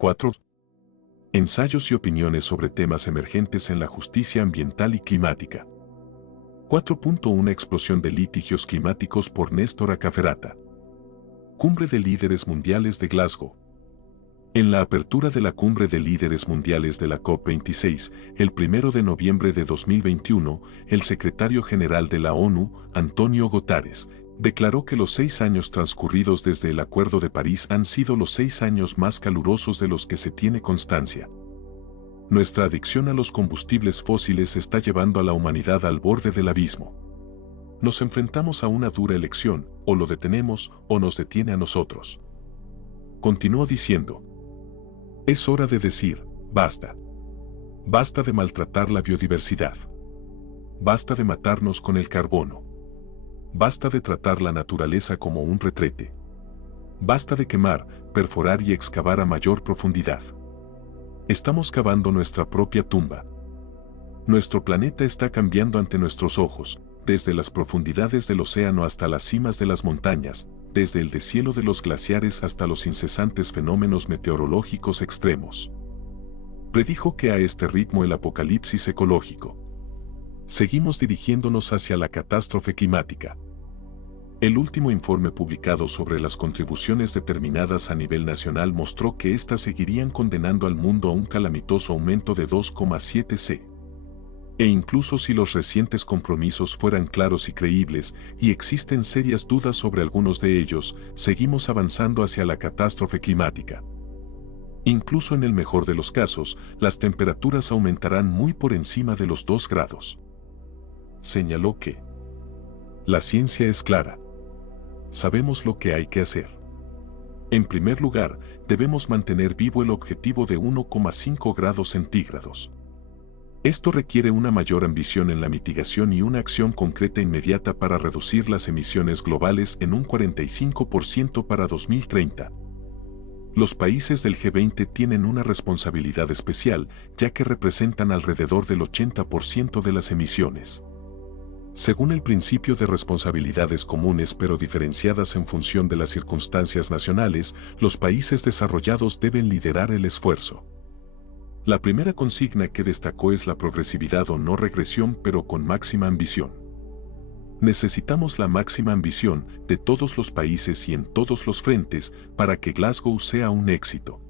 4. Ensayos y opiniones sobre temas emergentes en la justicia ambiental y climática. 4.1 Explosión de litigios climáticos por Néstor Acaferata. Cumbre de Líderes Mundiales de Glasgow. En la apertura de la Cumbre de Líderes Mundiales de la COP26, el 1 de noviembre de 2021, el secretario general de la ONU, Antonio Guterres, declaró que los 6 años transcurridos desde el Acuerdo de París han sido los 6 años más calurosos de los que se tiene constancia. Nuestra adicción a los combustibles fósiles está llevando a la humanidad al borde del abismo. Nos enfrentamos a una dura elección, o lo detenemos o nos detiene a nosotros. Continuó diciendo: es hora de decir, basta. Basta de maltratar la biodiversidad. Basta de matarnos con el carbono. Basta de tratar la naturaleza como un retrete. Basta de quemar, perforar y excavar a mayor profundidad. Estamos cavando nuestra propia tumba. Nuestro planeta está cambiando ante nuestros ojos, desde las profundidades del océano hasta las cimas de las montañas, desde el deshielo de los glaciares hasta los incesantes fenómenos meteorológicos extremos. Predijo que a este ritmo el apocalipsis ecológico. Seguimos dirigiéndonos hacia la catástrofe climática. El último informe publicado sobre las contribuciones determinadas a nivel nacional mostró que éstas seguirían condenando al mundo a un calamitoso aumento de 2,7 C. E incluso si los recientes compromisos fueran claros y creíbles, y existen serias dudas sobre algunos de ellos, seguimos avanzando hacia la catástrofe climática. Incluso en el mejor de los casos, las temperaturas aumentarán muy por encima de los 2 grados. Señaló que la ciencia es clara. Sabemos lo que hay que hacer. En primer lugar, debemos mantener vivo el objetivo de 1,5 grados centígrados. Esto requiere una mayor ambición en la mitigación y una acción concreta inmediata para reducir las emisiones globales en un 45% para 2030. Los países del G20 tienen una responsabilidad especial, ya que representan alrededor del 80% de las emisiones. Según el principio de responsabilidades comunes pero diferenciadas en función de las circunstancias nacionales, los países desarrollados deben liderar el esfuerzo. La primera consigna que destacó es la progresividad o no regresión, pero con máxima ambición. Necesitamos la máxima ambición de todos los países y en todos los frentes para que Glasgow sea un éxito.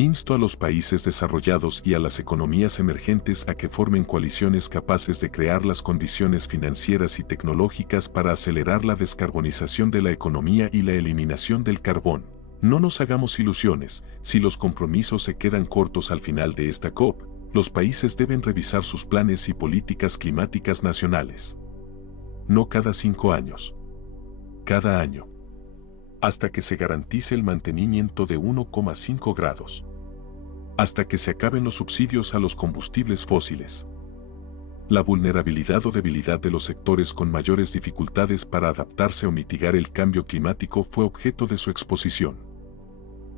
Insto a los países desarrollados y a las economías emergentes a que formen coaliciones capaces de crear las condiciones financieras y tecnológicas para acelerar la descarbonización de la economía y la eliminación del carbón. No nos hagamos ilusiones, si los compromisos se quedan cortos al final de esta COP, los países deben revisar sus planes y políticas climáticas nacionales. No cada 5 años. Cada año. Hasta que se garantice el mantenimiento de 1,5 grados. Hasta que se acaben los subsidios a los combustibles fósiles. La vulnerabilidad o debilidad de los sectores con mayores dificultades para adaptarse o mitigar el cambio climático fue objeto de su exposición.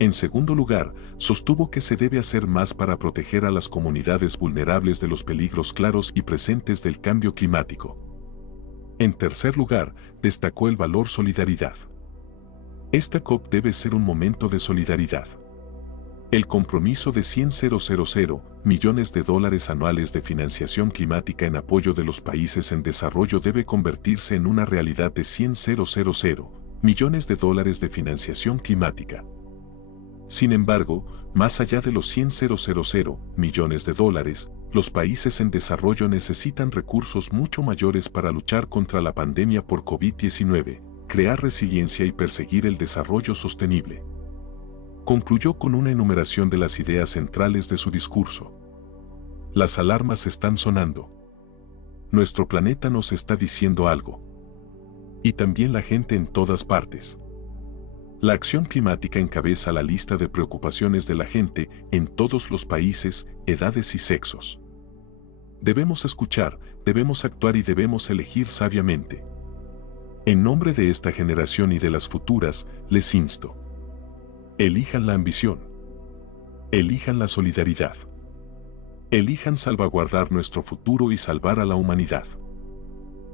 En segundo lugar, sostuvo que se debe hacer más para proteger a las comunidades vulnerables de los peligros claros y presentes del cambio climático. En tercer lugar, destacó el valor solidaridad. Esta COP debe ser un momento de solidaridad. El compromiso de $100 millones anuales de financiación climática en apoyo de los países en desarrollo debe convertirse en una realidad de $100 millones de financiación climática. Sin embargo, más allá de los $100 millones, los países en desarrollo necesitan recursos mucho mayores para luchar contra la pandemia por COVID-19, crear resiliencia y perseguir el desarrollo sostenible. Concluyó con una enumeración de las ideas centrales de su discurso. Las alarmas están sonando. Nuestro planeta nos está diciendo algo. Y también la gente en todas partes. La acción climática encabeza la lista de preocupaciones de la gente en todos los países, edades y sexos. Debemos escuchar, debemos actuar y debemos elegir sabiamente. En nombre de esta generación y de las futuras, les insto. Elijan la ambición. Elijan la solidaridad. Elijan salvaguardar nuestro futuro y salvar a la humanidad.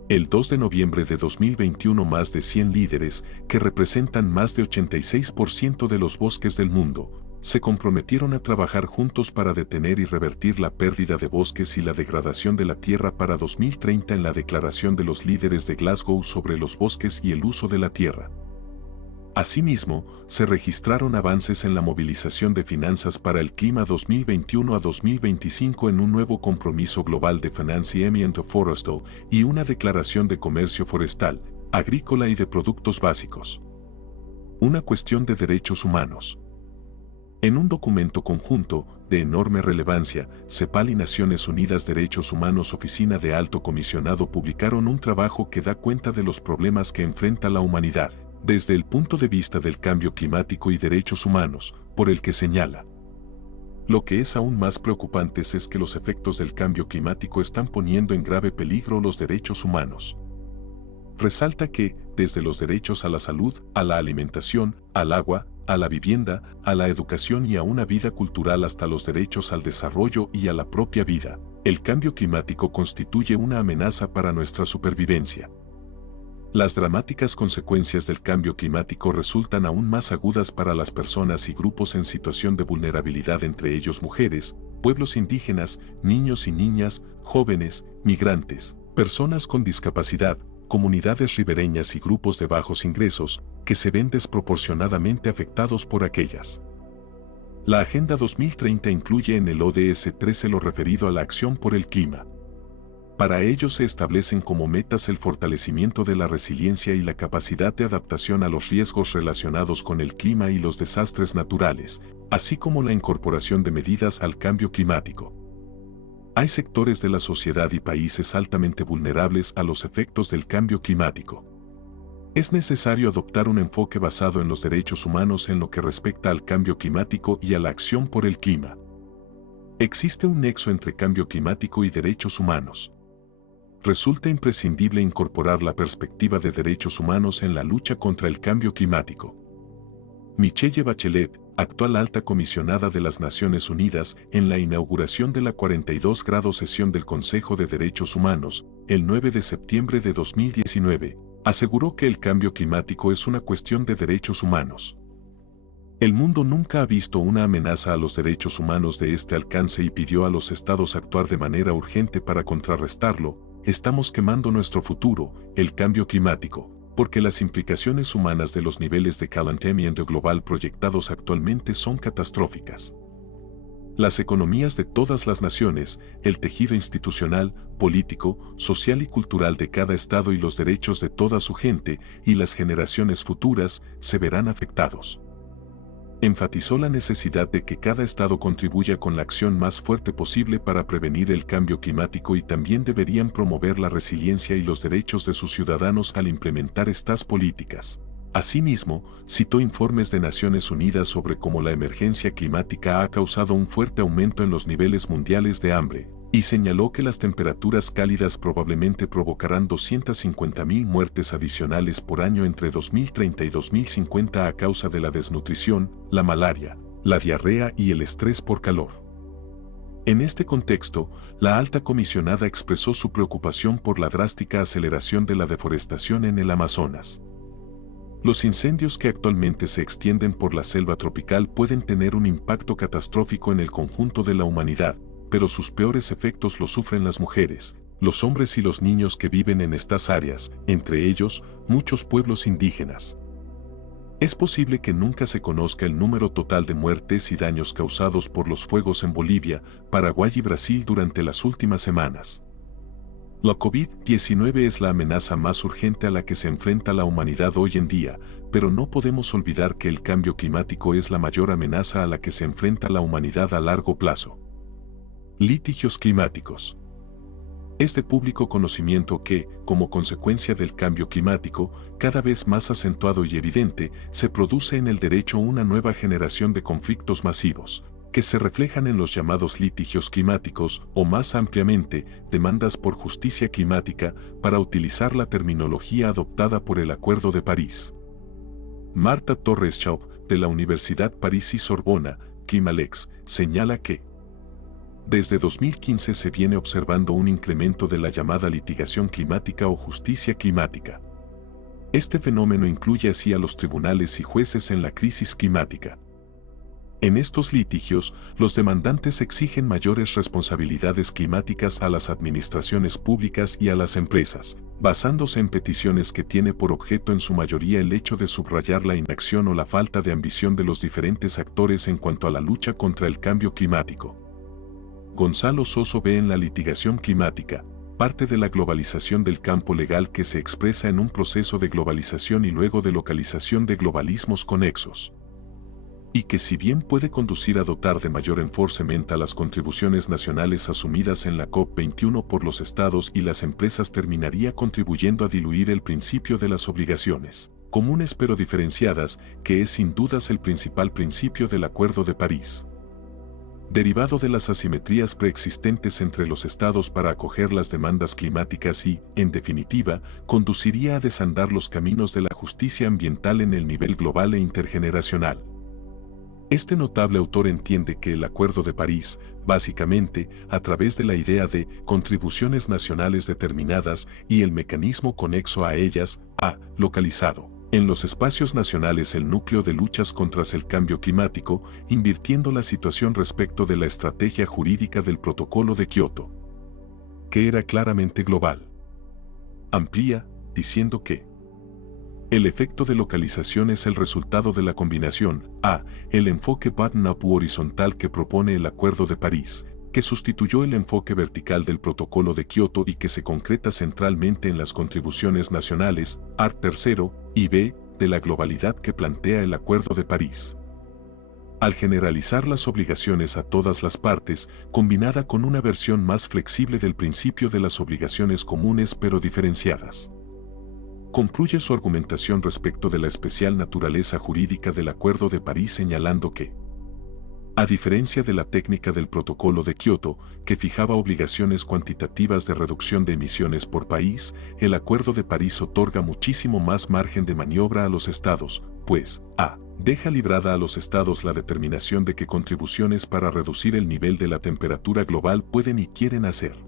El 2 de noviembre de 2021 más de 100 líderes, que representan más de 86% de los bosques del mundo, se comprometieron a trabajar juntos para detener y revertir la pérdida de bosques y la degradación de la tierra para 2030 en la Declaración de los Líderes de Glasgow sobre los bosques y el uso de la tierra. Asimismo, se registraron avances en la movilización de finanzas para el clima 2021 a 2025 en un nuevo compromiso global de financiamiento forestal y una declaración de comercio forestal, agrícola y de productos básicos. Una cuestión de derechos humanos. En un documento conjunto, de enorme relevancia, CEPAL y Naciones Unidas Derechos Humanos Oficina de Alto Comisionado publicaron un trabajo que da cuenta de los problemas que enfrenta la humanidad, desde el punto de vista del cambio climático y derechos humanos, por el que señala. Lo que es aún más preocupante es que los efectos del cambio climático están poniendo en grave peligro los derechos humanos. Resalta que, desde los derechos a la salud, a la alimentación, al agua, a la vivienda, a la educación y a una vida cultural hasta los derechos al desarrollo y a la propia vida, el cambio climático constituye una amenaza para nuestra supervivencia. Las dramáticas consecuencias del cambio climático resultan aún más agudas para las personas y grupos en situación de vulnerabilidad, entre ellos mujeres, pueblos indígenas, niños y niñas, jóvenes, migrantes, personas con discapacidad, comunidades ribereñas y grupos de bajos ingresos, que se ven desproporcionadamente afectados por aquellas. La Agenda 2030 incluye en el ODS 13 lo referido a la acción por el clima. Para ello se establecen como metas el fortalecimiento de la resiliencia y la capacidad de adaptación a los riesgos relacionados con el clima y los desastres naturales, así como la incorporación de medidas al cambio climático. Hay sectores de la sociedad y países altamente vulnerables a los efectos del cambio climático. Es necesario adoptar un enfoque basado en los derechos humanos en lo que respecta al cambio climático y a la acción por el clima. Existe un nexo entre cambio climático y derechos humanos. Resulta imprescindible incorporar la perspectiva de derechos humanos en la lucha contra el cambio climático. Michelle Bachelet, actual alta comisionada de las Naciones Unidas, en la inauguración de la 42 grados sesión del Consejo de Derechos Humanos, el 9 de septiembre de 2019, aseguró que el cambio climático es una cuestión de derechos humanos. El mundo nunca ha visto una amenaza a los derechos humanos de este alcance y pidió a los estados actuar de manera urgente para contrarrestarlo. Estamos quemando nuestro futuro, el cambio climático, porque las implicaciones humanas de los niveles de calentamiento global proyectados actualmente son catastróficas. Las economías de todas las naciones, el tejido institucional, político, social y cultural de cada estado y los derechos de toda su gente y las generaciones futuras se verán afectados. Enfatizó la necesidad de que cada estado contribuya con la acción más fuerte posible para prevenir el cambio climático y también deberían promover la resiliencia y los derechos de sus ciudadanos al implementar estas políticas. Asimismo, citó informes de Naciones Unidas sobre cómo la emergencia climática ha causado un fuerte aumento en los niveles mundiales de hambre, y señaló que las temperaturas cálidas probablemente provocarán 250.000 muertes adicionales por año entre 2030 y 2050 a causa de la desnutrición, la malaria, la diarrea y el estrés por calor. En este contexto, la alta comisionada expresó su preocupación por la drástica aceleración de la deforestación en el Amazonas. Los incendios que actualmente se extienden por la selva tropical pueden tener un impacto catastrófico en el conjunto de la humanidad, pero sus peores efectos los sufren las mujeres, los hombres y los niños que viven en estas áreas, entre ellos, muchos pueblos indígenas. Es posible que nunca se conozca el número total de muertes y daños causados por los fuegos en Bolivia, Paraguay y Brasil durante las últimas semanas. La COVID-19 es la amenaza más urgente a la que se enfrenta la humanidad hoy en día, pero no podemos olvidar que el cambio climático es la mayor amenaza a la que se enfrenta la humanidad a largo plazo. Litigios climáticos. Es de público conocimiento que, como consecuencia del cambio climático, cada vez más acentuado y evidente, se produce en el derecho una nueva generación de conflictos masivos, que se reflejan en los llamados litigios climáticos, o más ampliamente, demandas por justicia climática, para utilizar la terminología adoptada por el Acuerdo de París. Marta Torres Schaub, de la Universidad París y Sorbona, Climalex, señala que desde 2015 se viene observando un incremento de la llamada litigación climática o justicia climática. Este fenómeno incluye así a los tribunales y jueces en la crisis climática. En estos litigios, los demandantes exigen mayores responsabilidades climáticas a las administraciones públicas y a las empresas, basándose en peticiones que tiene por objeto en su mayoría el hecho de subrayar la inacción o la falta de ambición de los diferentes actores en cuanto a la lucha contra el cambio climático. Gonzalo Soso ve en la litigación climática parte de la globalización del campo legal que se expresa en un proceso de globalización y luego de localización de globalismos conexos, y que si bien puede conducir a dotar de mayor enforcement a las contribuciones nacionales asumidas en la COP21 por los estados y las empresas, terminaría contribuyendo a diluir el principio de las obligaciones comunes pero diferenciadas, que es sin dudas el principal principio del Acuerdo de París. Derivado de las asimetrías preexistentes entre los estados para acoger las demandas climáticas y, en definitiva, conduciría a desandar los caminos de la justicia ambiental en el nivel global e intergeneracional. Este notable autor entiende que el Acuerdo de París, básicamente, a través de la idea de contribuciones nacionales determinadas y el mecanismo conexo a ellas, ha localizado en los espacios nacionales el núcleo de luchas contra el cambio climático, invirtiendo la situación respecto de la estrategia jurídica del Protocolo de Kioto, que era claramente global. Amplía, diciendo que el efecto de localización es el resultado de la combinación a. El enfoque bottom-up u horizontal que propone el Acuerdo de París, que sustituyó el enfoque vertical del Protocolo de Kioto y que se concreta centralmente en las contribuciones nacionales, art. Tercero, y b. de la globalidad que plantea el Acuerdo de París. Al generalizar las obligaciones a todas las partes, combinada con una versión más flexible del principio de las obligaciones comunes pero diferenciadas. Concluye su argumentación respecto de la especial naturaleza jurídica del Acuerdo de París señalando que, a diferencia de la técnica del Protocolo de Kioto, que fijaba obligaciones cuantitativas de reducción de emisiones por país, el Acuerdo de París otorga muchísimo más margen de maniobra a los estados, pues, a. deja librada a los estados la determinación de qué contribuciones para reducir el nivel de la temperatura global pueden y quieren hacer.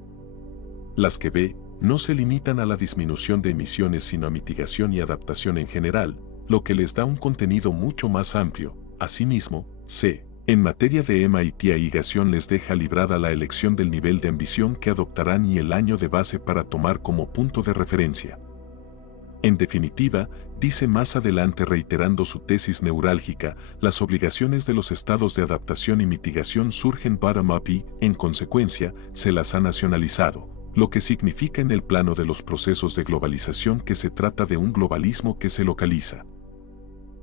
Las que b. no se limitan a la disminución de emisiones sino a mitigación y adaptación en general, lo que les da un contenido mucho más amplio. Asimismo, c. en materia de mitigación les deja librada la elección del nivel de ambición que adoptarán y el año de base para tomar como punto de referencia. En definitiva, dice más adelante reiterando su tesis neurálgica, las obligaciones de los estados de adaptación y mitigación surgen bottom-up y, en consecuencia, se las ha nacionalizado, lo que significa en el plano de los procesos de globalización que se trata de un globalismo que se localiza.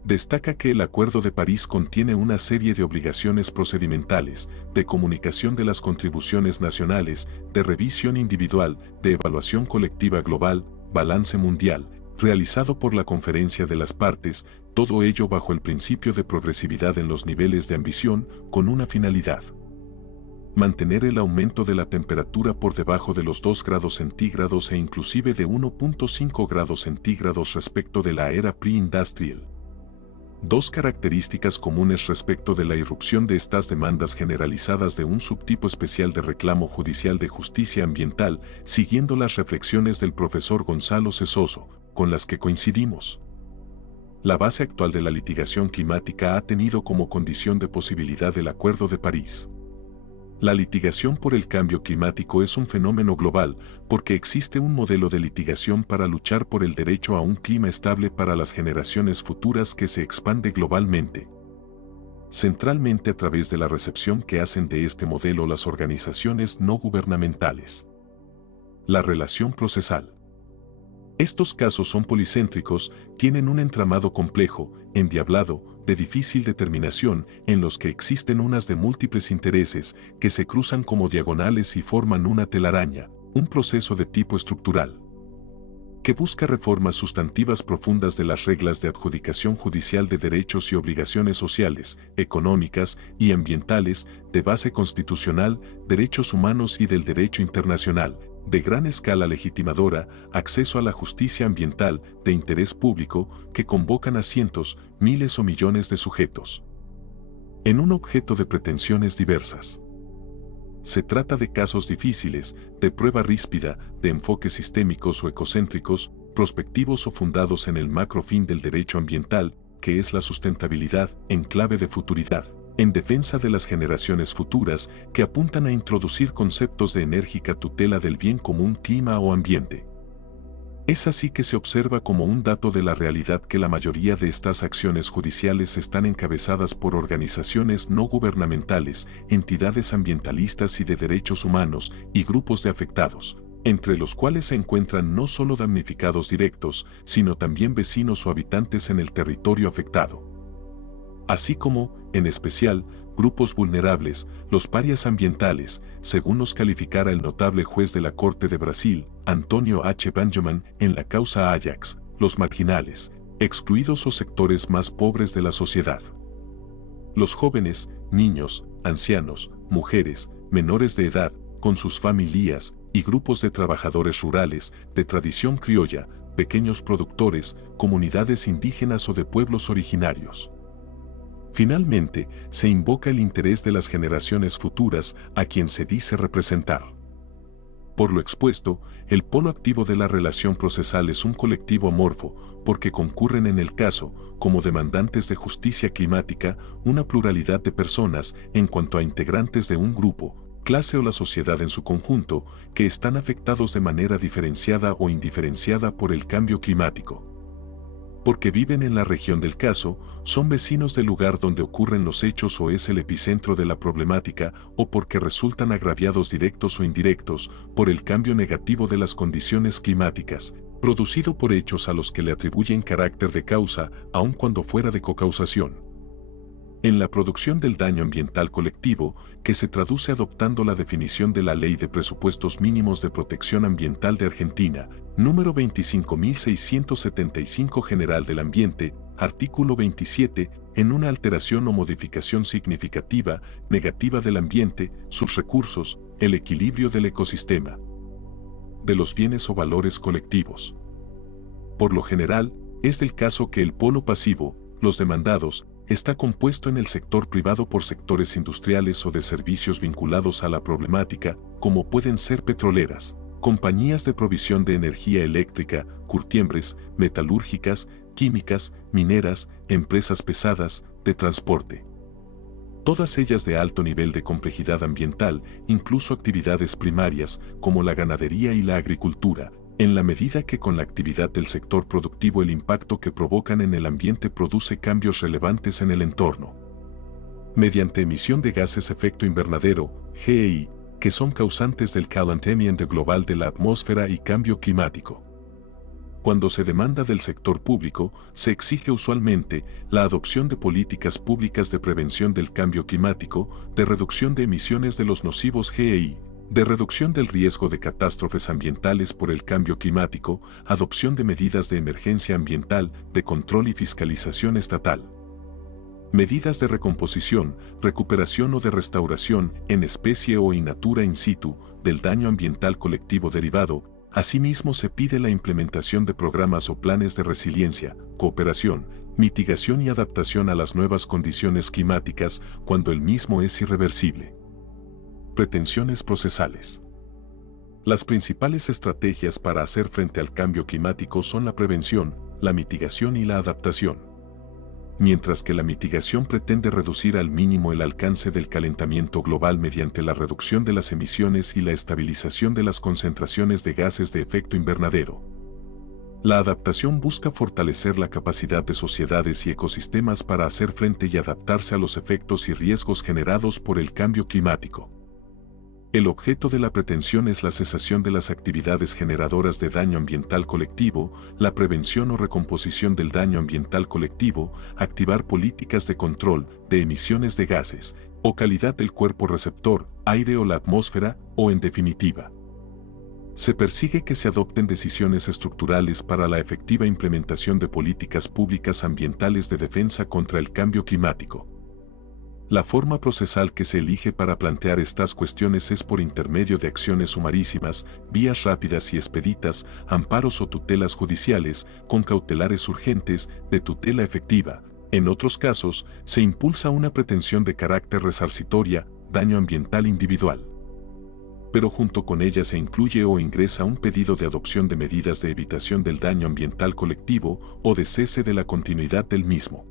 Destaca que el Acuerdo de París contiene una serie de obligaciones procedimentales, de comunicación de las contribuciones nacionales, de revisión individual, de evaluación colectiva global, balance mundial, realizado por la Conferencia de las Partes, todo ello bajo el principio de progresividad en los niveles de ambición, con una finalidad: mantener el aumento de la temperatura por debajo de los 2 grados centígrados e inclusive de 1.5 grados centígrados respecto de la era pre-industrial. Dos características comunes respecto de la irrupción de estas demandas generalizadas de un subtipo especial de reclamo judicial de justicia ambiental, siguiendo las reflexiones del profesor Gonzalo Soso, con las que coincidimos. La base actual de la litigación climática ha tenido como condición de posibilidad el Acuerdo de París. La litigación por el cambio climático es un fenómeno global, porque existe un modelo de litigación para luchar por el derecho a un clima estable para las generaciones futuras que se expande globalmente, centralmente a través de la recepción que hacen de este modelo las organizaciones no gubernamentales. La relación procesal. Estos casos son policéntricos, tienen un entramado complejo, endiablado, de difícil determinación, en los que existen unas de múltiples intereses que se cruzan como diagonales y forman una telaraña, un proceso de tipo estructural, que busca reformas sustantivas profundas de las reglas de adjudicación judicial de derechos y obligaciones sociales, económicas y ambientales, de base constitucional, derechos humanos y del derecho internacional, de gran escala legitimadora, acceso a la justicia ambiental, de interés público, que convocan a cientos, miles o millones de sujetos en un objeto de pretensiones diversas. Se trata de casos difíciles, de prueba ríspida, de enfoques sistémicos o ecocéntricos, prospectivos o fundados en el macrofin del derecho ambiental, que es la sustentabilidad, en clave de futuridad, en defensa de las generaciones futuras que apuntan a introducir conceptos de enérgica tutela del bien común, clima o ambiente. Es así que se observa como un dato de la realidad que la mayoría de estas acciones judiciales están encabezadas por organizaciones no gubernamentales, entidades ambientalistas y de derechos humanos y grupos de afectados, entre los cuales se encuentran no solo damnificados directos, sino también vecinos o habitantes en el territorio afectado. Así como, en especial, grupos vulnerables, los parias ambientales, según los calificara el notable juez de la Corte de Brasil, Antonio H. Benjamin, en la causa Ajax, los marginales, excluidos o sectores más pobres de la sociedad. Los jóvenes, niños, ancianos, mujeres, menores de edad, con sus familias, y grupos de trabajadores rurales, de tradición criolla, pequeños productores, comunidades indígenas o de pueblos originarios. Finalmente, se invoca el interés de las generaciones futuras a quien se dice representar. Por lo expuesto, el polo activo de la relación procesal es un colectivo amorfo, porque concurren en el caso, como demandantes de justicia climática, una pluralidad de personas en cuanto a integrantes de un grupo, clase o la sociedad en su conjunto, que están afectados de manera diferenciada o indiferenciada por el cambio climático. Porque viven en la región del caso, son vecinos del lugar donde ocurren los hechos o es el epicentro de la problemática, o porque resultan agraviados directos o indirectos por el cambio negativo de las condiciones climáticas, producido por hechos a los que le atribuyen carácter de causa, aun cuando fuera de cocausación. En la producción del daño ambiental colectivo, que se traduce adoptando la definición de la Ley de Presupuestos Mínimos de Protección Ambiental de Argentina, número 25.675 General del Ambiente, artículo 27, en una alteración o modificación significativa, negativa del ambiente, sus recursos, el equilibrio del ecosistema, de los bienes o valores colectivos. Por lo general, es del caso que el polo pasivo, los demandados, está compuesto en el sector privado por sectores industriales o de servicios vinculados a la problemática, como pueden ser petroleras, compañías de provisión de energía eléctrica, curtiembres, metalúrgicas, químicas, mineras, empresas pesadas, de transporte. Todas ellas de alto nivel de complejidad ambiental, incluso actividades primarias, como la ganadería y la agricultura, en la medida que con la actividad del sector productivo el impacto que provocan en el ambiente produce cambios relevantes en el entorno. Mediante emisión de gases efecto invernadero, GEI, que son causantes del calentamiento global de la atmósfera y cambio climático. Cuando se demanda del sector público, se exige usualmente la adopción de políticas públicas de prevención del cambio climático, de reducción de emisiones de los nocivos GEI, de reducción del riesgo de catástrofes ambientales por el cambio climático, adopción de medidas de emergencia ambiental, de control y fiscalización estatal. Medidas de recomposición, recuperación o de restauración, en especie o in natura in situ, del daño ambiental colectivo derivado. Asimismo se pide la implementación de programas o planes de resiliencia, cooperación, mitigación y adaptación a las nuevas condiciones climáticas cuando el mismo es irreversible. Pretensiones procesales. Las principales estrategias para hacer frente al cambio climático son la prevención, la mitigación y la adaptación. Mientras que la mitigación pretende reducir al mínimo el alcance del calentamiento global mediante la reducción de las emisiones y la estabilización de las concentraciones de gases de efecto invernadero. La adaptación busca fortalecer la capacidad de sociedades y ecosistemas para hacer frente y adaptarse a los efectos y riesgos generados por el cambio climático. El objeto de la pretensión es la cesación de las actividades generadoras de daño ambiental colectivo, la prevención o recomposición del daño ambiental colectivo, activar políticas de control de emisiones de gases, o calidad del cuerpo receptor, aire o la atmósfera, o en definitiva. Se persigue que se adopten decisiones estructurales para la efectiva implementación de políticas públicas ambientales de defensa contra el cambio climático. La forma procesal que se elige para plantear estas cuestiones es por intermedio de acciones sumarísimas, vías rápidas y expeditas, amparos o tutelas judiciales, con cautelares urgentes, de tutela efectiva. En otros casos, se impulsa una pretensión de carácter resarcitoria, daño ambiental individual. Pero junto con ella se incluye o ingresa un pedido de adopción de medidas de evitación del daño ambiental colectivo o de cese de la continuidad del mismo.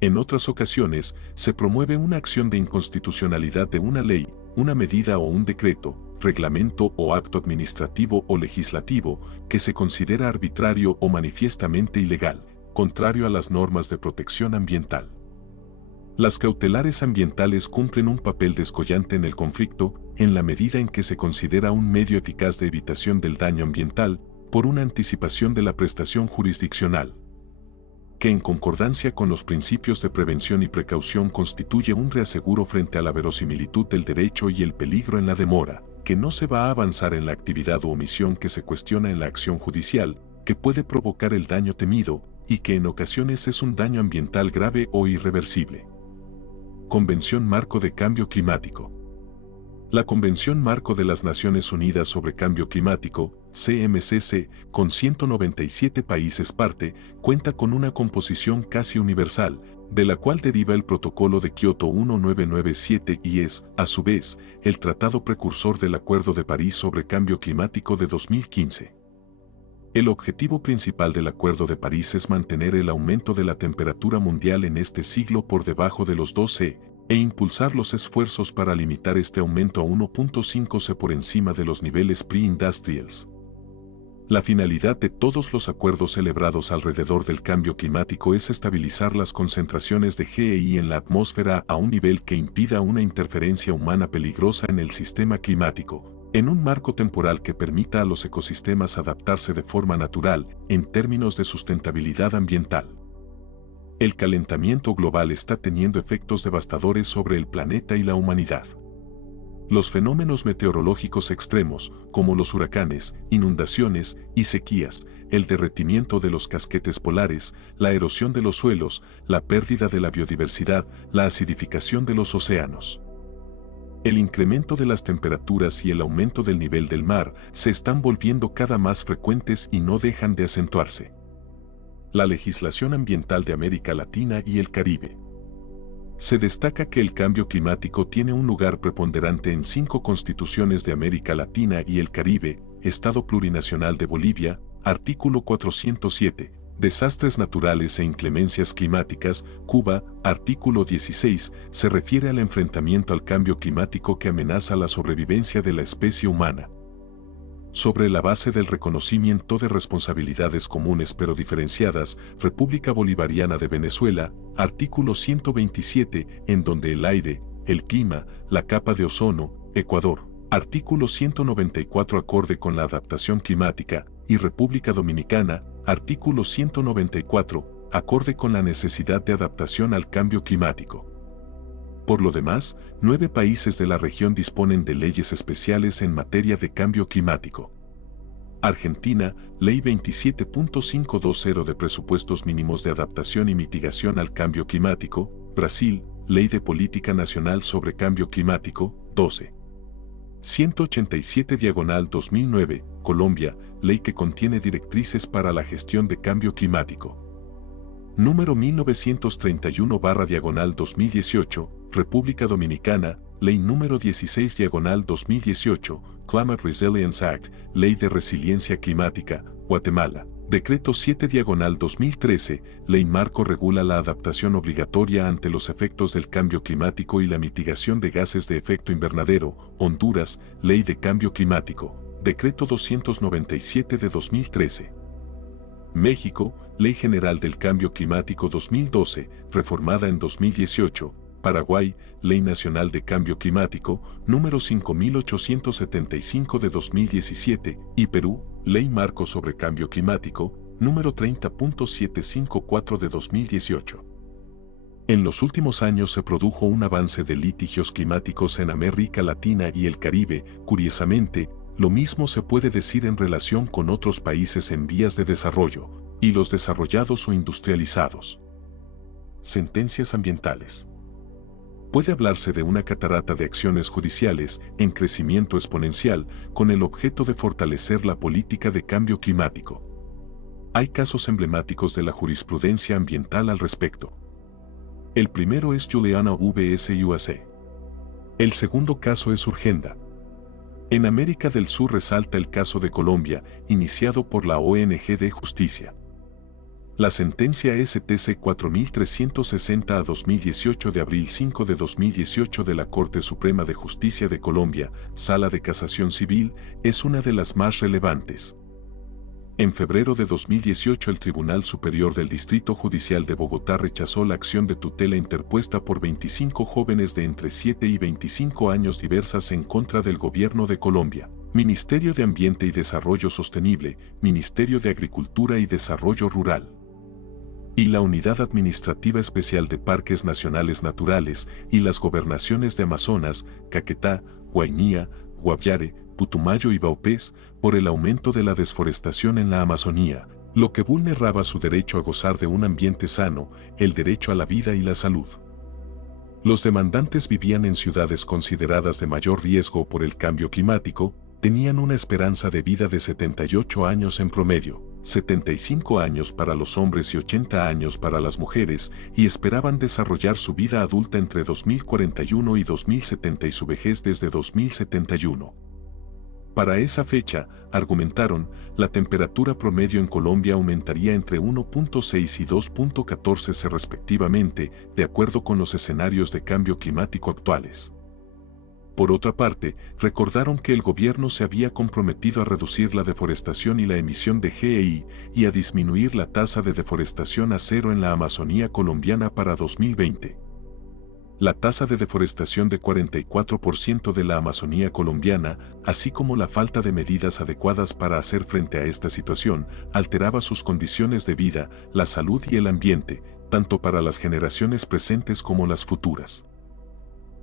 En otras ocasiones, se promueve una acción de inconstitucionalidad de una ley, una medida o un decreto, reglamento o acto administrativo o legislativo que se considera arbitrario o manifiestamente ilegal, contrario a las normas de protección ambiental. Las cautelares ambientales cumplen un papel descollante en el conflicto, en la medida en que se considera un medio eficaz de evitación del daño ambiental, por una anticipación de la prestación jurisdiccional, que en concordancia con los principios de prevención y precaución constituye un reaseguro frente a la verosimilitud del derecho y el peligro en la demora, que no se va a avanzar en la actividad o omisión que se cuestiona en la acción judicial, que puede provocar el daño temido, y que en ocasiones es un daño ambiental grave o irreversible. Convención Marco de Cambio Climático. La Convención Marco de las Naciones Unidas sobre Cambio Climático, CMCC, con 197 países parte, cuenta con una composición casi universal, de la cual deriva el Protocolo de Kioto 1997 y es, a su vez, el tratado precursor del Acuerdo de París sobre Cambio Climático de 2015. El objetivo principal del Acuerdo de París es mantener el aumento de la temperatura mundial en este siglo por debajo de los 2°C, e impulsar los esfuerzos para limitar este aumento a 1.5°C por encima de los niveles pre-industrials. La finalidad de todos los acuerdos celebrados alrededor del cambio climático es estabilizar las concentraciones de GEI en la atmósfera a un nivel que impida una interferencia humana peligrosa en el sistema climático, en un marco temporal que permita a los ecosistemas adaptarse de forma natural en términos de sustentabilidad ambiental. El calentamiento global está teniendo efectos devastadores sobre el planeta y la humanidad. Los fenómenos meteorológicos extremos, como los huracanes, inundaciones y sequías, el derretimiento de los casquetes polares, la erosión de los suelos, la pérdida de la biodiversidad, la acidificación de los océanos, el incremento de las temperaturas y el aumento del nivel del mar se están volviendo cada más frecuentes y no dejan de acentuarse. La legislación ambiental de América Latina y el Caribe. Se destaca que el cambio climático tiene un lugar preponderante en 5 constituciones de América Latina y el Caribe, Estado Plurinacional de Bolivia, artículo 407, Desastres naturales e inclemencias climáticas, Cuba, artículo 16, se refiere al enfrentamiento al cambio climático que amenaza la sobrevivencia de la especie humana. Sobre la base del reconocimiento de responsabilidades comunes pero diferenciadas, República Bolivariana de Venezuela, artículo 127, en donde el aire, el clima, la capa de ozono, Ecuador, artículo 194 acorde con la adaptación climática, y República Dominicana, artículo 194, acorde con la necesidad de adaptación al cambio climático. Por lo demás, 9 países de la región disponen de leyes especiales en materia de cambio climático. Argentina, Ley 27.520 de Presupuestos Mínimos de Adaptación y Mitigación al Cambio Climático. Brasil, Ley de Política Nacional sobre Cambio Climático, 12. 187/2009, Colombia, ley que contiene directrices para la gestión de cambio climático. Número 1931/2018, República Dominicana, ley número 16/2018, Climate Resilience Act, Ley de Resiliencia Climática, Guatemala. Decreto 7/2013, Ley Marco regula la adaptación obligatoria ante los efectos del cambio climático y la mitigación de gases de efecto invernadero, Honduras, Ley de Cambio Climático, Decreto 297 de 2013. México, Ley General del Cambio Climático 2012, reformada en 2018, Paraguay, Ley Nacional de Cambio Climático, número 5875 de 2017, y Perú, Ley Marco sobre Cambio Climático, número 30.754 de 2018. En los últimos años se produjo un avance de litigios climáticos en América Latina y el Caribe. Curiosamente, lo mismo se puede decir en relación con otros países en vías de desarrollo, y los desarrollados o industrializados. Sentencias ambientales. Puede hablarse de una catarata de acciones judiciales en crecimiento exponencial con el objeto de fortalecer la política de cambio climático. Hay casos emblemáticos de la jurisprudencia ambiental al respecto. El primero es Juliana vs. USA. El segundo caso es Urgenda. En América del Sur resalta el caso de Colombia, iniciado por la ONG de Justicia. La sentencia STC 4360/2018 de abril 5 de 2018 de la Corte Suprema de Justicia de Colombia, Sala de Casación Civil, es una de las más relevantes. En febrero de 2018 el Tribunal Superior del Distrito Judicial de Bogotá rechazó la acción de tutela interpuesta por 25 jóvenes de entre 7 y 25 años diversas en contra del Gobierno de Colombia, Ministerio de Ambiente y Desarrollo Sostenible, Ministerio de Agricultura y Desarrollo Rural, y la Unidad Administrativa Especial de Parques Nacionales Naturales y las gobernaciones de Amazonas, Caquetá, Guainía, Guaviare, Putumayo y Vaupés, por el aumento de la desforestación en la Amazonía, lo que vulneraba su derecho a gozar de un ambiente sano, el derecho a la vida y la salud. Los demandantes vivían en ciudades consideradas de mayor riesgo por el cambio climático, tenían una esperanza de vida de 78 años en promedio, 75 años para los hombres y 80 años para las mujeres, y esperaban desarrollar su vida adulta entre 2041 y 2070 y su vejez desde 2071. Para esa fecha, argumentaron, la temperatura promedio en Colombia aumentaría entre 1.6 y 2.14 respectivamente, de acuerdo con los escenarios de cambio climático actuales. Por otra parte, recordaron que el gobierno se había comprometido a reducir la deforestación y la emisión de GEI y a disminuir la tasa de deforestación a cero en la Amazonía colombiana para 2020. La tasa de deforestación de 44% de la Amazonía colombiana, así como la falta de medidas adecuadas para hacer frente a esta situación, alteraba sus condiciones de vida, la salud y el ambiente, tanto para las generaciones presentes como las futuras.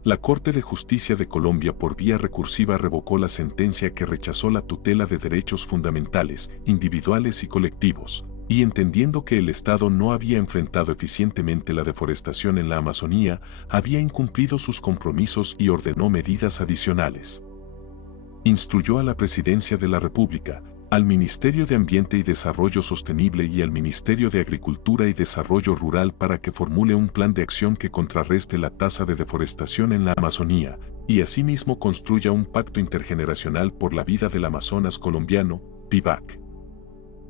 La Corte de Justicia de Colombia por vía recursiva revocó la sentencia que rechazó la tutela de derechos fundamentales, individuales y colectivos, y entendiendo que el Estado no había enfrentado eficientemente la deforestación en la Amazonía, había incumplido sus compromisos y ordenó medidas adicionales. Instruyó a la Presidencia de la República, al Ministerio de Ambiente y Desarrollo Sostenible y al Ministerio de Agricultura y Desarrollo Rural para que formule un plan de acción que contrarreste la tasa de deforestación en la Amazonía, y asimismo construya un pacto intergeneracional por la vida del Amazonas colombiano, PIVAC.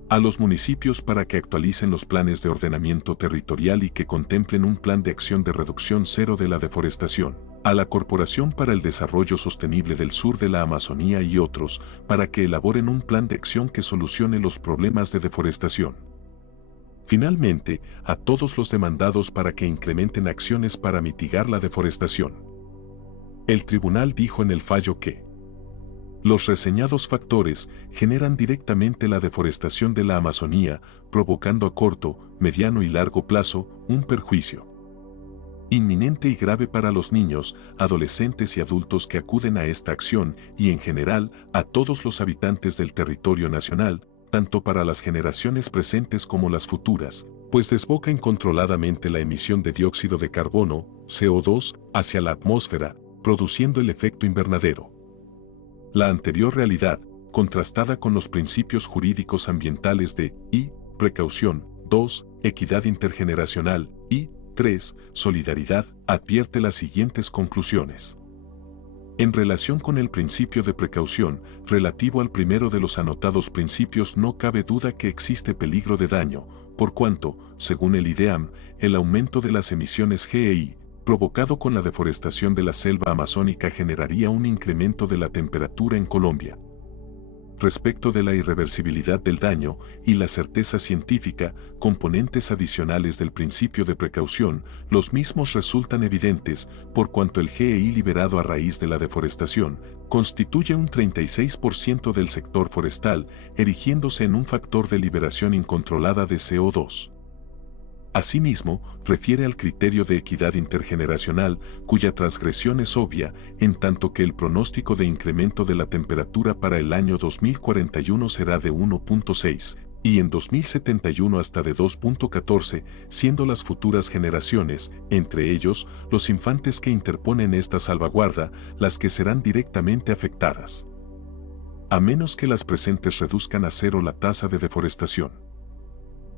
A los municipios para que actualicen los planes de ordenamiento territorial y que contemplen un plan de acción de reducción cero de la deforestación. A la Corporación para el Desarrollo Sostenible del Sur de la Amazonía y otros, para que elaboren un plan de acción que solucione los problemas de deforestación. Finalmente, a todos los demandados para que incrementen acciones para mitigar la deforestación. El tribunal dijo en el fallo que los reseñados factores generan directamente la deforestación de la Amazonía, provocando a corto, mediano y largo plazo un perjuicio inminente y grave para los niños, adolescentes y adultos que acuden a esta acción y en general a todos los habitantes del territorio nacional, tanto para las generaciones presentes como las futuras, pues desboca incontroladamente la emisión de dióxido de carbono, CO2, hacia la atmósfera, produciendo el efecto invernadero. La anterior realidad, contrastada con los principios jurídicos ambientales de I, precaución, 2, equidad intergeneracional y 3, solidaridad, advierte las siguientes conclusiones. En relación con el principio de precaución, relativo al primero de los anotados principios, no cabe duda que existe peligro de daño, por cuanto, según el IDEAM, el aumento de las emisiones GEI, provocado con la deforestación de la selva amazónica generaría un incremento de la temperatura en Colombia. Respecto de la irreversibilidad del daño y la certeza científica, componentes adicionales del principio de precaución, los mismos resultan evidentes, por cuanto el GEI liberado a raíz de la deforestación, constituye un 36% del sector forestal, erigiéndose en un factor de liberación incontrolada de CO2. Asimismo, refiere al criterio de equidad intergeneracional, cuya transgresión es obvia, en tanto que el pronóstico de incremento de la temperatura para el año 2041 será de 1.6, y en 2071 hasta de 2.14, siendo las futuras generaciones, entre ellos, los infantes que interponen esta salvaguarda, las que serán directamente afectadas. A menos que las presentes reduzcan a cero la tasa de deforestación.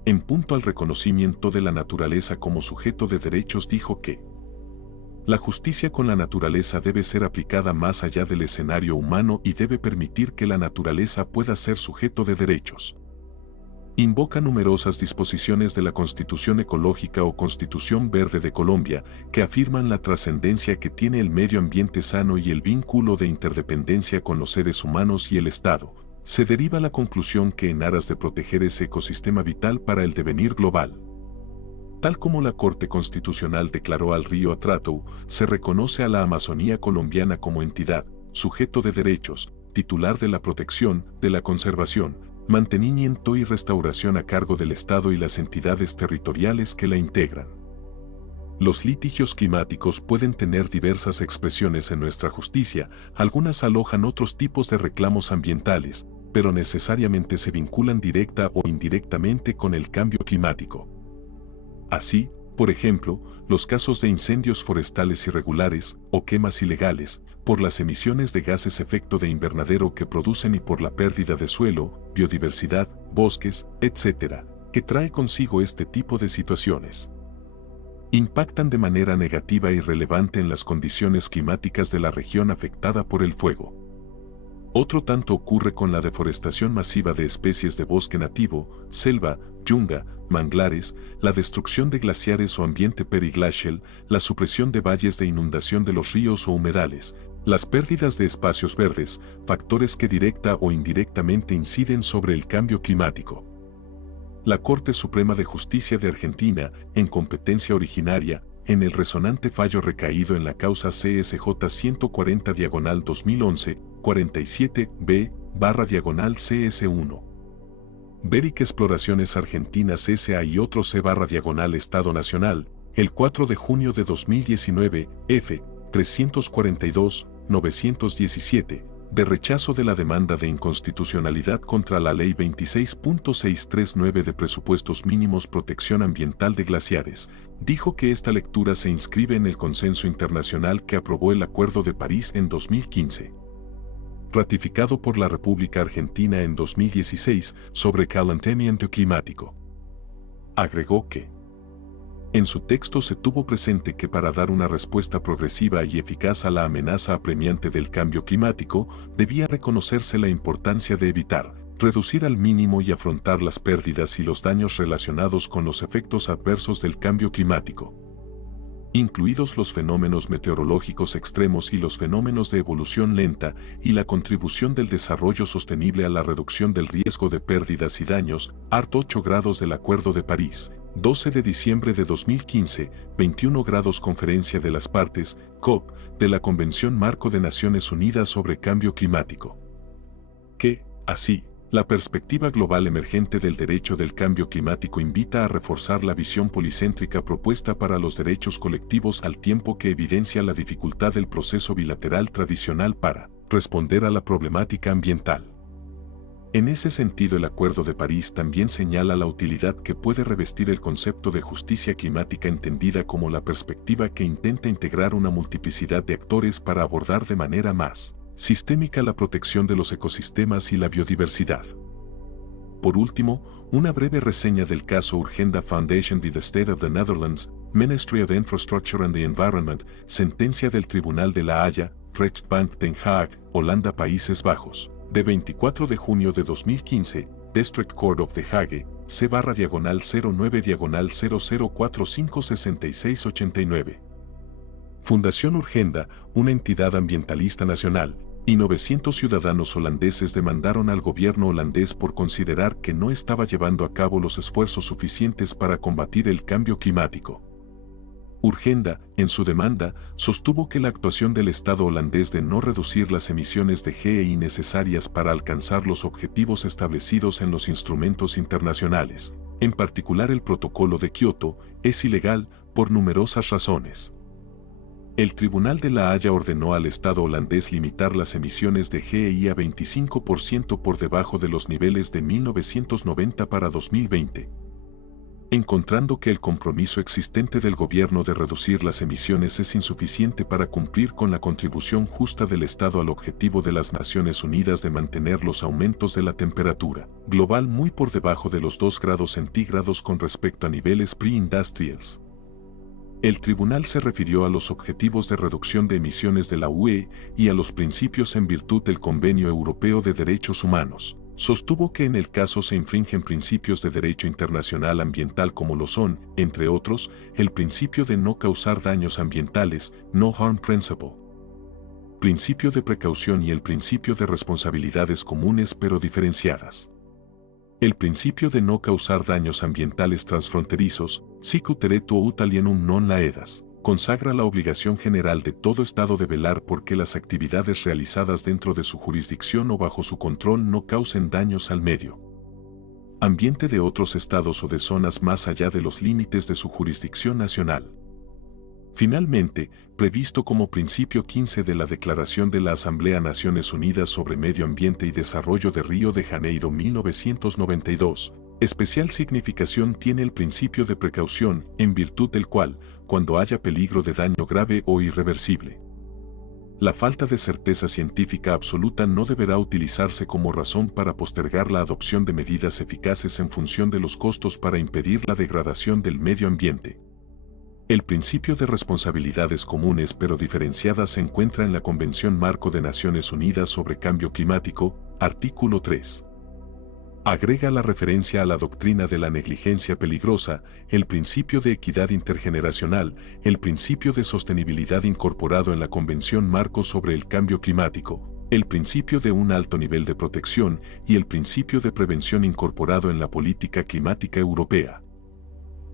En punto al reconocimiento de la naturaleza como sujeto de derechos, dijo que la justicia con la naturaleza debe ser aplicada más allá del escenario humano y debe permitir que la naturaleza pueda ser sujeto de derechos. Invoca numerosas disposiciones de la Constitución Ecológica o Constitución Verde de Colombia que afirman la trascendencia que tiene el medio ambiente sano y el vínculo de interdependencia con los seres humanos y el Estado. Se deriva la conclusión que en aras de proteger ese ecosistema vital para el devenir global, tal como la Corte Constitucional declaró al río Atrato, se reconoce a la Amazonía colombiana como entidad, sujeto de derechos, titular de la protección, de la conservación, mantenimiento y restauración a cargo del Estado y las entidades territoriales que la integran. Los litigios climáticos pueden tener diversas expresiones en nuestra justicia, algunas alojan otros tipos de reclamos ambientales, pero necesariamente se vinculan directa o indirectamente con el cambio climático. Así, por ejemplo, los casos de incendios forestales irregulares o quemas ilegales, por las emisiones de gases efecto de invernadero que producen y por la pérdida de suelo, biodiversidad, bosques, etc., que trae consigo este tipo de situaciones, impactan de manera negativa y relevante en las condiciones climáticas de la región afectada por el fuego. Otro tanto ocurre con la deforestación masiva de especies de bosque nativo, selva, yunga, manglares, la destrucción de glaciares o ambiente periglacial, la supresión de valles de inundación de los ríos o humedales, las pérdidas de espacios verdes, factores que directa o indirectamente inciden sobre el cambio climático. La Corte Suprema de Justicia de Argentina, en competencia originaria, en el resonante fallo recaído en la causa CSJ 140/2011, 47b/CS1. Beric Exploraciones Argentinas S.A. y otro C/Estado Nacional, el 4 de junio de 2019, F. 342-917, de rechazo de la demanda de inconstitucionalidad contra la Ley 26.639 de Presupuestos Mínimos Protección Ambiental de Glaciares, dijo que esta lectura se inscribe en el consenso internacional que aprobó el Acuerdo de París en 2015. Ratificado por la República Argentina en 2016 sobre calentamiento climático. Agregó que en su texto se tuvo presente que para dar una respuesta progresiva y eficaz a la amenaza apremiante del cambio climático, debía reconocerse la importancia de evitar, reducir al mínimo y afrontar las pérdidas y los daños relacionados con los efectos adversos del cambio climático, incluidos los fenómenos meteorológicos extremos y los fenómenos de evolución lenta, y la contribución del desarrollo sostenible a la reducción del riesgo de pérdidas y daños, art. 8 grados del Acuerdo de París, 12 de diciembre de 2015, 21 grados Conferencia de las Partes, COP, de la Convención Marco de Naciones Unidas sobre Cambio Climático. Que, así, la perspectiva global emergente del derecho del cambio climático invita a reforzar la visión policéntrica propuesta para los derechos colectivos al tiempo que evidencia la dificultad del proceso bilateral tradicional para responder a la problemática ambiental. En ese sentido, el Acuerdo de París también señala la utilidad que puede revestir el concepto de justicia climática entendida como la perspectiva que intenta integrar una multiplicidad de actores para abordar de manera más sistémica la protección de los ecosistemas y la biodiversidad. Por último, una breve reseña del caso Urgenda Foundation v. the State of the Netherlands, Ministry of Infrastructure and the Environment, sentencia del Tribunal de la Haya, Rechtbank Den Haag, Holanda, Países Bajos, de 24 de junio de 2015, District Court of The Hague, C/09/00456689. Fundación Urgenda, una entidad ambientalista nacional, y 900 ciudadanos holandeses demandaron al gobierno holandés por considerar que no estaba llevando a cabo los esfuerzos suficientes para combatir el cambio climático. Urgenda, en su demanda, sostuvo que la actuación del Estado holandés de no reducir las emisiones de GEI necesarias para alcanzar los objetivos establecidos en los instrumentos internacionales, en particular el Protocolo de Kioto, es ilegal por numerosas razones. El Tribunal de la Haya ordenó al Estado holandés limitar las emisiones de GEI a 25% por debajo de los niveles de 1990 para 2020. Encontrando que el compromiso existente del gobierno de reducir las emisiones es insuficiente para cumplir con la contribución justa del Estado al objetivo de las Naciones Unidas de mantener los aumentos de la temperatura global muy por debajo de los 2 grados centígrados con respecto a niveles pre-industrials. El tribunal se refirió a los objetivos de reducción de emisiones de la UE y a los principios en virtud del Convenio Europeo de Derechos Humanos, Sostuvo que en el caso se infringen principios de derecho internacional ambiental como lo son, entre otros, el principio de no causar daños ambientales, No Harm Principle, principio de precaución y el principio de responsabilidades comunes pero diferenciadas. El principio de no causar daños ambientales transfronterizos, sic ut alienum non laedas, consagra la obligación general de todo Estado de velar por que las actividades realizadas dentro de su jurisdicción o bajo su control no causen daños al medio ambiente de otros estados o de zonas más allá de los límites de su jurisdicción nacional. Finalmente, previsto como principio 15 de la Declaración de la Asamblea Naciones Unidas sobre Medio Ambiente y Desarrollo de Río de Janeiro 1992, especial significación tiene el principio de precaución, en virtud del cual, cuando haya peligro de daño grave o irreversible, la falta de certeza científica absoluta no deberá utilizarse como razón para postergar la adopción de medidas eficaces en función de los costos para impedir la degradación del medio ambiente. El principio de responsabilidades comunes pero diferenciadas se encuentra en la Convención Marco de Naciones Unidas sobre Cambio Climático, artículo 3. Agrega la referencia a la doctrina de la negligencia peligrosa, el principio de equidad intergeneracional, el principio de sostenibilidad incorporado en la Convención Marco sobre el Cambio Climático, el principio de un alto nivel de protección y el principio de prevención incorporado en la política climática europea.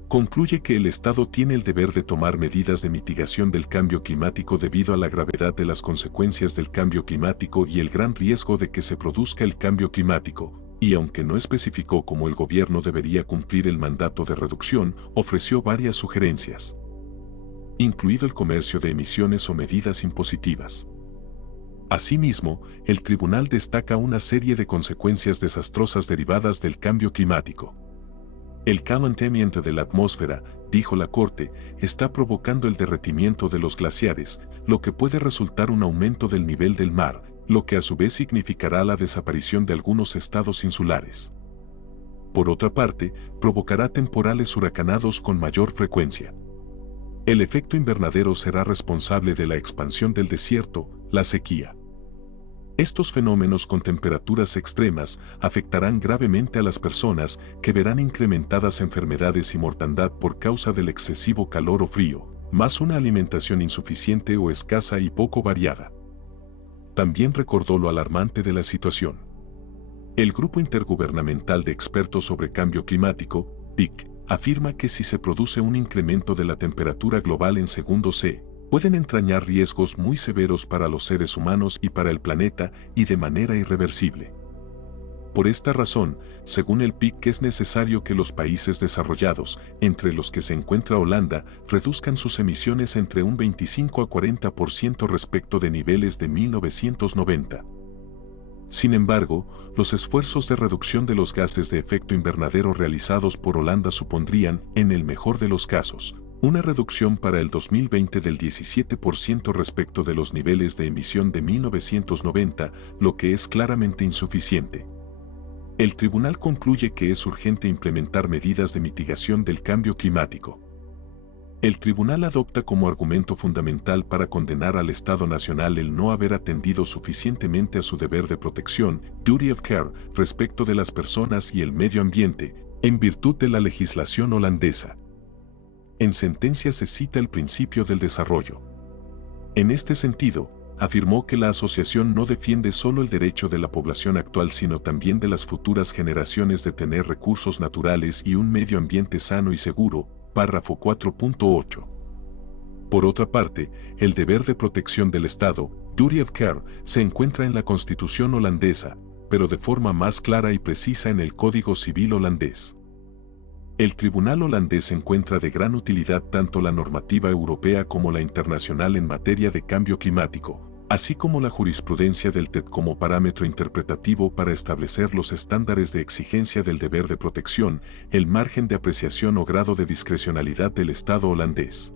Concluye que el Estado tiene el deber de tomar medidas de mitigación del cambio climático debido a la gravedad de las consecuencias del cambio climático y el gran riesgo de que se produzca el cambio climático, y aunque no especificó cómo el gobierno debería cumplir el mandato de reducción, ofreció varias sugerencias, incluido el comercio de emisiones o medidas impositivas. Asimismo, el tribunal destaca una serie de consecuencias desastrosas derivadas del cambio climático. El calentamiento de la atmósfera, dijo la Corte, está provocando el derretimiento de los glaciares, lo que puede resultar un aumento del nivel del mar, lo que a su vez significará la desaparición de algunos estados insulares. Por otra parte, provocará temporales huracanados con mayor frecuencia. El efecto invernadero será responsable de la expansión del desierto, la sequía. Estos fenómenos con temperaturas extremas afectarán gravemente a las personas que verán incrementadas enfermedades y mortandad por causa del excesivo calor o frío, más una alimentación insuficiente o escasa y poco variada. También recordó lo alarmante de la situación. El Grupo Intergubernamental de Expertos sobre Cambio Climático, PIC, afirma que si se produce un incremento de la temperatura global en segundos C, pueden entrañar riesgos muy severos para los seres humanos y para el planeta y de manera irreversible. Por esta razón, según el PIC, es necesario que los países desarrollados, entre los que se encuentra Holanda, reduzcan sus emisiones entre un 25 a 40% respecto de niveles de 1990. Sin embargo, los esfuerzos de reducción de los gases de efecto invernadero realizados por Holanda supondrían, en el mejor de los casos, una reducción para el 2020 del 17% respecto de los niveles de emisión de 1990, lo que es claramente insuficiente. El tribunal concluye que es urgente implementar medidas de mitigación del cambio climático. El tribunal adopta como argumento fundamental para condenar al Estado Nacional el no haber atendido suficientemente a su deber de protección, duty of care, respecto de las personas y el medio ambiente, en virtud de la legislación holandesa. En sentencia se cita el principio del desarrollo. En este sentido, afirmó que la asociación no defiende solo el derecho de la población actual sino también de las futuras generaciones de tener recursos naturales y un medio ambiente sano y seguro, párrafo 4.8. Por otra parte, el deber de protección del Estado, duty of care, se encuentra en la Constitución holandesa, pero de forma más clara y precisa en el Código Civil holandés. El tribunal holandés encuentra de gran utilidad tanto la normativa europea como la internacional en materia de cambio climático, así como la jurisprudencia del TED como parámetro interpretativo para establecer los estándares de exigencia del deber de protección, el margen de apreciación o grado de discrecionalidad del Estado holandés,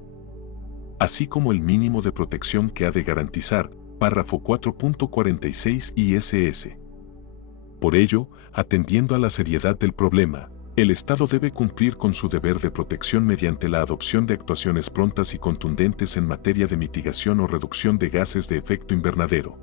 así como el mínimo de protección que ha de garantizar, párrafo 4.46 ISS. Por ello, atendiendo a la seriedad del problema, el Estado debe cumplir con su deber de protección mediante la adopción de actuaciones prontas y contundentes en materia de mitigación o reducción de gases de efecto invernadero.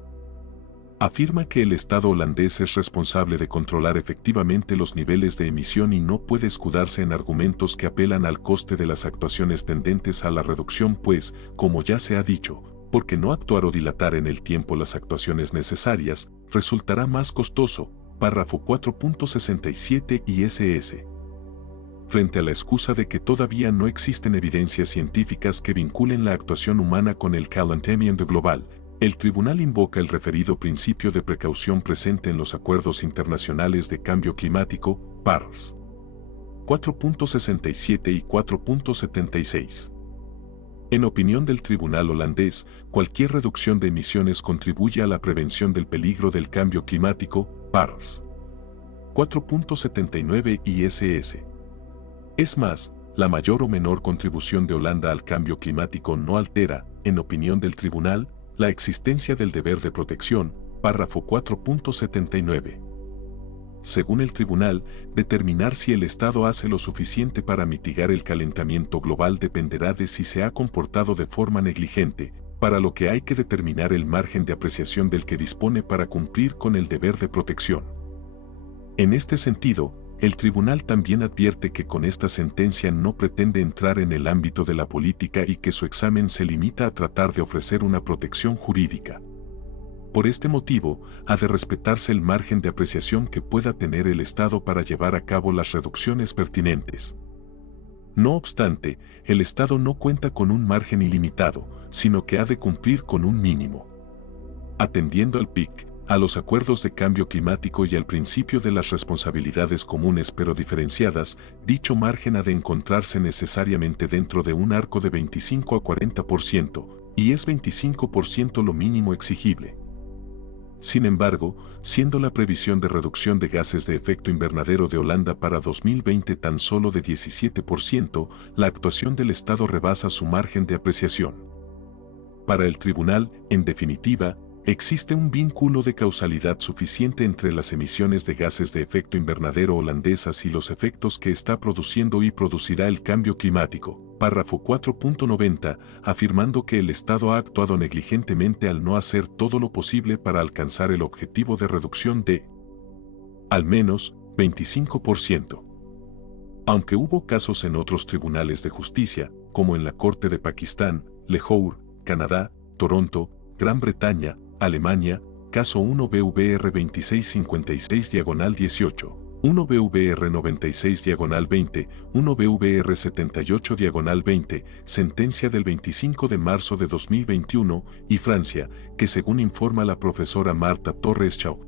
Afirma que el Estado holandés es responsable de controlar efectivamente los niveles de emisión y no puede escudarse en argumentos que apelan al coste de las actuaciones tendentes a la reducción, pues, como ya se ha dicho, porque no actuar o dilatar en el tiempo las actuaciones necesarias, resultará más costoso. Párrafo 4.67 ISS. Frente a la excusa de que todavía no existen evidencias científicas que vinculen la actuación humana con el calentamiento global, el tribunal invoca el referido principio de precaución presente en los acuerdos internacionales de cambio climático, PARS. 4.67 y 4.76. En opinión del tribunal holandés, cualquier reducción de emisiones contribuye a la prevención del peligro del cambio climático, PARS. 4.79 ISS. Es más, la mayor o menor contribución de Holanda al cambio climático no altera, en opinión del tribunal, la existencia del deber de protección, párrafo 4.79. Según el tribunal, determinar si el Estado hace lo suficiente para mitigar el calentamiento global dependerá de si se ha comportado de forma negligente, para lo que hay que determinar el margen de apreciación del que dispone para cumplir con el deber de protección. En este sentido, el tribunal también advierte que con esta sentencia no pretende entrar en el ámbito de la política y que su examen se limita a tratar de ofrecer una protección jurídica. Por este motivo, ha de respetarse el margen de apreciación que pueda tener el Estado para llevar a cabo las reducciones pertinentes. No obstante, el Estado no cuenta con un margen ilimitado, sino que ha de cumplir con un mínimo. Atendiendo al PIC, a los acuerdos de cambio climático y al principio de las responsabilidades comunes pero diferenciadas, dicho margen ha de encontrarse necesariamente dentro de un arco de 25 a 40%, y es 25% lo mínimo exigible. Sin embargo, siendo la previsión de reducción de gases de efecto invernadero de Holanda para 2020 tan solo de 17%, la actuación del Estado rebasa su margen de apreciación. Para el tribunal, en definitiva, existe un vínculo de causalidad suficiente entre las emisiones de gases de efecto invernadero holandesas y los efectos que está produciendo y producirá el cambio climático. Párrafo 4.90, afirmando que el Estado ha actuado negligentemente al no hacer todo lo posible para alcanzar el objetivo de reducción de al menos 25%. Aunque hubo casos en otros tribunales de justicia, como en la Corte de Pakistán, Lahore, Canadá, Toronto, Gran Bretaña, Alemania, caso 1 BVR 2656-18, 1 BVR 96-20, 1 BVR 78-20, sentencia del 25 de marzo de 2021, y Francia, que según informa la profesora Marta Torres Chau,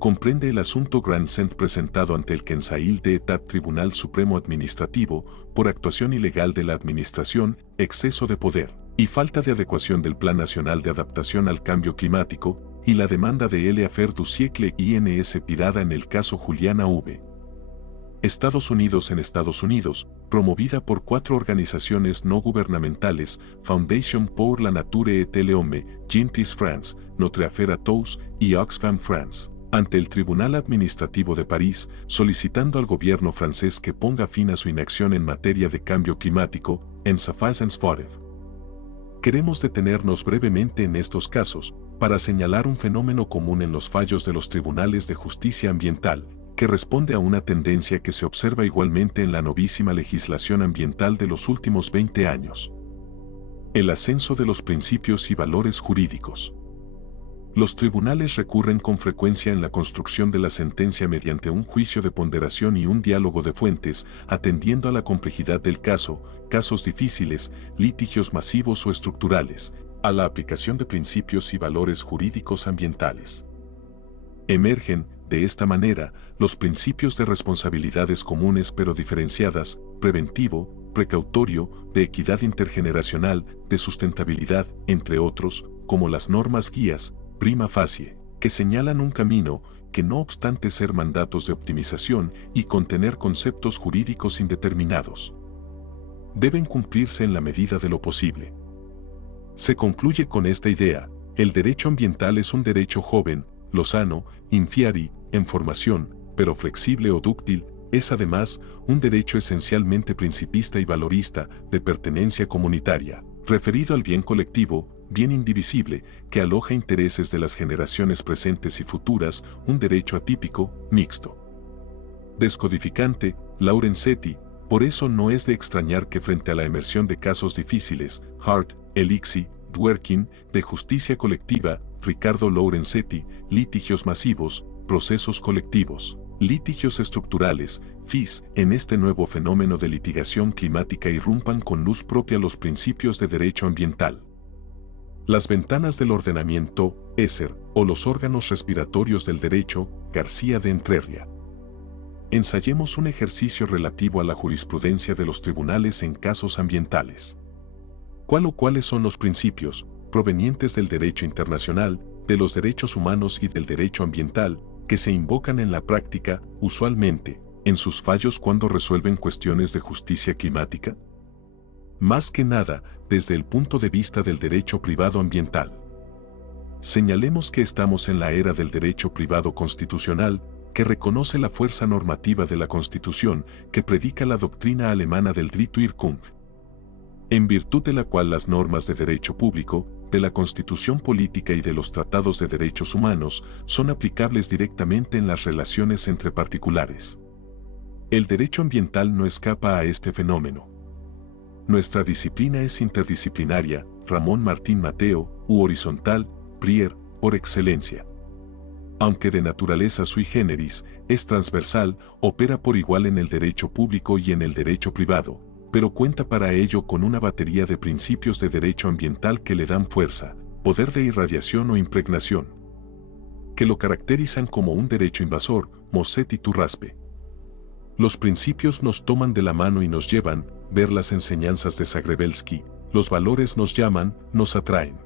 comprende el asunto Grand Cent presentado ante el Conseil d'État Tribunal Supremo Administrativo por actuación ilegal de la Administración, exceso de poder y falta de adecuación del Plan Nacional de Adaptación al Cambio Climático, y la demanda de L. Affaire du Siècle INS pirada en el caso Juliana V. Estados Unidos en Estados Unidos, promovida por 4 organizaciones no gubernamentales, Foundation pour la Nature et l'Homme, Greenpeace France, Notre Affaire à tous y Oxfam France, ante el Tribunal Administrativo de París, solicitando al gobierno francés que ponga fin a su inacción en materia de cambio climático, en Suffisance Forever. Queremos detenernos brevemente en estos casos, para señalar un fenómeno común en los fallos de los tribunales de justicia ambiental, que responde a una tendencia que se observa igualmente en la novísima legislación ambiental de los últimos 20 años. El ascenso de los principios y valores jurídicos. Los tribunales recurren con frecuencia en la construcción de la sentencia mediante un juicio de ponderación y un diálogo de fuentes, atendiendo a la complejidad del caso, casos difíciles, litigios masivos o estructurales, a la aplicación de principios y valores jurídicos ambientales. Emergen, de esta manera, los principios de responsabilidades comunes pero diferenciadas, preventivo, precautorio, de equidad intergeneracional, de sustentabilidad, entre otros, como las normas guías, prima facie, que señalan un camino que no obstante ser mandatos de optimización y contener conceptos jurídicos indeterminados, deben cumplirse en la medida de lo posible. Se concluye con esta idea: el derecho ambiental es un derecho joven, lozano, infieri, en formación, pero flexible o dúctil, es además un derecho esencialmente principista y valorista, de pertenencia comunitaria. referido al bien colectivo, bien indivisible, que aloja intereses de las generaciones presentes y futuras, un derecho atípico, mixto. Descodificante, Lorenzetti. Por eso no es de extrañar que frente a la emersión de casos difíciles, Hart, Elixir, Dworkin, de justicia colectiva, Ricardo Lorenzetti, litigios masivos, procesos colectivos, litigios estructurales, FIS, en este nuevo fenómeno de litigación climática irrumpan con luz propia los principios de derecho ambiental. Las ventanas del ordenamiento, ESER, o los órganos respiratorios del derecho, García de Entrerria. Ensayemos un ejercicio relativo a la jurisprudencia de los tribunales en casos ambientales. ¿Cuál o cuáles son los principios, provenientes del derecho internacional, de los derechos humanos y del derecho ambiental, que se invocan en la práctica, usualmente, en sus fallos cuando resuelven cuestiones de justicia climática? Más que nada, desde el punto de vista del derecho privado ambiental. Señalemos que estamos en la era del derecho privado constitucional, que reconoce la fuerza normativa de la Constitución, que predica la doctrina alemana del Drittwirkung, en virtud de la cual las normas de derecho público, de la Constitución política y de los tratados de derechos humanos son aplicables directamente en las relaciones entre particulares. El derecho ambiental no escapa a este fenómeno. Nuestra disciplina es interdisciplinaria, Ramón Martín Mateo, u horizontal, Prier, por excelencia. Aunque de naturaleza sui generis, es transversal, opera por igual en el derecho público y en el derecho privado, pero cuenta para ello con una batería de principios de derecho ambiental que le dan fuerza, poder de irradiación o impregnación, que lo caracterizan como un derecho invasor, Mosset y Turraspe. Los principios nos toman de la mano y nos llevan, ver las enseñanzas de Zagrebelsky, los valores nos llaman, nos atraen.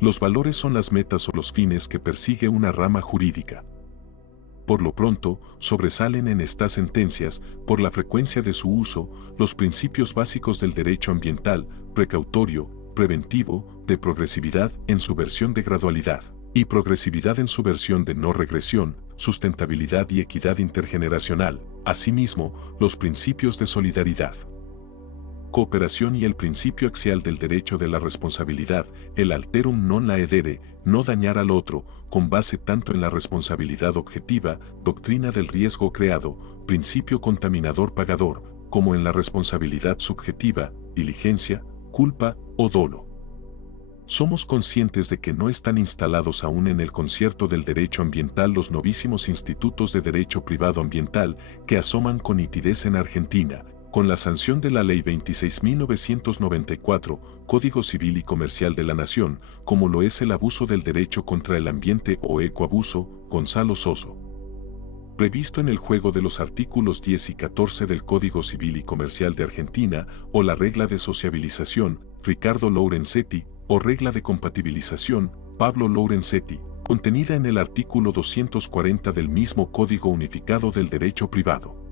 Los valores son las metas o los fines que persigue una rama jurídica. Por lo pronto, sobresalen en estas sentencias, por la frecuencia de su uso, los principios básicos del derecho ambiental, precautorio, preventivo, de progresividad en su versión de gradualidad, y progresividad en su versión de no regresión, sustentabilidad y equidad intergeneracional, asimismo, los principios de solidaridad, cooperación y el principio axial del derecho de la responsabilidad, el alterum non laedere, no dañar al otro, con base tanto en la responsabilidad objetiva, doctrina del riesgo creado, principio contaminador pagador, como en la responsabilidad subjetiva, diligencia, culpa o dolo. Somos conscientes de que no están instalados aún en el concierto del derecho ambiental los novísimos institutos de derecho privado ambiental que asoman con nitidez en Argentina, con la sanción de la Ley 26.994, Código Civil y Comercial de la Nación, como lo es el abuso del derecho contra el ambiente o ecoabuso, Gonzalo Soso. Previsto en el juego de los artículos 10 y 14 del Código Civil y Comercial de Argentina, o la regla de sociabilización, Ricardo Lorenzetti, o regla de compatibilización, Pablo Lorenzetti, contenida en el artículo 240 del mismo Código Unificado del Derecho Privado.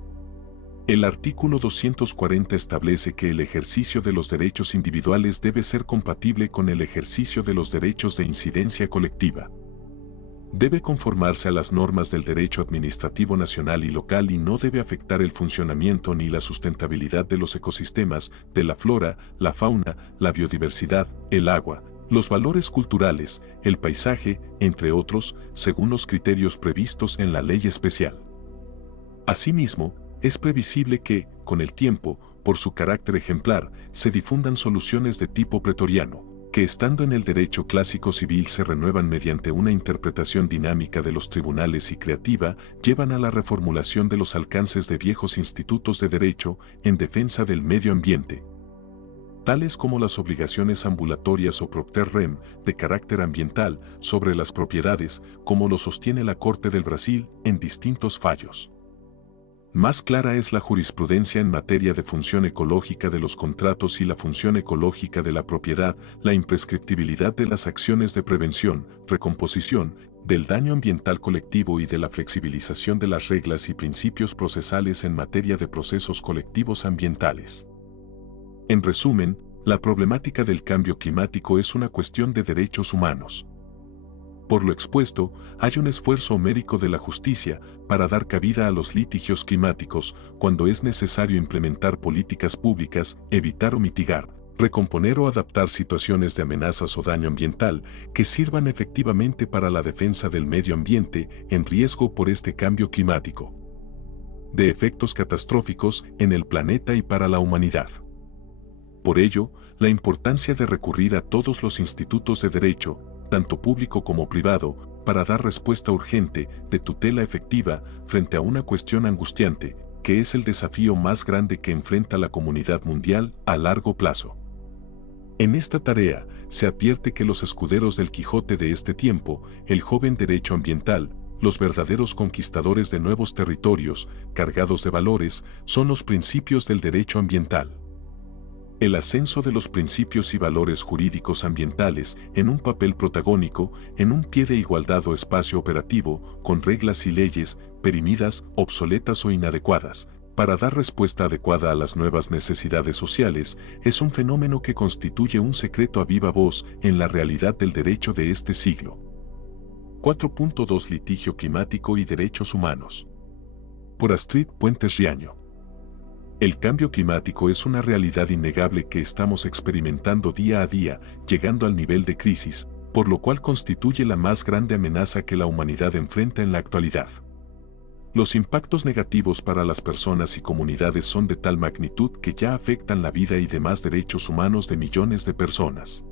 El artículo 240 establece que el ejercicio de los derechos individuales debe ser compatible con el ejercicio de los derechos de incidencia colectiva. Debe conformarse a las normas del derecho administrativo nacional y local y no debe afectar el funcionamiento ni la sustentabilidad de los ecosistemas, de la flora, la fauna, la biodiversidad, el agua, los valores culturales, el paisaje, entre otros, según los criterios previstos en la ley especial. Asimismo, es previsible que, con el tiempo, por su carácter ejemplar, se difundan soluciones de tipo pretoriano, que estando en el derecho clásico civil se renuevan mediante una interpretación dinámica de los tribunales y creativa, llevan a la reformulación de los alcances de viejos institutos de derecho en defensa del medio ambiente, tales como las obligaciones ambulatorias o propter rem de carácter ambiental sobre las propiedades, como lo sostiene la Corte del Brasil en distintos fallos. Más clara es la jurisprudencia en materia de función ecológica de los contratos y la función ecológica de la propiedad, la imprescriptibilidad de las acciones de prevención, recomposición, del daño ambiental colectivo y de la flexibilización de las reglas y principios procesales en materia de procesos colectivos ambientales. En resumen, la problemática del cambio climático es una cuestión de derechos humanos. Por lo expuesto, hay un esfuerzo homérico de la justicia para dar cabida a los litigios climáticos cuando es necesario implementar políticas públicas, evitar o mitigar, Recomponer o adaptar situaciones de amenazas o daño ambiental que sirvan efectivamente para la defensa del medio ambiente en riesgo por este cambio climático. De efectos catastróficos en el planeta y para la humanidad. Por ello, la importancia de recurrir a todos los institutos de derecho, tanto público como privado, para dar respuesta urgente, de tutela efectiva, frente a una cuestión angustiante, que es el desafío más grande que enfrenta la comunidad mundial a largo plazo. En esta tarea, se advierte que los escuderos del Quijote de este tiempo, el joven derecho ambiental, los verdaderos conquistadores de nuevos territorios, cargados de valores, son los principios del derecho ambiental. El ascenso de los principios y valores jurídicos ambientales en un papel protagónico, en un pie de igualdad o espacio operativo, con reglas y leyes, perimidas, obsoletas o inadecuadas, para dar respuesta adecuada a las nuevas necesidades sociales, es un fenómeno que constituye un secreto a viva voz en la realidad del derecho de este siglo. 4.2 Litigio climático y derechos humanos. Por Astrid Puentes Riaño. El cambio climático es una realidad innegable que estamos experimentando día a día, llegando al nivel de crisis, por lo cual constituye la más grande amenaza que la humanidad enfrenta en la actualidad. Los impactos negativos para las personas y comunidades son de tal magnitud que ya afectan la vida y demás derechos humanos de millones de personas.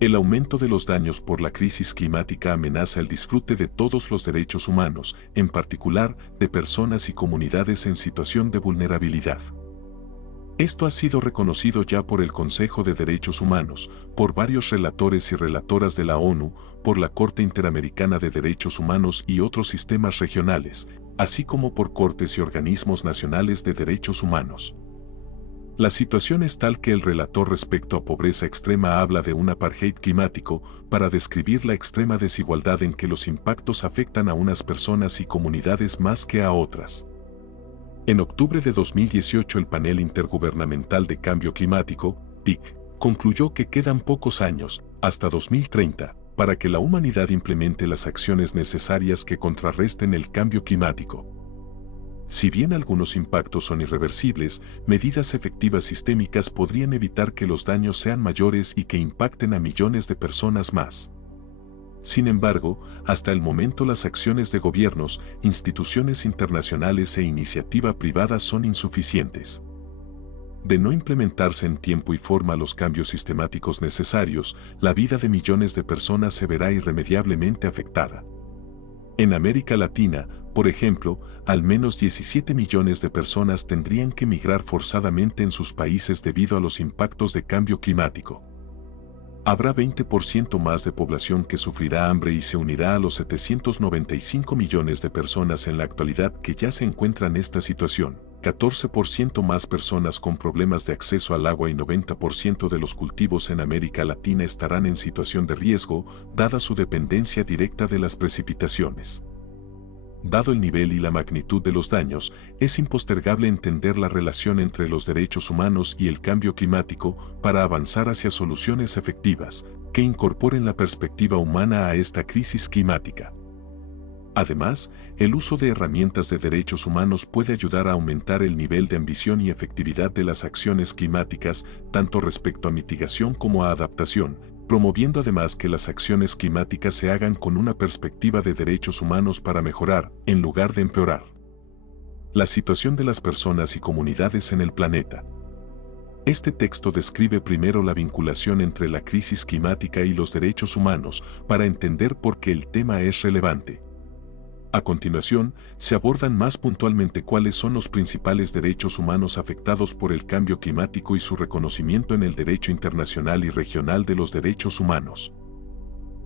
El aumento de los daños por la crisis climática amenaza el disfrute de todos los derechos humanos, en particular de personas y comunidades en situación de vulnerabilidad. Esto ha sido reconocido ya por el Consejo de Derechos Humanos, por varios relatores y relatoras de la ONU, por la Corte Interamericana de Derechos Humanos y otros sistemas regionales, así como por cortes y organismos nacionales de derechos humanos. La situación es tal que el relator respecto a pobreza extrema habla de un apartheid climático para describir la extrema desigualdad en que los impactos afectan a unas personas y comunidades más que a otras. En octubre de 2018 el Panel Intergubernamental de Cambio Climático, PIC, concluyó que quedan pocos años, hasta 2030, para que la humanidad implemente las acciones necesarias que contrarresten el cambio climático. Si bien algunos impactos son irreversibles, medidas efectivas sistémicas podrían evitar que los daños sean mayores y que impacten a millones de personas más. Sin embargo, hasta el momento las acciones de gobiernos, instituciones internacionales e iniciativa privada son insuficientes. De no implementarse en tiempo y forma los cambios sistemáticos necesarios, la vida de millones de personas se verá irremediablemente afectada. En América Latina, por ejemplo, al menos 17 millones de personas tendrían que migrar forzadamente en sus países debido a los impactos de cambio climático. Habrá 20% más de población que sufrirá hambre y se unirá a los 795 millones de personas en la actualidad que ya se encuentran en esta situación. 14% más personas con problemas de acceso al agua y 90% de los cultivos en América Latina estarán en situación de riesgo, dada su dependencia directa de las precipitaciones. Dado el nivel y la magnitud de los daños, es impostergable entender la relación entre los derechos humanos y el cambio climático para avanzar hacia soluciones efectivas que incorporen la perspectiva humana a esta crisis climática. Además, el uso de herramientas de derechos humanos puede ayudar a aumentar el nivel de ambición y efectividad de las acciones climáticas, tanto respecto a mitigación como a adaptación, promoviendo además que las acciones climáticas se hagan con una perspectiva de derechos humanos para mejorar, en lugar de empeorar, la situación de las personas y comunidades en el planeta. Este texto describe primero la vinculación entre la crisis climática y los derechos humanos para entender por qué el tema es relevante. A continuación, se abordan más puntualmente cuáles son los principales derechos humanos afectados por el cambio climático y su reconocimiento en el derecho internacional y regional de los derechos humanos.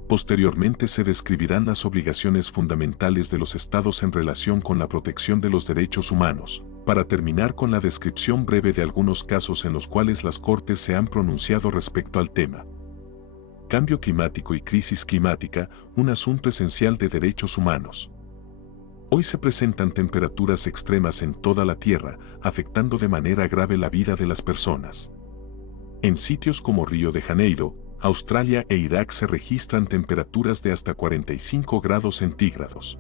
Posteriormente se describirán las obligaciones fundamentales de los estados en relación con la protección de los derechos humanos, para terminar con la descripción breve de algunos casos en los cuales las Cortes se han pronunciado respecto al tema. Cambio climático y crisis climática, un asunto esencial de derechos humanos. Hoy se presentan temperaturas extremas en toda la Tierra, afectando de manera grave la vida de las personas. En sitios como Río de Janeiro, Australia e Irak se registran temperaturas de hasta 45 grados centígrados.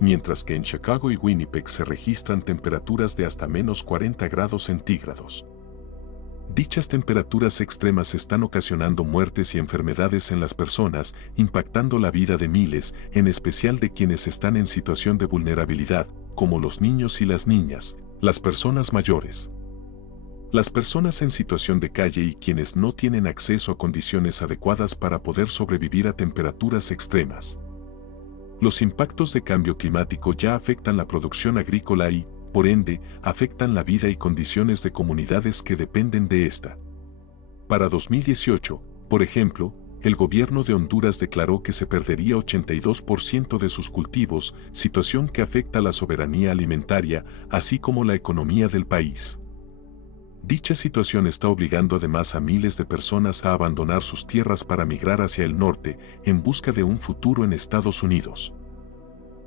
Mientras que en Chicago y Winnipeg se registran temperaturas de hasta menos 40 grados centígrados. Dichas temperaturas extremas están ocasionando muertes y enfermedades en las personas, impactando la vida de miles, en especial de quienes están en situación de vulnerabilidad, como los niños y las niñas, las personas mayores. Las personas en situación de calle y quienes no tienen acceso a condiciones adecuadas para poder sobrevivir a temperaturas extremas. Los impactos de cambio climático ya afectan la producción agrícola y, por ende, afectan la vida y condiciones de comunidades que dependen de esta. Para 2018, por ejemplo, el gobierno de Honduras declaró que se perdería 82% de sus cultivos, situación que afecta la soberanía alimentaria, así como la economía del país. Dicha situación está obligando además a miles de personas a abandonar sus tierras para migrar hacia el norte, en busca de un futuro en Estados Unidos.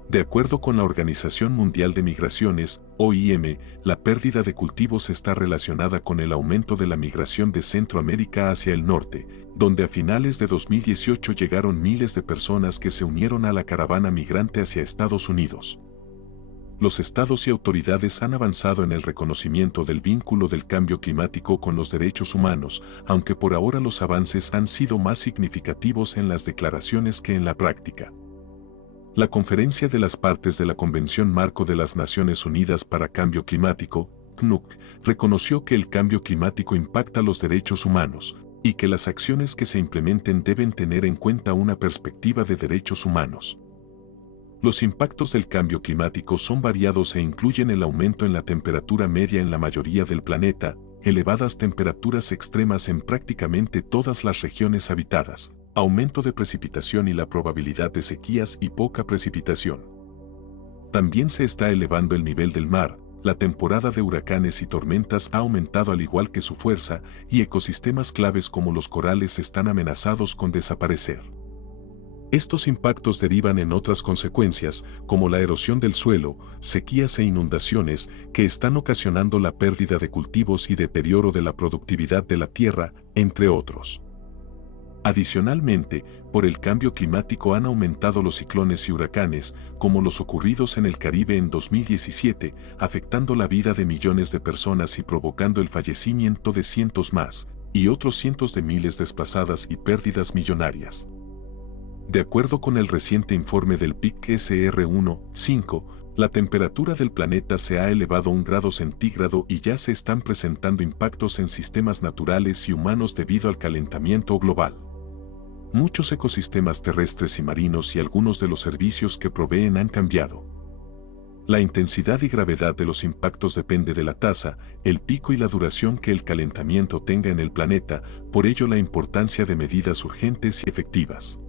De acuerdo con la Organización Mundial de Migraciones, OIM, la pérdida de cultivos está relacionada con el aumento de la migración de Centroamérica hacia el norte, donde a finales de 2018 llegaron miles de personas que se unieron a la caravana migrante hacia Estados Unidos. Los estados y autoridades han avanzado en el reconocimiento del vínculo del cambio climático con los derechos humanos, aunque por ahora los avances han sido más significativos en las declaraciones que en la práctica. La Conferencia de las Partes de la Convención Marco de las Naciones Unidas para Cambio Climático, CNUC, reconoció que el cambio climático impacta los derechos humanos, y que las acciones que se implementen deben tener en cuenta una perspectiva de derechos humanos. Los impactos del cambio climático son variados e incluyen el aumento en la temperatura media en la mayoría del planeta, elevadas temperaturas extremas en prácticamente todas las regiones habitadas, aumento de precipitación y la probabilidad de sequías y poca precipitación. También se está elevando el nivel del mar, la temporada de huracanes y tormentas ha aumentado al igual que su fuerza, y ecosistemas claves como los corales están amenazados con desaparecer. Estos impactos derivan en otras consecuencias, como la erosión del suelo, sequías e inundaciones, que están ocasionando la pérdida de cultivos y deterioro de la productividad de la tierra, entre otros. Adicionalmente, por el cambio climático han aumentado los ciclones y huracanes, como los ocurridos en el Caribe en 2017, afectando la vida de millones de personas y provocando el fallecimiento de cientos más, y otros cientos de miles desplazadas y pérdidas millonarias. De acuerdo con el reciente informe del PIC SR1.5, la temperatura del planeta se ha elevado 1 grado centígrado y ya se están presentando impactos en sistemas naturales y humanos debido al calentamiento global. Muchos ecosistemas terrestres y marinos y algunos de los servicios que proveen han cambiado. La intensidad y gravedad de los impactos depende de la tasa, el pico y la duración que el calentamiento tenga en el planeta, por ello la importancia de medidas urgentes y efectivas.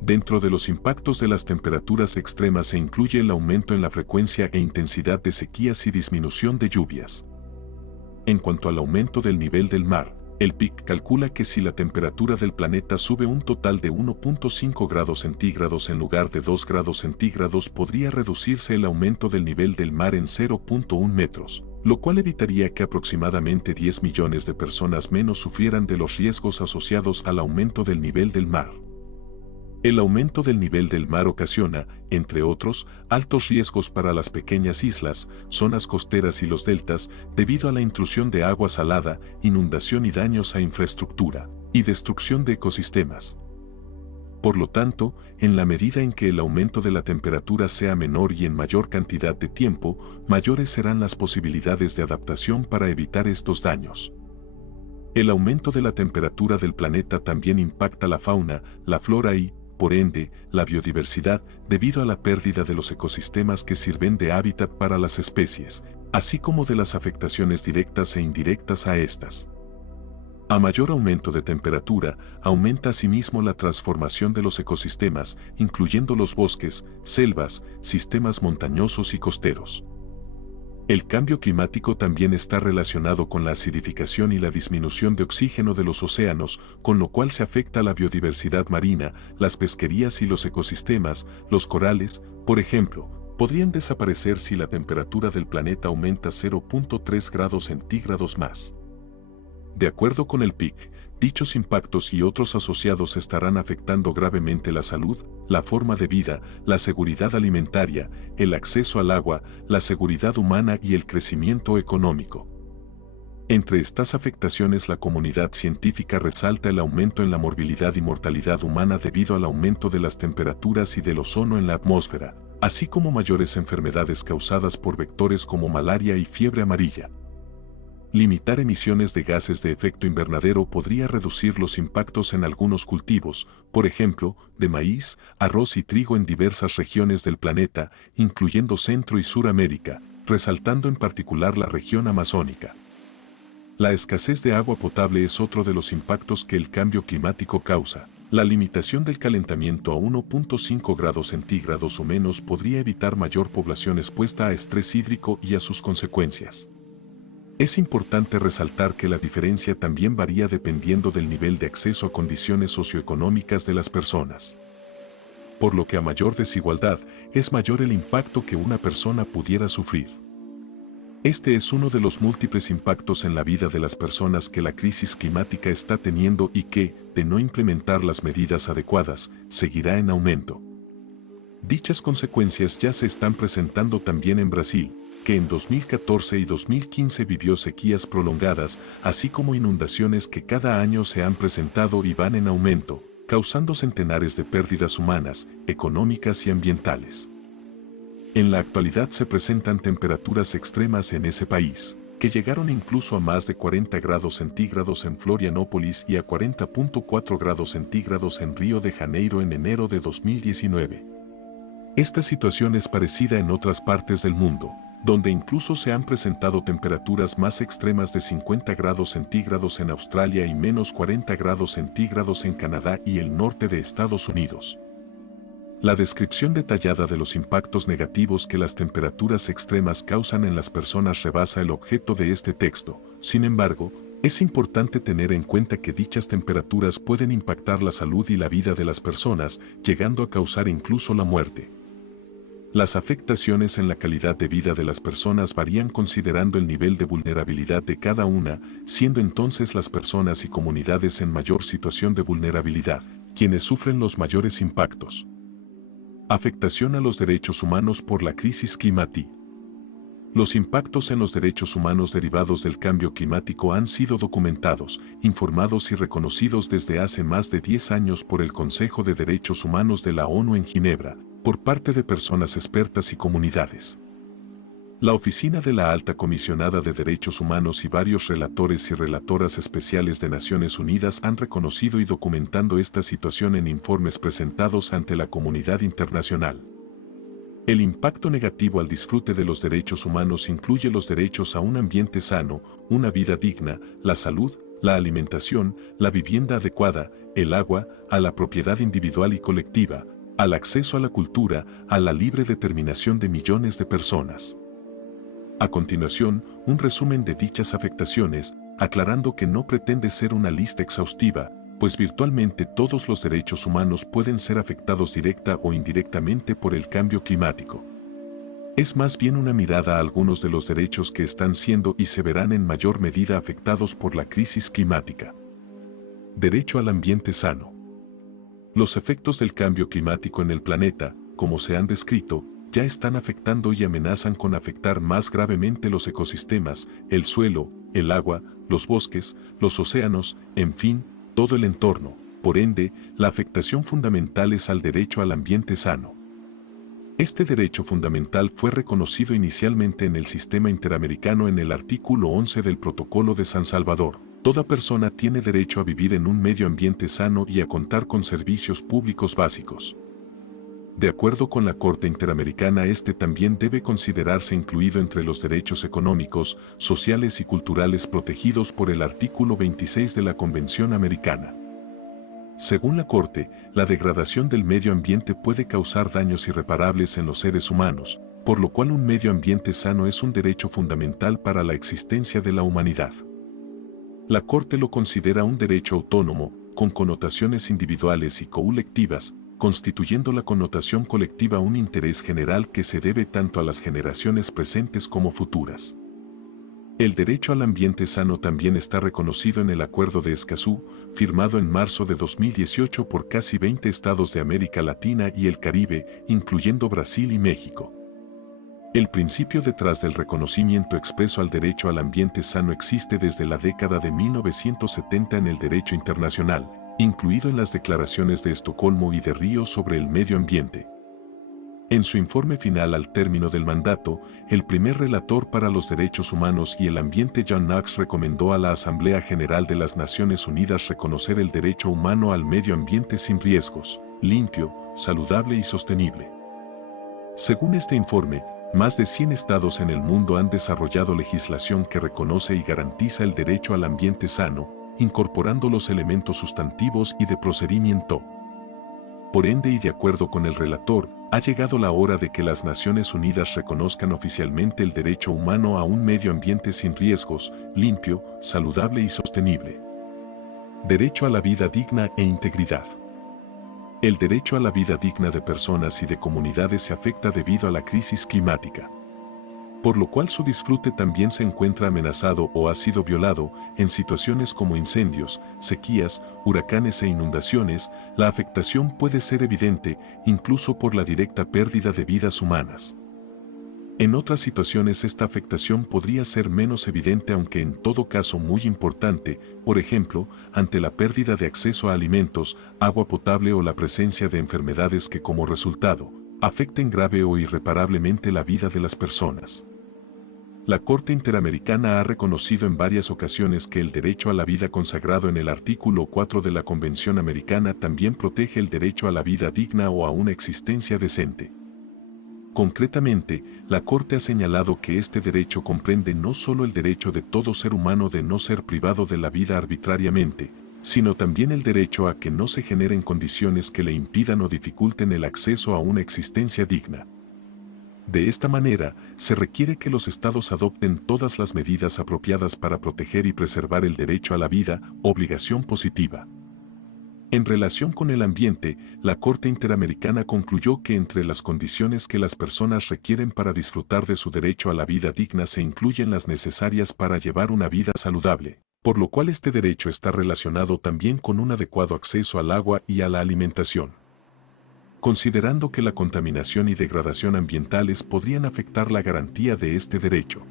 Dentro de los impactos de las temperaturas extremas se incluye el aumento en la frecuencia e intensidad de sequías y disminución de lluvias. En cuanto al aumento del nivel del mar, el PIC calcula que si la temperatura del planeta sube un total de 1.5 grados centígrados en lugar de 2 grados centígrados podría reducirse el aumento del nivel del mar en 0.1 metros, lo cual evitaría que aproximadamente 10 millones de personas menos sufrieran de los riesgos asociados al aumento del nivel del mar. El aumento del nivel del mar ocasiona, entre otros, altos riesgos para las pequeñas islas, zonas costeras y los deltas, debido a la intrusión de agua salada, inundación y daños a infraestructura, y destrucción de ecosistemas. Por lo tanto, en la medida en que el aumento de la temperatura sea menor y en mayor cantidad de tiempo, mayores serán las posibilidades de adaptación para evitar estos daños. El aumento de la temperatura del planeta también impacta la fauna, la flora y, por ende, la biodiversidad, debido a la pérdida de los ecosistemas que sirven de hábitat para las especies, así como de las afectaciones directas e indirectas a estas. A mayor aumento de temperatura, aumenta asimismo la transformación de los ecosistemas, incluyendo los bosques, selvas, sistemas montañosos y costeros. El cambio climático también está relacionado con la acidificación y la disminución de oxígeno de los océanos, con lo cual se afecta la biodiversidad marina, las pesquerías y los ecosistemas. Los corales, por ejemplo, podrían desaparecer si la temperatura del planeta aumenta 0.3 grados centígrados más. De acuerdo con el PIC, dichos impactos y otros asociados estarán afectando gravemente la salud, la forma de vida, la seguridad alimentaria, el acceso al agua, la seguridad humana y el crecimiento económico. Entre estas afectaciones, la comunidad científica resalta el aumento en la morbilidad y mortalidad humana debido al aumento de las temperaturas y del ozono en la atmósfera, así como mayores enfermedades causadas por vectores como malaria y fiebre amarilla. Limitar emisiones de gases de efecto invernadero podría reducir los impactos en algunos cultivos, por ejemplo, de maíz, arroz y trigo en diversas regiones del planeta, incluyendo Centro y Suramérica, resaltando en particular la región amazónica. La escasez de agua potable es otro de los impactos que el cambio climático causa. La limitación del calentamiento a 1.5 grados centígrados o menos podría evitar mayor población expuesta a estrés hídrico y a sus consecuencias. Es importante resaltar que la diferencia también varía dependiendo del nivel de acceso a condiciones socioeconómicas de las personas. Por lo que a mayor desigualdad, es mayor el impacto que una persona pudiera sufrir. Este es uno de los múltiples impactos en la vida de las personas que la crisis climática está teniendo y que, de no implementar las medidas adecuadas, seguirá en aumento. Dichas consecuencias ya se están presentando también en Brasil, que en 2014 y 2015 vivió sequías prolongadas, así como inundaciones que cada año se han presentado y van en aumento, causando centenares de pérdidas humanas, económicas y ambientales. En la actualidad se presentan temperaturas extremas en ese país, que llegaron incluso a más de 40 grados centígrados en Florianópolis y a 40.4 grados centígrados en Río de Janeiro en enero de 2019. Esta situación es parecida en otras partes del mundo, donde incluso se han presentado temperaturas más extremas de 50 grados centígrados en Australia y menos 40 grados centígrados en Canadá y el norte de Estados Unidos. La descripción detallada de los impactos negativos que las temperaturas extremas causan en las personas rebasa el objeto de este texto. Sin embargo, es importante tener en cuenta que dichas temperaturas pueden impactar la salud y la vida de las personas, llegando a causar incluso la muerte. Las afectaciones en la calidad de vida de las personas varían considerando el nivel de vulnerabilidad de cada una, siendo entonces las personas y comunidades en mayor situación de vulnerabilidad, quienes sufren los mayores impactos. Afectación a los derechos humanos por la crisis climática. Los impactos en los derechos humanos derivados del cambio climático han sido documentados, informados y reconocidos desde hace más de 10 años por el Consejo de Derechos Humanos de la ONU en Ginebra, por parte de personas expertas y comunidades. La Oficina de la Alta Comisionada de Derechos Humanos y varios relatores y relatoras especiales de Naciones Unidas han reconocido y documentado esta situación en informes presentados ante la comunidad internacional. El impacto negativo al disfrute de los derechos humanos incluye los derechos a un ambiente sano, una vida digna, la salud, la alimentación, la vivienda adecuada, el agua, a la propiedad individual y colectiva, al acceso a la cultura, a la libre determinación de millones de personas. A continuación, un resumen de dichas afectaciones, aclarando que no pretende ser una lista exhaustiva, pues virtualmente todos los derechos humanos pueden ser afectados directa o indirectamente por el cambio climático. Es más bien una mirada a algunos de los derechos que están siendo y se verán en mayor medida afectados por la crisis climática. Derecho al ambiente sano. Los efectos del cambio climático en el planeta, como se han descrito, ya están afectando y amenazan con afectar más gravemente los ecosistemas, el suelo, el agua, los bosques, los océanos, en fin, todo el entorno. Por ende, la afectación fundamental es al derecho al ambiente sano. Este derecho fundamental fue reconocido inicialmente en el sistema interamericano en el artículo 11 del Protocolo de San Salvador. Toda persona tiene derecho a vivir en un medio ambiente sano y a contar con servicios públicos básicos. De acuerdo con la Corte Interamericana, este también debe considerarse incluido entre los derechos económicos, sociales y culturales protegidos por el artículo 26 de la Convención Americana. Según la Corte, la degradación del medio ambiente puede causar daños irreparables en los seres humanos, por lo cual un medio ambiente sano es un derecho fundamental para la existencia de la humanidad. La Corte lo considera un derecho autónomo, con connotaciones individuales y colectivas, constituyendo la connotación colectiva un interés general que se debe tanto a las generaciones presentes como futuras. El derecho al ambiente sano también está reconocido en el Acuerdo de Escazú, firmado en marzo de 2018 por casi 20 estados de América Latina y el Caribe, incluyendo Brasil y México. El principio detrás del reconocimiento expreso al derecho al ambiente sano existe desde la década de 1970 en el derecho internacional, incluido en las declaraciones de Estocolmo y de Río sobre el medio ambiente. En su informe final al término del mandato, el primer relator para los derechos humanos y el ambiente John Knox recomendó a la Asamblea General de las Naciones Unidas reconocer el derecho humano al medio ambiente sin riesgos, limpio, saludable y sostenible. Según este informe, más de 100 estados en el mundo han desarrollado legislación que reconoce y garantiza el derecho al ambiente sano, incorporando los elementos sustantivos y de procedimiento. Por ende y de acuerdo con el relator, ha llegado la hora de que las Naciones Unidas reconozcan oficialmente el derecho humano a un medio ambiente sin riesgos, limpio, saludable y sostenible. Derecho a la vida digna e integridad. El derecho a la vida digna de personas y de comunidades se afecta debido a la crisis climática, por lo cual su disfrute también se encuentra amenazado o ha sido violado. En situaciones como incendios, sequías, huracanes e inundaciones, la afectación puede ser evidente, incluso por la directa pérdida de vidas humanas. En otras situaciones esta afectación podría ser menos evidente, aunque en todo caso muy importante, por ejemplo, ante la pérdida de acceso a alimentos, agua potable o la presencia de enfermedades que como resultado, afecten grave o irreparablemente la vida de las personas. La Corte Interamericana ha reconocido en varias ocasiones que el derecho a la vida consagrado en el artículo 4 de la Convención Americana también protege el derecho a la vida digna o a una existencia decente. Concretamente, la Corte ha señalado que este derecho comprende no solo el derecho de todo ser humano de no ser privado de la vida arbitrariamente, sino también el derecho a que no se generen condiciones que le impidan o dificulten el acceso a una existencia digna. De esta manera, se requiere que los estados adopten todas las medidas apropiadas para proteger y preservar el derecho a la vida, obligación positiva. En relación con el ambiente, la Corte Interamericana concluyó que entre las condiciones que las personas requieren para disfrutar de su derecho a la vida digna se incluyen las necesarias para llevar una vida saludable, por lo cual este derecho está relacionado también con un adecuado acceso al agua y a la alimentación. Considerando que la contaminación y degradación ambientales podrían afectar la garantía de este derecho.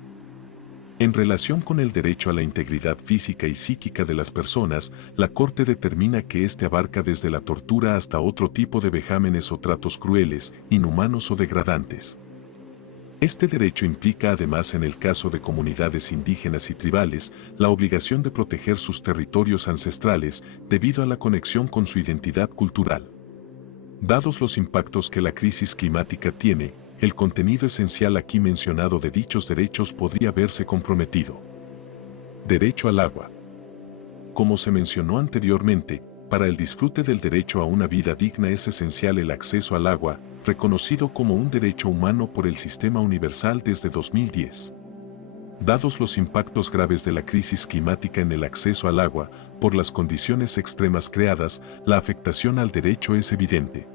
En relación con el derecho a la integridad física y psíquica de las personas, la Corte determina que este abarca desde la tortura hasta otro tipo de vejámenes o tratos crueles, inhumanos o degradantes. Este derecho implica además, en el caso de comunidades indígenas y tribales, la obligación de proteger sus territorios ancestrales debido a la conexión con su identidad cultural. Dados los impactos que la crisis climática tiene, el contenido esencial aquí mencionado de dichos derechos podría verse comprometido. Derecho al agua. Como se mencionó anteriormente, para el disfrute del derecho a una vida digna es esencial el acceso al agua, reconocido como un derecho humano por el Sistema Universal desde 2010. Dados los impactos graves de la crisis climática en el acceso al agua, por las condiciones extremas creadas, la afectación al derecho es evidente.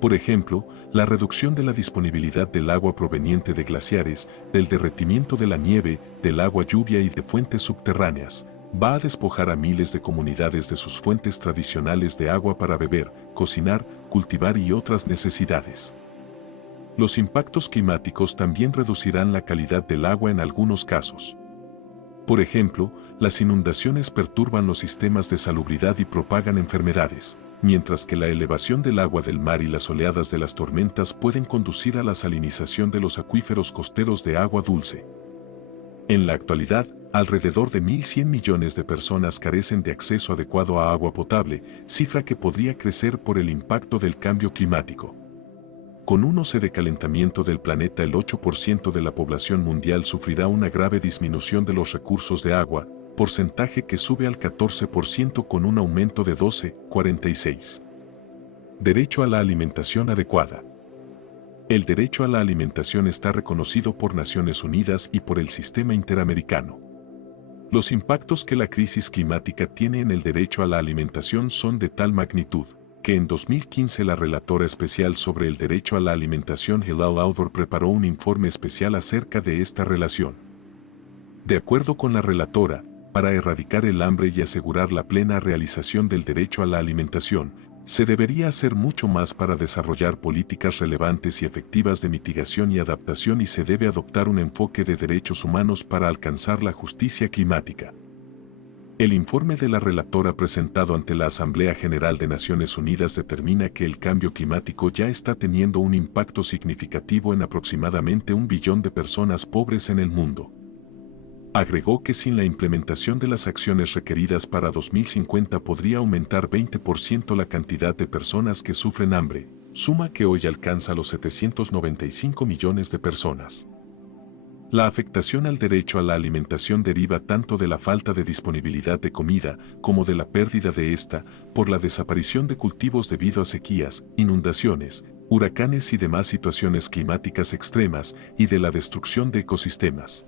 Por ejemplo, la reducción de la disponibilidad del agua proveniente de glaciares, del derretimiento de la nieve, del agua lluvia y de fuentes subterráneas, va a despojar a miles de comunidades de sus fuentes tradicionales de agua para beber, cocinar, cultivar y otras necesidades. Los impactos climáticos también reducirán la calidad del agua en algunos casos. Por ejemplo, las inundaciones perturban los sistemas de salubridad y propagan enfermedades, mientras que la elevación del agua del mar y las oleadas de las tormentas pueden conducir a la salinización de los acuíferos costeros de agua dulce. En la actualidad, alrededor de 1.100 millones de personas carecen de acceso adecuado a agua potable, cifra que podría crecer por el impacto del cambio climático. Con un once de calentamiento del planeta, el 8% de la población mundial sufrirá una grave disminución de los recursos de agua, porcentaje que sube al 14% con un aumento de 12,46. Derecho a la alimentación adecuada. El derecho a la alimentación está reconocido por Naciones Unidas y por el Sistema Interamericano. Los impactos que la crisis climática tiene en el derecho a la alimentación son de tal magnitud, que en 2015 la relatora especial sobre el derecho a la alimentación Hilal Audor preparó un informe especial acerca de esta relación. De acuerdo con la relatora, para erradicar el hambre y asegurar la plena realización del derecho a la alimentación, Se debería hacer mucho más para desarrollar políticas relevantes y efectivas de mitigación y adaptación y se debe adoptar un enfoque de derechos humanos para alcanzar la justicia climática. El informe de la relatora presentado ante la Asamblea General de Naciones Unidas determina que el cambio climático ya está teniendo un impacto significativo en aproximadamente 1 billón de personas pobres en el mundo. Agregó que sin la implementación de las acciones requeridas para 2050 podría aumentar 20% la cantidad de personas que sufren hambre, suma que hoy alcanza los 795 millones de personas. La afectación al derecho a la alimentación deriva tanto de la falta de disponibilidad de comida como de la pérdida de esta por la desaparición de cultivos debido a sequías, inundaciones, huracanes y demás situaciones climáticas extremas y de la destrucción de ecosistemas.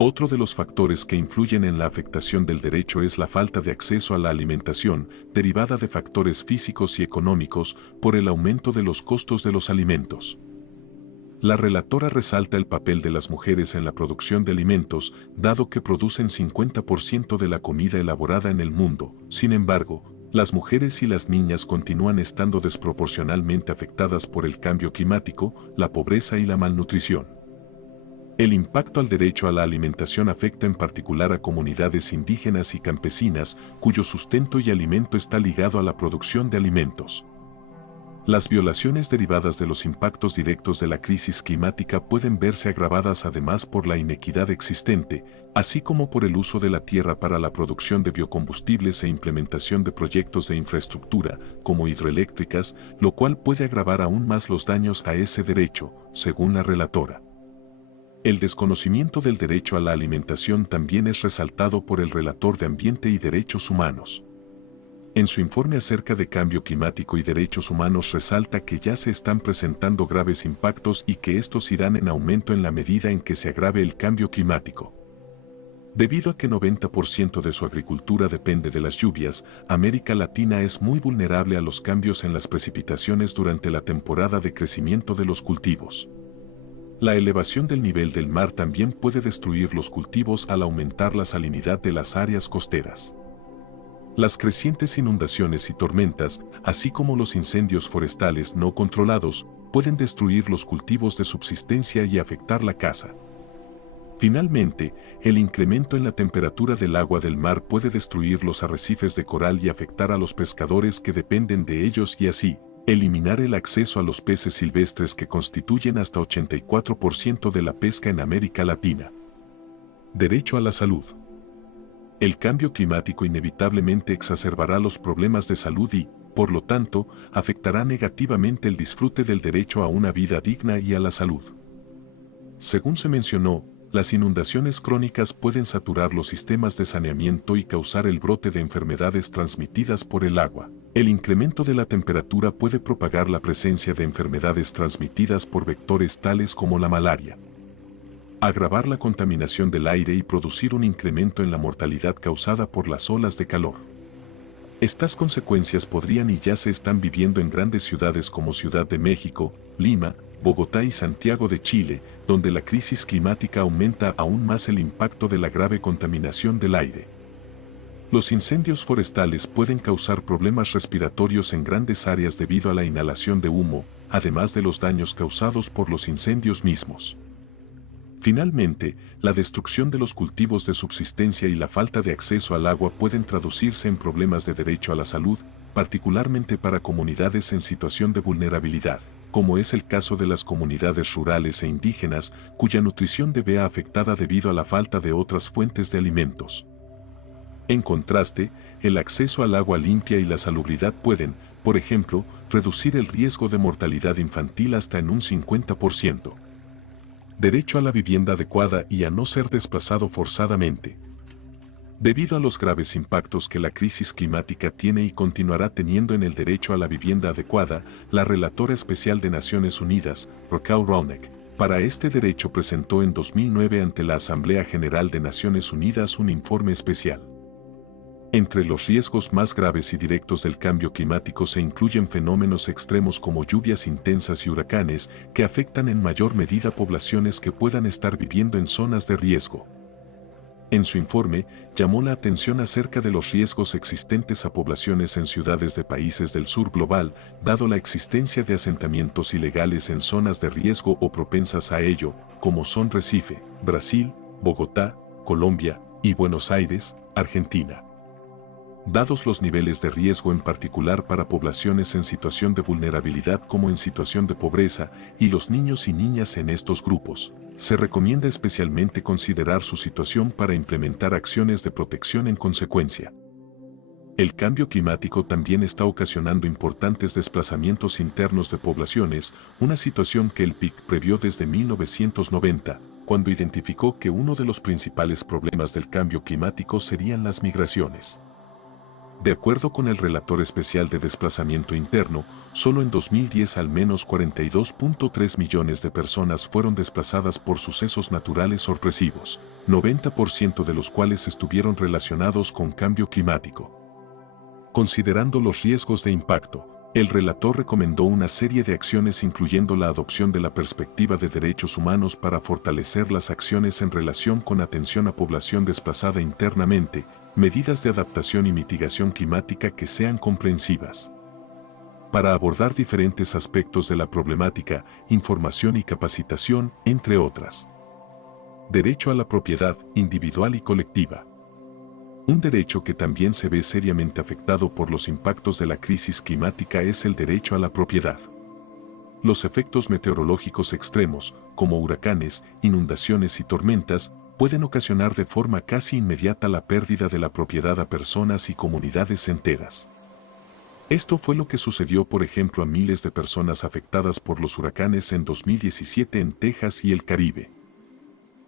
Otro de los factores que influyen en la afectación del derecho es la falta de acceso a la alimentación, derivada de factores físicos y económicos, por el aumento de los costos de los alimentos. La relatora resalta el papel de las mujeres en la producción de alimentos, dado que producen 50% de la comida elaborada en el mundo. Sin embargo, las mujeres y las niñas continúan estando desproporcionalmente afectadas por el cambio climático, la pobreza y la malnutrición. El impacto al derecho a la alimentación afecta en particular a comunidades indígenas y campesinas, cuyo sustento y alimento está ligado a la producción de alimentos. Las violaciones derivadas de los impactos directos de la crisis climática pueden verse agravadas además por la inequidad existente, así como por el uso de la tierra para la producción de biocombustibles e implementación de proyectos de infraestructura, como hidroeléctricas, lo cual puede agravar aún más los daños a ese derecho, según la relatora. El desconocimiento del derecho a la alimentación también es resaltado por el relator de Ambiente y Derechos Humanos. En su informe acerca de cambio climático y derechos humanos resalta que ya se están presentando graves impactos y que estos irán en aumento en la medida en que se agrave el cambio climático. Debido a que 90% de su agricultura depende de las lluvias, América Latina es muy vulnerable a los cambios en las precipitaciones durante la temporada de crecimiento de los cultivos. La elevación del nivel del mar también puede destruir los cultivos al aumentar la salinidad de las áreas costeras. Las crecientes inundaciones y tormentas, así como los incendios forestales no controlados, pueden destruir los cultivos de subsistencia y afectar la caza. Finalmente, el incremento en la temperatura del agua del mar puede destruir los arrecifes de coral y afectar a los pescadores que dependen de ellos y así, eliminar el acceso a los peces silvestres que constituyen hasta 84% de la pesca en América Latina. Derecho a la salud. El cambio climático inevitablemente exacerbará los problemas de salud y, por lo tanto, afectará negativamente el disfrute del derecho a una vida digna y a la salud. Según se mencionó, las inundaciones crónicas pueden saturar los sistemas de saneamiento y causar el brote de enfermedades transmitidas por el agua. El incremento de la temperatura puede propagar la presencia de enfermedades transmitidas por vectores tales como la malaria, agravar la contaminación del aire y producir un incremento en la mortalidad causada por las olas de calor. Estas consecuencias podrían y ya se están viviendo en grandes ciudades como Ciudad de México, Lima, Bogotá y Santiago de Chile, donde la crisis climática aumenta aún más el impacto de la grave contaminación del aire. Los incendios forestales pueden causar problemas respiratorios en grandes áreas debido a la inhalación de humo, además de los daños causados por los incendios mismos. Finalmente, la destrucción de los cultivos de subsistencia y la falta de acceso al agua pueden traducirse en problemas de derecho a la salud, particularmente para comunidades en situación de vulnerabilidad, como es el caso de las comunidades rurales e indígenas, cuya nutrición se ve afectada debido a la falta de otras fuentes de alimentos. En contraste, el acceso al agua limpia y la salubridad pueden, por ejemplo, reducir el riesgo de mortalidad infantil hasta en un 50%. Derecho a la vivienda adecuada y a no ser desplazado forzadamente. Debido a los graves impactos que la crisis climática tiene y continuará teniendo en el derecho a la vivienda adecuada, la relatora especial de Naciones Unidas, Raquel Rauneck, para este derecho presentó en 2009 ante la Asamblea General de Naciones Unidas un informe especial. Entre los riesgos más graves y directos del cambio climático se incluyen fenómenos extremos como lluvias intensas y huracanes que afectan en mayor medida poblaciones que puedan estar viviendo en zonas de riesgo. En su informe, llamó la atención acerca de los riesgos existentes a poblaciones en ciudades de países del sur global, dado la existencia de asentamientos ilegales en zonas de riesgo o propensas a ello, como son Recife, Brasil, Bogotá, Colombia y Buenos Aires, Argentina. Dados los niveles de riesgo en particular para poblaciones en situación de vulnerabilidad como en situación de pobreza y los niños y niñas en estos grupos, se recomienda especialmente considerar su situación para implementar acciones de protección en consecuencia. El cambio climático también está ocasionando importantes desplazamientos internos de poblaciones, una situación que el PIC previó desde 1990, cuando identificó que uno de los principales problemas del cambio climático serían las migraciones. De acuerdo con el relator especial de desplazamiento interno, solo en 2010 al menos 42.3 millones de personas fueron desplazadas por sucesos naturales sorpresivos, 90% de los cuales estuvieron relacionados con cambio climático. Considerando los riesgos de impacto, el relator recomendó una serie de acciones incluyendo la adopción de la perspectiva de derechos humanos para fortalecer las acciones en relación con atención a población desplazada internamente, medidas de adaptación y mitigación climática que sean comprensivas. Para abordar diferentes aspectos de la problemática, información y capacitación, entre otras. Derecho a la propiedad, individual y colectiva. Un derecho que también se ve seriamente afectado por los impactos de la crisis climática es el derecho a la propiedad. Los efectos meteorológicos extremos, como huracanes, inundaciones y tormentas, pueden ocasionar de forma casi inmediata la pérdida de la propiedad a personas y comunidades enteras. Esto fue lo que sucedió, por ejemplo, a miles de personas afectadas por los huracanes en 2017 en Texas y el Caribe.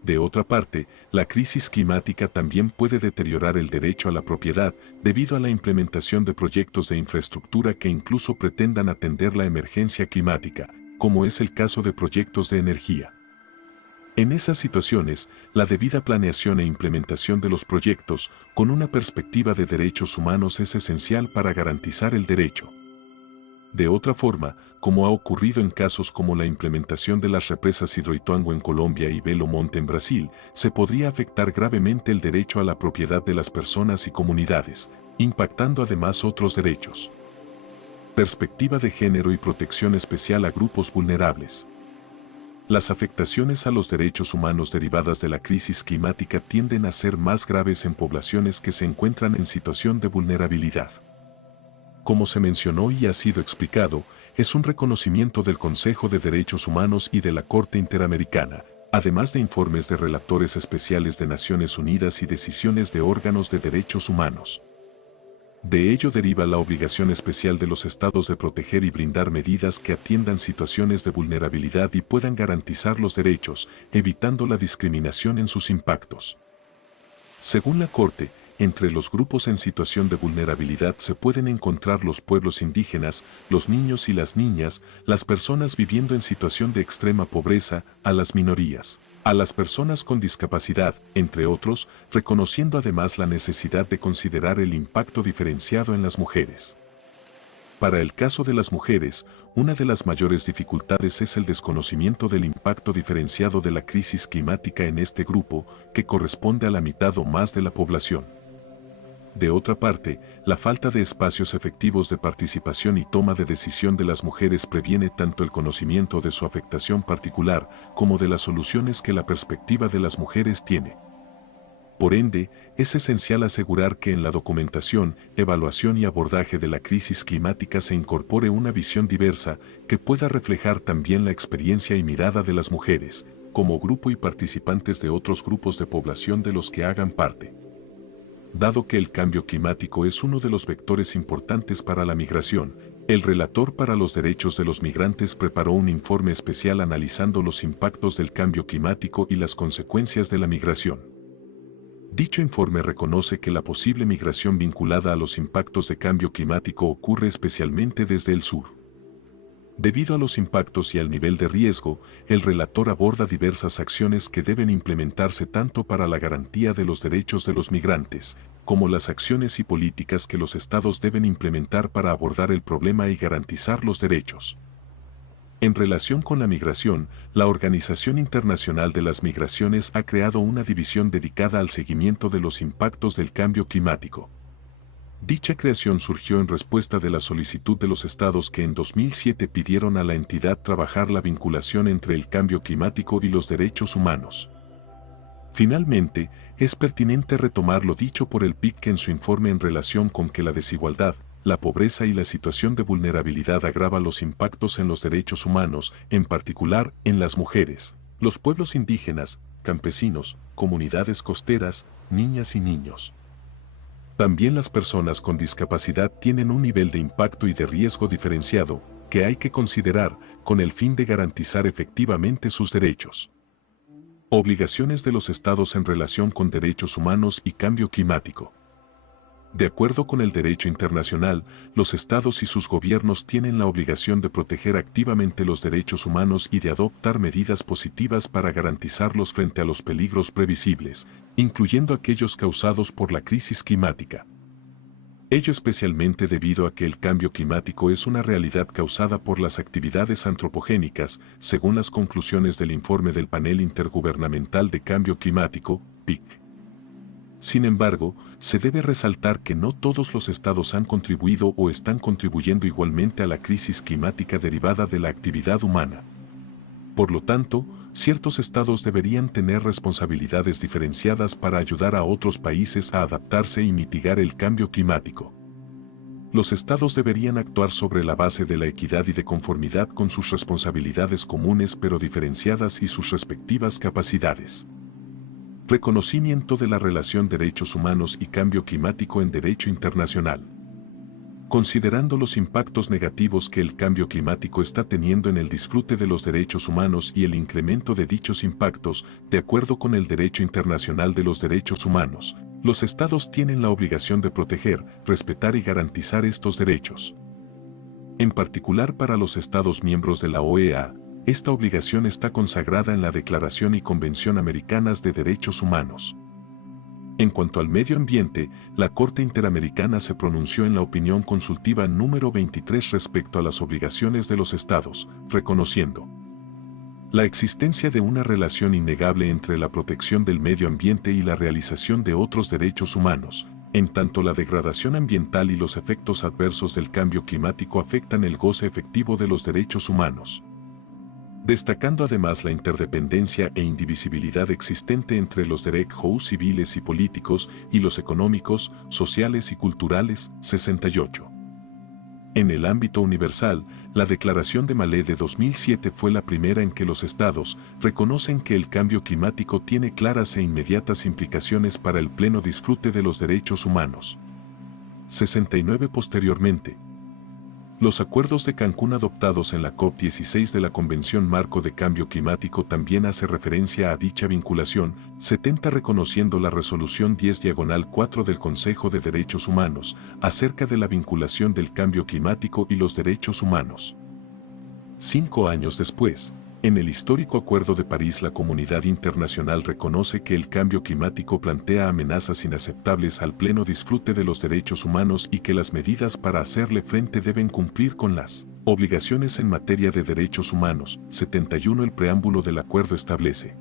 De otra parte, la crisis climática también puede deteriorar el derecho a la propiedad debido a la implementación de proyectos de infraestructura que incluso pretendan atender la emergencia climática, como es el caso de proyectos de energía. En esas situaciones, la debida planeación e implementación de los proyectos, con una perspectiva de derechos humanos, es esencial para garantizar el derecho. De otra forma, como ha ocurrido en casos como la implementación de las represas Hidroituango en Colombia y Belo Monte en Brasil, se podría afectar gravemente el derecho a la propiedad de las personas y comunidades, impactando además otros derechos. Perspectiva de género y protección especial a grupos vulnerables. Las afectaciones a los derechos humanos derivadas de la crisis climática tienden a ser más graves en poblaciones que se encuentran en situación de vulnerabilidad. Como se mencionó y ha sido explicado, es un reconocimiento del Consejo de Derechos Humanos y de la Corte Interamericana, además de informes de relatores especiales de Naciones Unidas y decisiones de órganos de derechos humanos. De ello deriva la obligación especial de los estados de proteger y brindar medidas que atiendan situaciones de vulnerabilidad y puedan garantizar los derechos, evitando la discriminación en sus impactos. Según la Corte, entre los grupos en situación de vulnerabilidad se pueden encontrar los pueblos indígenas, los niños y las niñas, las personas viviendo en situación de extrema pobreza, a las minorías, a las personas con discapacidad, entre otros, reconociendo además la necesidad de considerar el impacto diferenciado en las mujeres. Para el caso de las mujeres, una de las mayores dificultades es el desconocimiento del impacto diferenciado de la crisis climática en este grupo, que corresponde a la mitad o más de la población. De otra parte, la falta de espacios efectivos de participación y toma de decisión de las mujeres previene tanto el conocimiento de su afectación particular como de las soluciones que la perspectiva de las mujeres tiene. Por ende, es esencial asegurar que en la documentación, evaluación y abordaje de la crisis climática se incorpore una visión diversa que pueda reflejar también la experiencia y mirada de las mujeres, como grupo y participantes de otros grupos de población de los que hagan parte. Dado que el cambio climático es uno de los vectores importantes para la migración, el relator para los derechos de los migrantes preparó un informe especial analizando los impactos del cambio climático y las consecuencias de la migración. Dicho informe reconoce que la posible migración vinculada a los impactos de cambio climático ocurre especialmente desde el sur. Debido a los impactos y al nivel de riesgo, el relator aborda diversas acciones que deben implementarse tanto para la garantía de los derechos de los migrantes, como las acciones y políticas que los estados deben implementar para abordar el problema y garantizar los derechos. En relación con la migración, la Organización Internacional de las Migraciones ha creado una división dedicada al seguimiento de los impactos del cambio climático. Dicha creación surgió en respuesta de la solicitud de los estados que en 2007 pidieron a la entidad trabajar la vinculación entre el cambio climático y los derechos humanos. Finalmente, es pertinente retomar lo dicho por el PIC en su informe en relación con que la desigualdad, la pobreza y la situación de vulnerabilidad agrava los impactos en los derechos humanos, en particular en las mujeres, los pueblos indígenas, campesinos, comunidades costeras, niñas y niños. También las personas con discapacidad tienen un nivel de impacto y de riesgo diferenciado, que hay que considerar, con el fin de garantizar efectivamente sus derechos. Obligaciones de los estados en relación con derechos humanos y cambio climático. De acuerdo con el derecho internacional, los estados y sus gobiernos tienen la obligación de proteger activamente los derechos humanos y de adoptar medidas positivas para garantizarlos frente a los peligros previsibles, incluyendo aquellos causados por la crisis climática. Ello especialmente debido a que el cambio climático es una realidad causada por las actividades antropogénicas, según las conclusiones del informe del Panel Intergubernamental de Cambio Climático, PIC. Sin embargo, se debe resaltar que no todos los estados han contribuido o están contribuyendo igualmente a la crisis climática derivada de la actividad humana. Por lo tanto, ciertos estados deberían tener responsabilidades diferenciadas para ayudar a otros países a adaptarse y mitigar el cambio climático. Los estados deberían actuar sobre la base de la equidad y de conformidad con sus responsabilidades comunes pero diferenciadas y sus respectivas capacidades. Reconocimiento de la relación derechos humanos y cambio climático en derecho internacional. Considerando los impactos negativos que el cambio climático está teniendo en el disfrute de los derechos humanos y el incremento de dichos impactos, de acuerdo con el derecho internacional de los derechos humanos, los estados tienen la obligación de proteger, respetar y garantizar estos derechos. En particular para los estados miembros de la OEA, esta obligación está consagrada en la Declaración y Convención Americanas de Derechos Humanos. En cuanto al medio ambiente, la Corte Interamericana se pronunció en la opinión consultiva número 23 respecto a las obligaciones de los estados, reconociendo la existencia de una relación innegable entre la protección del medio ambiente y la realización de otros derechos humanos, en tanto la degradación ambiental y los efectos adversos del cambio climático afectan el goce efectivo de los derechos humanos. Destacando además la interdependencia e indivisibilidad existente entre los derechos civiles y políticos y los económicos, sociales y culturales, 68. En el ámbito universal, la Declaración de Malé de 2007 fue la primera en que los estados reconocen que el cambio climático tiene claras e inmediatas implicaciones para el pleno disfrute de los derechos humanos. 69. Posteriormente, los acuerdos de Cancún adoptados en la COP16 de la Convención Marco de Cambio Climático también hace referencia a dicha vinculación, 70 reconociendo la Resolución 10/4 del Consejo de Derechos Humanos, acerca de la vinculación del cambio climático y los derechos humanos. 5 años después, en el histórico Acuerdo de París la comunidad internacional reconoce que el cambio climático plantea amenazas inaceptables al pleno disfrute de los derechos humanos y que las medidas para hacerle frente deben cumplir con las obligaciones en materia de derechos humanos. 71. El preámbulo del acuerdo establece: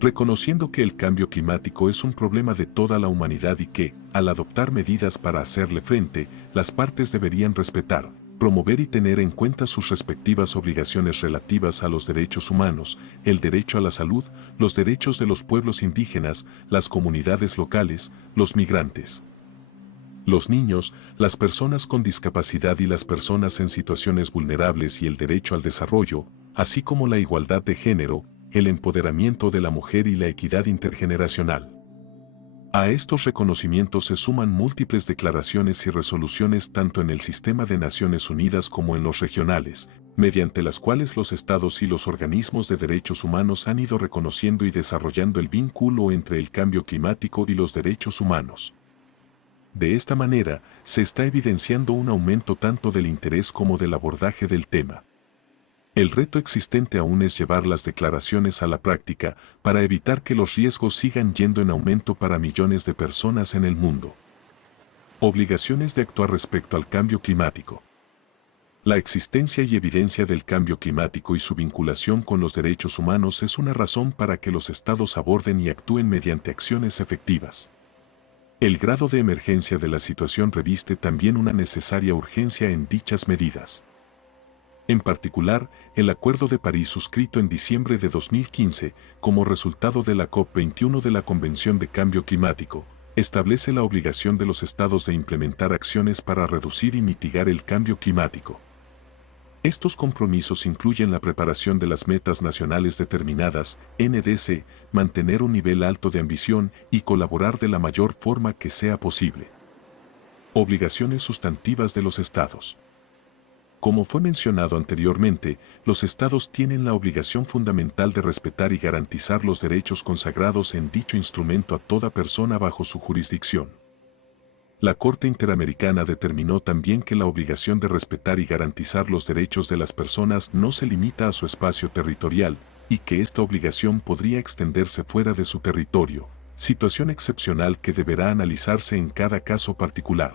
reconociendo que el cambio climático es un problema de toda la humanidad y que, al adoptar medidas para hacerle frente, las partes deberían respetar, promover y tener en cuenta sus respectivas obligaciones relativas a los derechos humanos, el derecho a la salud, los derechos de los pueblos indígenas, las comunidades locales, los migrantes, los niños, las personas con discapacidad y las personas en situaciones vulnerables y el derecho al desarrollo, así como la igualdad de género, el empoderamiento de la mujer y la equidad intergeneracional. A estos reconocimientos se suman múltiples declaraciones y resoluciones tanto en el sistema de Naciones Unidas como en los regionales, mediante las cuales los estados y los organismos de derechos humanos han ido reconociendo y desarrollando el vínculo entre el cambio climático y los derechos humanos. De esta manera, se está evidenciando un aumento tanto del interés como del abordaje del tema. El reto existente aún es llevar las declaraciones a la práctica para evitar que los riesgos sigan yendo en aumento para millones de personas en el mundo. Obligaciones de actuar respecto al cambio climático. La existencia y evidencia del cambio climático y su vinculación con los derechos humanos es una razón para que los estados aborden y actúen mediante acciones efectivas. El grado de emergencia de la situación reviste también una necesaria urgencia en dichas medidas. En particular, el Acuerdo de París suscrito en diciembre de 2015, como resultado de la COP21 de la Convención de Cambio Climático, establece la obligación de los estados de implementar acciones para reducir y mitigar el cambio climático. Estos compromisos incluyen la preparación de las metas nacionales determinadas, NDC, mantener un nivel alto de ambición y colaborar de la mayor forma que sea posible. Obligaciones sustantivas de los estados. Como fue mencionado anteriormente, los estados tienen la obligación fundamental de respetar y garantizar los derechos consagrados en dicho instrumento a toda persona bajo su jurisdicción. La Corte Interamericana determinó también que la obligación de respetar y garantizar los derechos de las personas no se limita a su espacio territorial, y que esta obligación podría extenderse fuera de su territorio, situación excepcional que deberá analizarse en cada caso particular.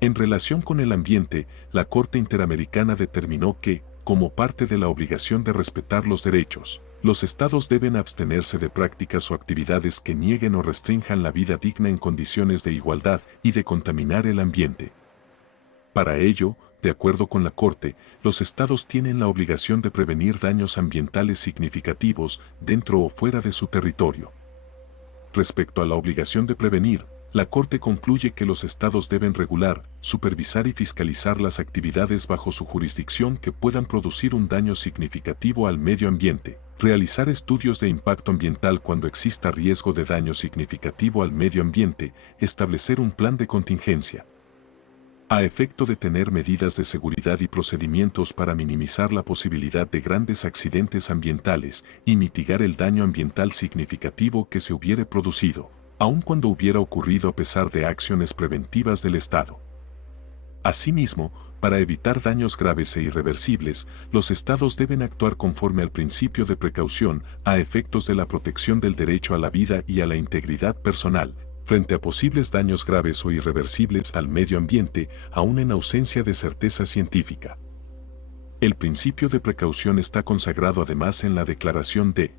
En relación con el ambiente, la Corte Interamericana determinó que, como parte de la obligación de respetar los derechos, los estados deben abstenerse de prácticas o actividades que nieguen o restrinjan la vida digna en condiciones de igualdad y de contaminar el ambiente. Para ello, de acuerdo con la Corte, los estados tienen la obligación de prevenir daños ambientales significativos dentro o fuera de su territorio. Respecto a la obligación de prevenir, la Corte concluye que los estados deben regular, supervisar y fiscalizar las actividades bajo su jurisdicción que puedan producir un daño significativo al medio ambiente, realizar estudios de impacto ambiental cuando exista riesgo de daño significativo al medio ambiente, establecer un plan de contingencia, a efecto de tener medidas de seguridad y procedimientos para minimizar la posibilidad de grandes accidentes ambientales y mitigar el daño ambiental significativo que se hubiere producido, aun cuando hubiera ocurrido a pesar de acciones preventivas del Estado. Asimismo, para evitar daños graves e irreversibles, los estados deben actuar conforme al principio de precaución a efectos de la protección del derecho a la vida y a la integridad personal, frente a posibles daños graves o irreversibles al medio ambiente, aun en ausencia de certeza científica. El principio de precaución está consagrado además en la Declaración de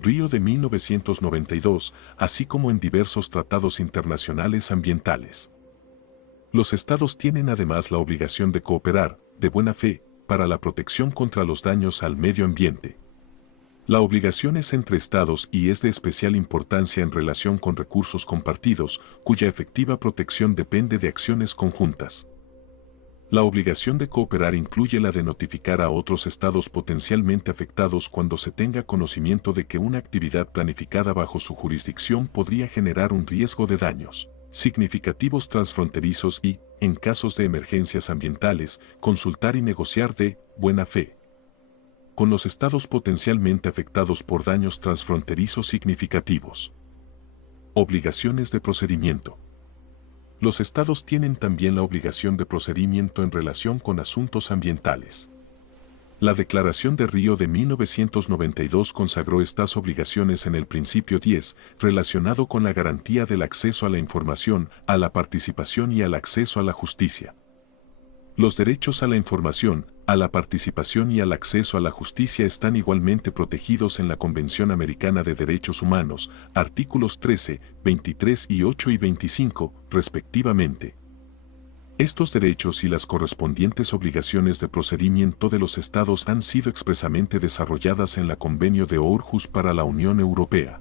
Río de 1992, así como en diversos tratados internacionales ambientales. Los estados tienen además la obligación de cooperar, de buena fe, para la protección contra los daños al medio ambiente. La obligación es entre estados y es de especial importancia en relación con recursos compartidos, cuya efectiva protección depende de acciones conjuntas. La obligación de cooperar incluye la de notificar a otros estados potencialmente afectados cuando se tenga conocimiento de que una actividad planificada bajo su jurisdicción podría generar un riesgo de daños significativos transfronterizos y, en casos de emergencias ambientales, consultar y negociar de buena fe con los estados potencialmente afectados por daños transfronterizos significativos. Obligaciones de procedimiento. Los estados tienen también la obligación de procedimiento en relación con asuntos ambientales. La Declaración de Río de 1992 consagró estas obligaciones en el principio 10, relacionado con la garantía del acceso a la información, a la participación y al acceso a la justicia. Los derechos a la información, a la participación y al acceso a la justicia están igualmente protegidos en la Convención Americana de Derechos Humanos, artículos 13, 23 y 8 y 25, respectivamente. Estos derechos y las correspondientes obligaciones de procedimiento de los estados han sido expresamente desarrolladas en la Convenio de Aarhus para la Unión Europea.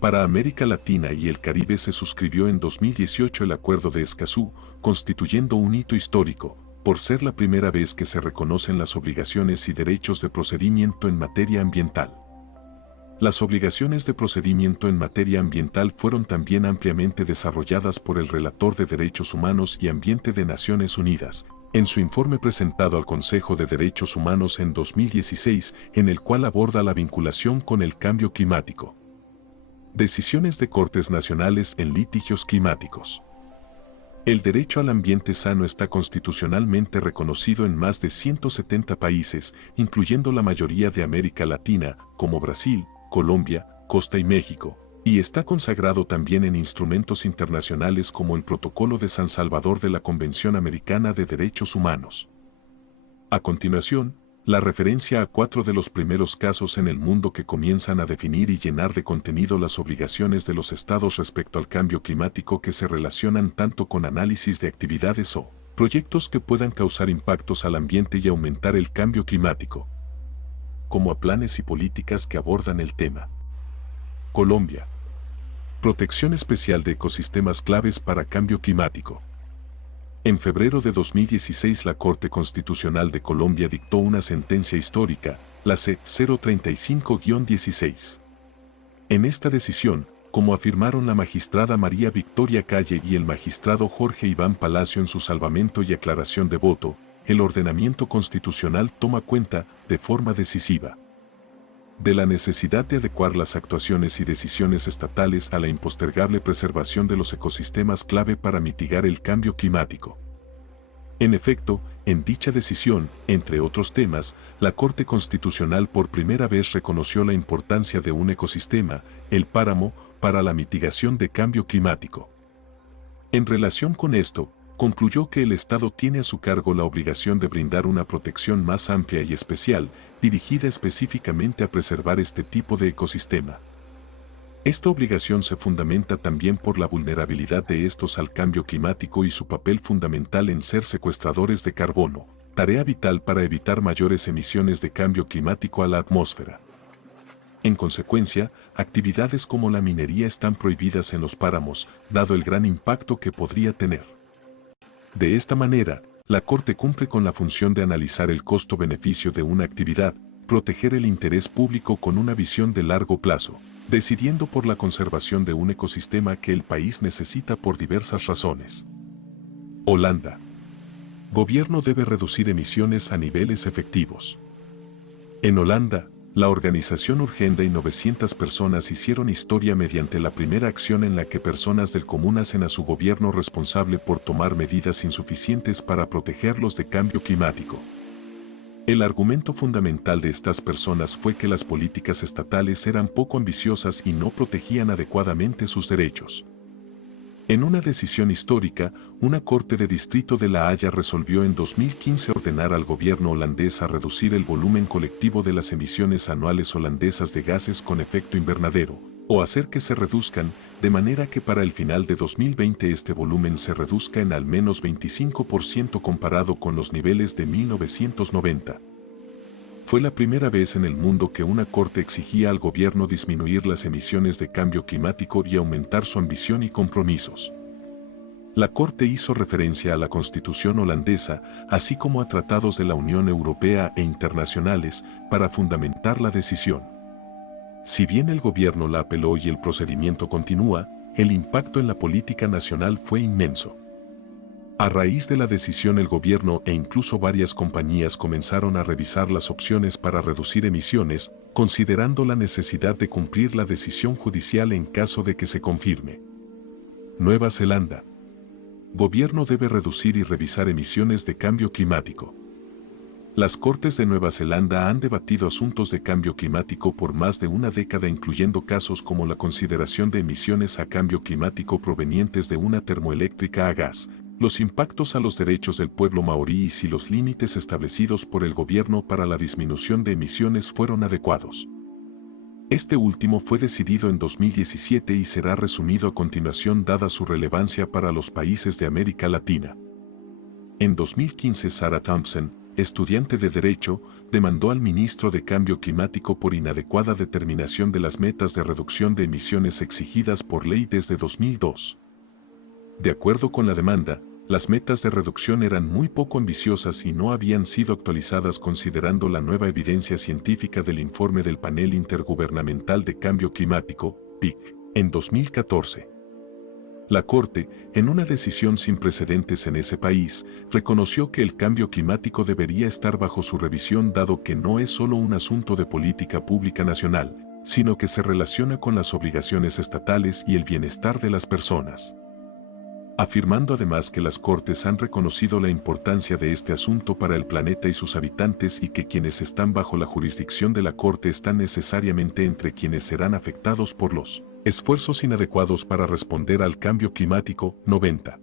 Para América Latina y el Caribe se suscribió en 2018 el Acuerdo de Escazú, constituyendo un hito histórico, por ser la primera vez que se reconocen las obligaciones y derechos de procedimiento en materia ambiental. Las obligaciones de procedimiento en materia ambiental fueron también ampliamente desarrolladas por el Relator de Derechos Humanos y Ambiente de Naciones Unidas, en su informe presentado al Consejo de Derechos Humanos en 2016, en el cual aborda la vinculación con el cambio climático. Decisiones de Cortes Nacionales en litigios climáticos. El derecho al ambiente sano está constitucionalmente reconocido en más de 170 países, incluyendo la mayoría de América Latina, como Brasil, Colombia, Costa y México, y está consagrado también en instrumentos internacionales como el Protocolo de San Salvador de la Convención Americana de Derechos Humanos. A continuación, la referencia a 4 de los primeros casos en el mundo que comienzan a definir y llenar de contenido las obligaciones de los estados respecto al cambio climático que se relacionan tanto con análisis de actividades o proyectos que puedan causar impactos al ambiente y aumentar el cambio climático, como a planes y políticas que abordan el tema. Colombia. Protección especial de ecosistemas claves para cambio climático. En febrero de 2016 la Corte Constitucional de Colombia dictó una sentencia histórica, la C-035-16. En esta decisión, como afirmaron la magistrada María Victoria Calle y el magistrado Jorge Iván Palacio en su salvamento y aclaración de voto, el ordenamiento constitucional toma cuenta, de forma decisiva, de la necesidad de adecuar las actuaciones y decisiones estatales a la impostergable preservación de los ecosistemas clave para mitigar el cambio climático. En efecto, en dicha decisión, entre otros temas, la Corte Constitucional por primera vez reconoció la importancia de un ecosistema, el páramo, para la mitigación de cambio climático. En relación con esto, concluyó que el Estado tiene a su cargo la obligación de brindar una protección más amplia y especial, dirigida específicamente a preservar este tipo de ecosistema. Esta obligación se fundamenta también por la vulnerabilidad de estos al cambio climático y su papel fundamental en ser secuestradores de carbono, tarea vital para evitar mayores emisiones de cambio climático a la atmósfera. En consecuencia, actividades como la minería están prohibidas en los páramos, dado el gran impacto que podría tener. De esta manera, la Corte cumple con la función de analizar el costo-beneficio de una actividad, proteger el interés público con una visión de largo plazo, decidiendo por la conservación de un ecosistema que el país necesita por diversas razones. Holanda. Gobierno debe reducir emisiones a niveles efectivos. En Holanda, la organización Urgenda y 900 personas hicieron historia mediante la primera acción en la que personas del común hacen a su gobierno responsable por tomar medidas insuficientes para protegerlos de cambio climático. El argumento fundamental de estas personas fue que las políticas estatales eran poco ambiciosas y no protegían adecuadamente sus derechos. En una decisión histórica, una corte de distrito de La Haya resolvió en 2015 ordenar al gobierno holandés a reducir el volumen colectivo de las emisiones anuales holandesas de gases con efecto invernadero, o hacer que se reduzcan, de manera que para el final de 2020 este volumen se reduzca en al menos 25% comparado con los niveles de 1990. Fue la primera vez en el mundo que una corte exigía al gobierno disminuir las emisiones de cambio climático y aumentar su ambición y compromisos. La corte hizo referencia a la Constitución holandesa, así como a tratados de la Unión Europea e internacionales, para fundamentar la decisión. Si bien el gobierno la apeló y el procedimiento continúa, el impacto en la política nacional fue inmenso. A raíz de la decisión el gobierno e incluso varias compañías comenzaron a revisar las opciones para reducir emisiones, considerando la necesidad de cumplir la decisión judicial en caso de que se confirme. Nueva Zelanda. Gobierno debe reducir y revisar emisiones de cambio climático. Las Cortes de Nueva Zelanda han debatido asuntos de cambio climático por más de una década, incluyendo casos como la consideración de emisiones a cambio climático provenientes de una termoeléctrica a gas, los impactos a los derechos del pueblo maorí y si los límites establecidos por el gobierno para la disminución de emisiones fueron adecuados. Este último fue decidido en 2017 y será resumido a continuación dada su relevancia para los países de América Latina. En 2015 Sarah Thompson, estudiante de Derecho, demandó al ministro de Cambio Climático por inadecuada determinación de las metas de reducción de emisiones exigidas por ley desde 2002. De acuerdo con la demanda, las metas de reducción eran muy poco ambiciosas y no habían sido actualizadas considerando la nueva evidencia científica del informe del Panel Intergubernamental de Cambio Climático, PIC, en 2014. La Corte, en una decisión sin precedentes en ese país, reconoció que el cambio climático debería estar bajo su revisión dado que no es solo un asunto de política pública nacional, sino que se relaciona con las obligaciones estatales y el bienestar de las personas. afirmando además que las Cortes han reconocido la importancia de este asunto para el planeta y sus habitantes y que quienes están bajo la jurisdicción de la Corte están necesariamente entre quienes serán afectados por los esfuerzos inadecuados para responder al cambio climático. 90.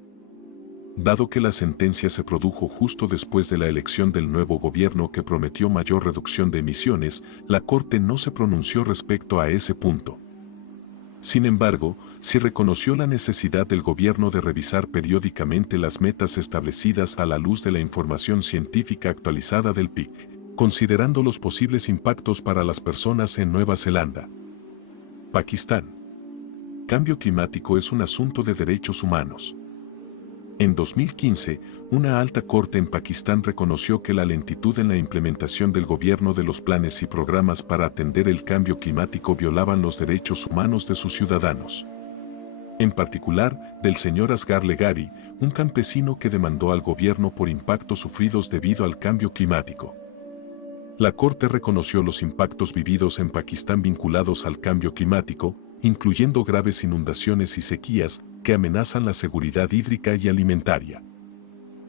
Dado que la sentencia se produjo justo después de la elección del nuevo gobierno que prometió mayor reducción de emisiones, la Corte no se pronunció respecto a ese punto. Sin embargo, sí reconoció la necesidad del gobierno de revisar periódicamente las metas establecidas a la luz de la información científica actualizada del PIC, considerando los posibles impactos para las personas en Nueva Zelanda. Pakistán. Cambio climático es un asunto de derechos humanos. En 2015, una alta corte en Pakistán reconoció que la lentitud en la implementación del gobierno de los planes y programas para atender el cambio climático violaban los derechos humanos de sus ciudadanos. En particular, del señor Asghar Leghari, un campesino que demandó al gobierno por impactos sufridos debido al cambio climático. La corte reconoció los impactos vividos en Pakistán vinculados al cambio climático, incluyendo graves inundaciones y sequías que amenazan la seguridad hídrica y alimentaria.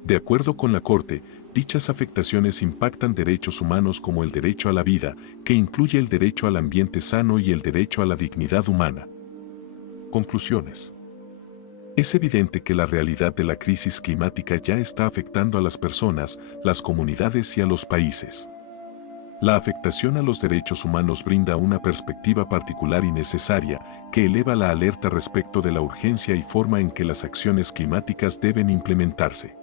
De acuerdo con la Corte, dichas afectaciones impactan derechos humanos como el derecho a la vida, que incluye el derecho al ambiente sano y el derecho a la dignidad humana. Conclusiones. Es evidente que la realidad de la crisis climática ya está afectando a las personas, las comunidades y a los países. La afectación a los derechos humanos brinda una perspectiva particular y necesaria que eleva la alerta respecto de la urgencia y forma en que las acciones climáticas deben implementarse.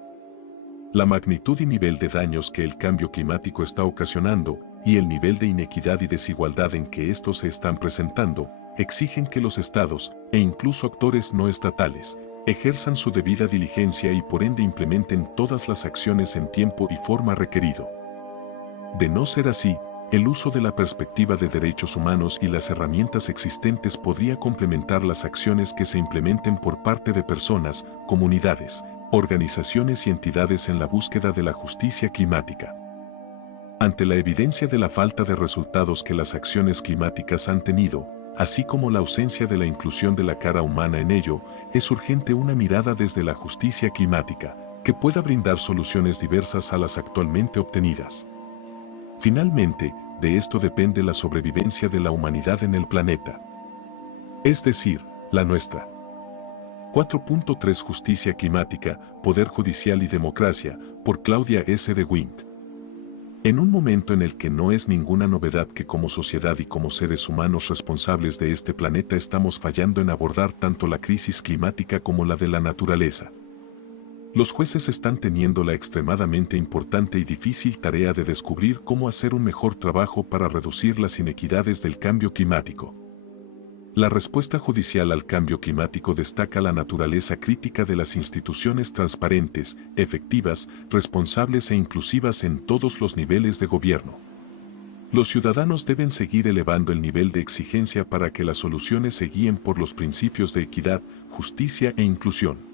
La magnitud y nivel de daños que el cambio climático está ocasionando y el nivel de inequidad y desigualdad en que estos se están presentando exigen que los estados, e incluso actores no estatales, ejerzan su debida diligencia y por ende implementen todas las acciones en tiempo y forma requerido. De no ser así, el uso de la perspectiva de derechos humanos y las herramientas existentes podría complementar las acciones que se implementen por parte de personas, comunidades, organizaciones y entidades en la búsqueda de la justicia climática. Ante la evidencia de la falta de resultados que las acciones climáticas han tenido, así como la ausencia de la inclusión de la cara humana en ello, es urgente una mirada desde la justicia climática, que pueda brindar soluciones diversas a las actualmente obtenidas. Finalmente, de esto depende la sobrevivencia de la humanidad en el planeta. Es decir, la nuestra. 4.3 Justicia climática, Poder judicial y democracia, por Claudia S. de Wind. En un momento en el que no es ninguna novedad que como sociedad y como seres humanos responsables de este planeta estamos fallando en abordar tanto la crisis climática como la de la naturaleza. Los jueces están teniendo la extremadamente importante y difícil tarea de descubrir cómo hacer un mejor trabajo para reducir las inequidades del cambio climático. La respuesta judicial al cambio climático destaca la naturaleza crítica de las instituciones transparentes, efectivas, responsables e inclusivas en todos los niveles de gobierno. Los ciudadanos deben seguir elevando el nivel de exigencia para que las soluciones se guíen por los principios de equidad, justicia e inclusión.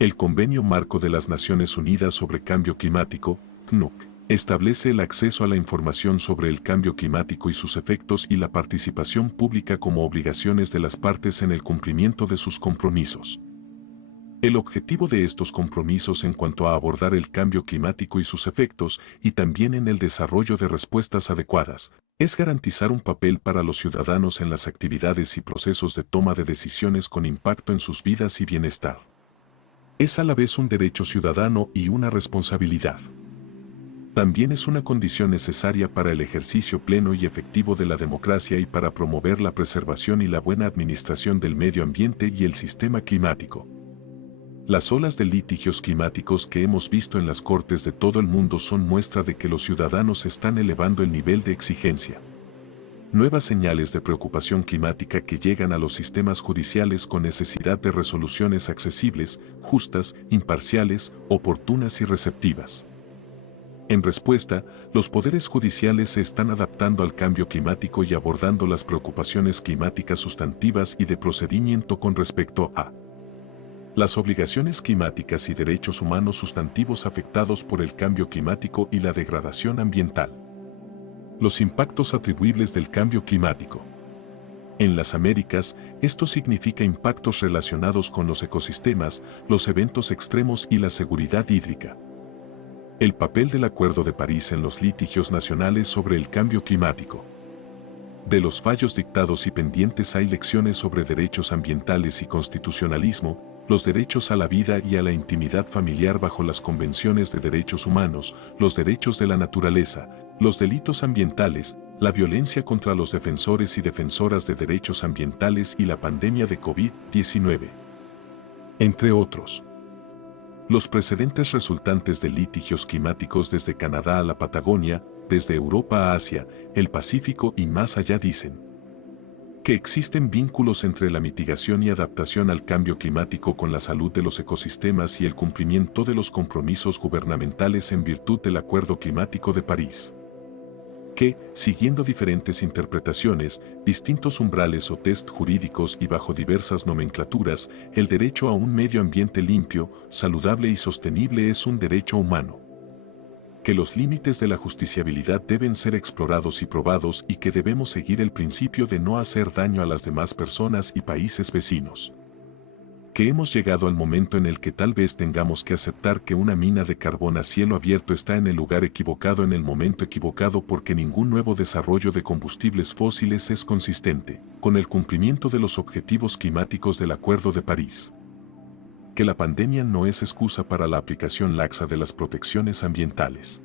El Convenio Marco de las Naciones Unidas sobre Cambio Climático, CNUC, establece el acceso a la información sobre el cambio climático y sus efectos y la participación pública como obligaciones de las partes en el cumplimiento de sus compromisos. El objetivo de estos compromisos en cuanto a abordar el cambio climático y sus efectos, y también en el desarrollo de respuestas adecuadas, es garantizar un papel para los ciudadanos en las actividades y procesos de toma de decisiones con impacto en sus vidas y bienestar. Es a la vez un derecho ciudadano y una responsabilidad. También es una condición necesaria para el ejercicio pleno y efectivo de la democracia y para promover la preservación y la buena administración del medio ambiente y el sistema climático. Las olas de litigios climáticos que hemos visto en las cortes de todo el mundo son muestra de que los ciudadanos están elevando el nivel de exigencia. Nuevas señales de preocupación climática que llegan a los sistemas judiciales con necesidad de resoluciones accesibles, justas, imparciales, oportunas y receptivas. En respuesta, los poderes judiciales se están adaptando al cambio climático y abordando las preocupaciones climáticas sustantivas y de procedimiento con respecto a las obligaciones climáticas y derechos humanos sustantivos afectados por el cambio climático y la degradación ambiental. Los impactos atribuibles del cambio climático. En las Américas, esto significa impactos relacionados con los ecosistemas, los eventos extremos y la seguridad hídrica. El papel del Acuerdo de París en los litigios nacionales sobre el cambio climático. De los fallos dictados y pendientes hay lecciones sobre derechos ambientales y constitucionalismo, los derechos a la vida y a la intimidad familiar bajo las convenciones de derechos humanos, los derechos de la naturaleza, los delitos ambientales, la violencia contra los defensores y defensoras de derechos ambientales y la pandemia de COVID-19. Entre otros. Los precedentes resultantes de litigios climáticos desde Canadá a la Patagonia, desde Europa a Asia, el Pacífico y más allá dicen que existen vínculos entre la mitigación y adaptación al cambio climático con la salud de los ecosistemas y el cumplimiento de los compromisos gubernamentales en virtud del Acuerdo Climático de París. Que, siguiendo diferentes interpretaciones, distintos umbrales o test jurídicos y bajo diversas nomenclaturas, el derecho a un medio ambiente limpio, saludable y sostenible es un derecho humano. Que los límites de la justiciabilidad deben ser explorados y probados y que debemos seguir el principio de no hacer daño a las demás personas y países vecinos. Que hemos llegado al momento en el que tal vez tengamos que aceptar que una mina de carbón a cielo abierto está en el lugar equivocado en el momento equivocado porque ningún nuevo desarrollo de combustibles fósiles es consistente con el cumplimiento de los objetivos climáticos del Acuerdo de París. Que la pandemia no es excusa para la aplicación laxa de las protecciones ambientales.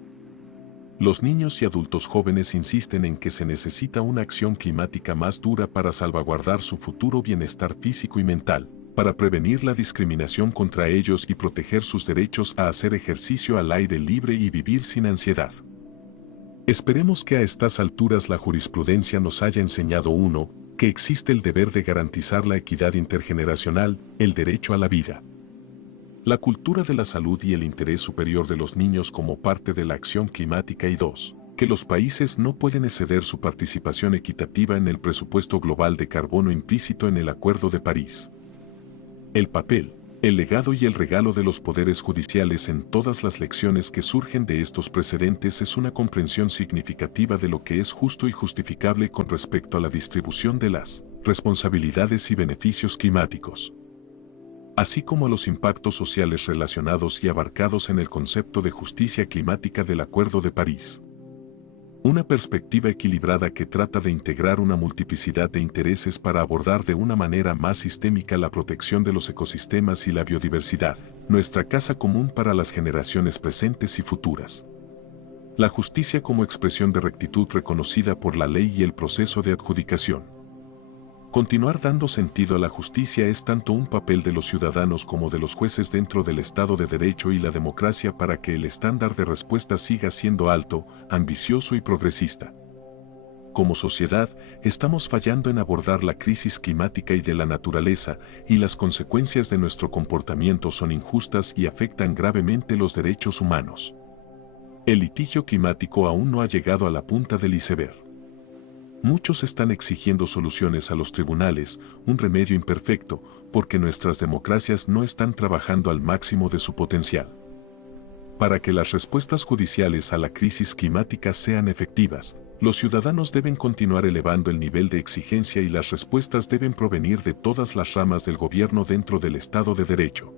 Los niños y adultos jóvenes insisten en que se necesita una acción climática más dura para salvaguardar su futuro bienestar físico y mental, para prevenir la discriminación contra ellos y proteger sus derechos a hacer ejercicio al aire libre y vivir sin ansiedad. Esperemos que a estas alturas la jurisprudencia nos haya enseñado que existe el deber de garantizar la equidad intergeneracional, el derecho a la vida. La cultura de la salud y el interés superior de los niños como parte de la acción climática y que los países no pueden exceder su participación equitativa en el presupuesto global de carbono implícito en el Acuerdo de París. El papel, el legado y el regalo de los poderes judiciales en todas las lecciones que surgen de estos precedentes es una comprensión significativa de lo que es justo y justificable con respecto a la distribución de las responsabilidades y beneficios climáticos, así como a los impactos sociales relacionados y abarcados en el concepto de justicia climática del Acuerdo de París. Una perspectiva equilibrada que trata de integrar una multiplicidad de intereses para abordar de una manera más sistémica la protección de los ecosistemas y la biodiversidad, nuestra casa común para las generaciones presentes y futuras. La justicia como expresión de rectitud reconocida por la ley y el proceso de adjudicación. Continuar dando sentido a la justicia es tanto un papel de los ciudadanos como de los jueces dentro del Estado de Derecho y la democracia para que el estándar de respuesta siga siendo alto, ambicioso y progresista. Como sociedad, estamos fallando en abordar la crisis climática y de la naturaleza, y las consecuencias de nuestro comportamiento son injustas y afectan gravemente los derechos humanos. El litigio climático aún no ha llegado a la punta del iceberg. Muchos están exigiendo soluciones a los tribunales, un remedio imperfecto, porque nuestras democracias no están trabajando al máximo de su potencial. Para que las respuestas judiciales a la crisis climática sean efectivas, los ciudadanos deben continuar elevando el nivel de exigencia y las respuestas deben provenir de todas las ramas del gobierno dentro del Estado de Derecho.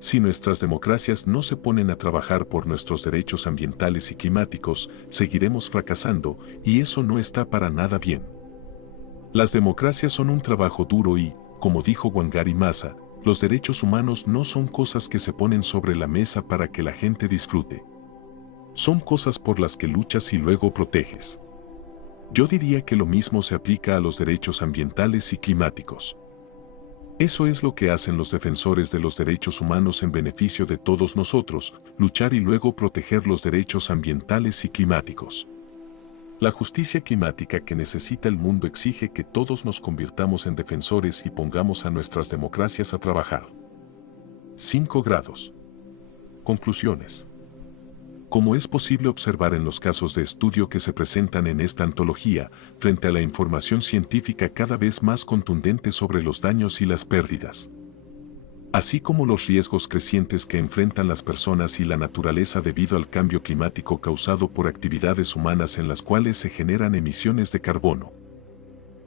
Si nuestras democracias no se ponen a trabajar por nuestros derechos ambientales y climáticos, seguiremos fracasando, y eso no está para nada bien. Las democracias son un trabajo duro y, como dijo Wangari Maathai, los derechos humanos no son cosas que se ponen sobre la mesa para que la gente disfrute. Son cosas por las que luchas y luego proteges. Yo diría que lo mismo se aplica a los derechos ambientales y climáticos. Eso es lo que hacen los defensores de los derechos humanos en beneficio de todos nosotros, luchar y luego proteger los derechos ambientales y climáticos. La justicia climática que necesita el mundo exige que todos nos convirtamos en defensores y pongamos a nuestras democracias a trabajar. 5 grados. Conclusiones. Como es posible observar en los casos de estudio que se presentan en esta antología, frente a la información científica cada vez más contundente sobre los daños y las pérdidas, así como los riesgos crecientes que enfrentan las personas y la naturaleza debido al cambio climático causado por actividades humanas en las cuales se generan emisiones de carbono,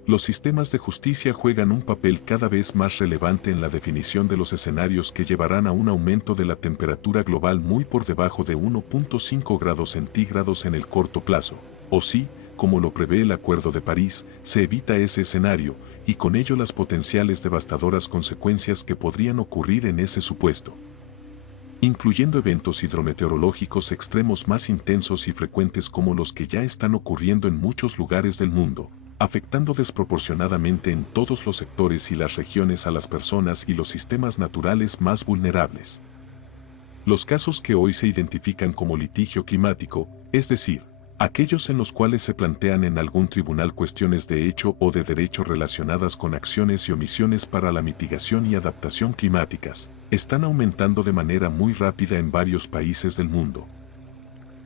Los sistemas de justicia juegan un papel cada vez más relevante en la definición de los escenarios que llevarán a un aumento de la temperatura global muy por debajo de 1.5 grados centígrados en el corto plazo, o si, como lo prevé el Acuerdo de París, se evita ese escenario, y con ello las potenciales devastadoras consecuencias que podrían ocurrir en ese supuesto, incluyendo eventos hidrometeorológicos extremos más intensos y frecuentes como los que ya están ocurriendo en muchos lugares del mundo, afectando desproporcionadamente en todos los sectores y las regiones a las personas y los sistemas naturales más vulnerables. Los casos que hoy se identifican como litigio climático, es decir, aquellos en los cuales se plantean en algún tribunal cuestiones de hecho o de derecho relacionadas con acciones y omisiones para la mitigación y adaptación climáticas, están aumentando de manera muy rápida en varios países del mundo.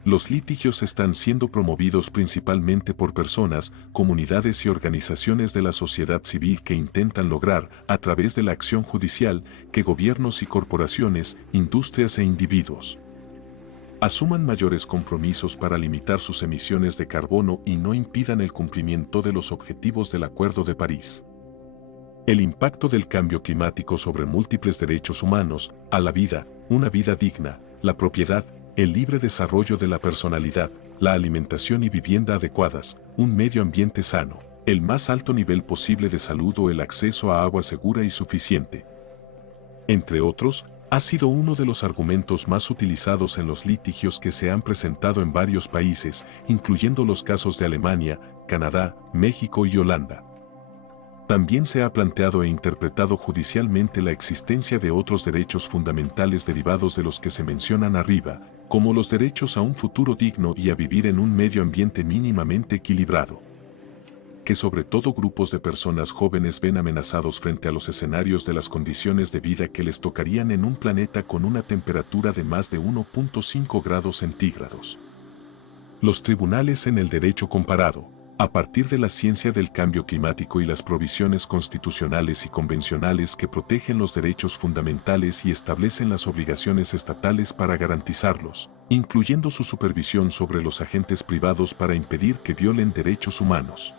Los litigios están siendo promovidos principalmente por personas, comunidades y organizaciones de la sociedad civil que intentan lograr, a través de la acción judicial, que gobiernos y corporaciones, industrias e individuos asuman mayores compromisos para limitar sus emisiones de carbono y no impidan el cumplimiento de los objetivos del Acuerdo de París. El impacto del cambio climático sobre múltiples derechos humanos, a la vida, una vida digna, la propiedad, el libre desarrollo de la personalidad, la alimentación y vivienda adecuadas, un medio ambiente sano, el más alto nivel posible de salud o el acceso a agua segura y suficiente, entre otros, ha sido uno de los argumentos más utilizados en los litigios que se han presentado en varios países, incluyendo los casos de Alemania, Canadá, México y Holanda. También se ha planteado e interpretado judicialmente la existencia de otros derechos fundamentales derivados de los que se mencionan arriba, como los derechos a un futuro digno y a vivir en un medio ambiente mínimamente equilibrado, que sobre todo grupos de personas jóvenes ven amenazados frente a los escenarios de las condiciones de vida que les tocarían en un planeta con una temperatura de más de 1.5 grados centígrados. Los tribunales en el derecho comparado, a partir de la ciencia del cambio climático y las provisiones constitucionales y convencionales que protegen los derechos fundamentales y establecen las obligaciones estatales para garantizarlos, incluyendo su supervisión sobre los agentes privados para impedir que violen derechos humanos,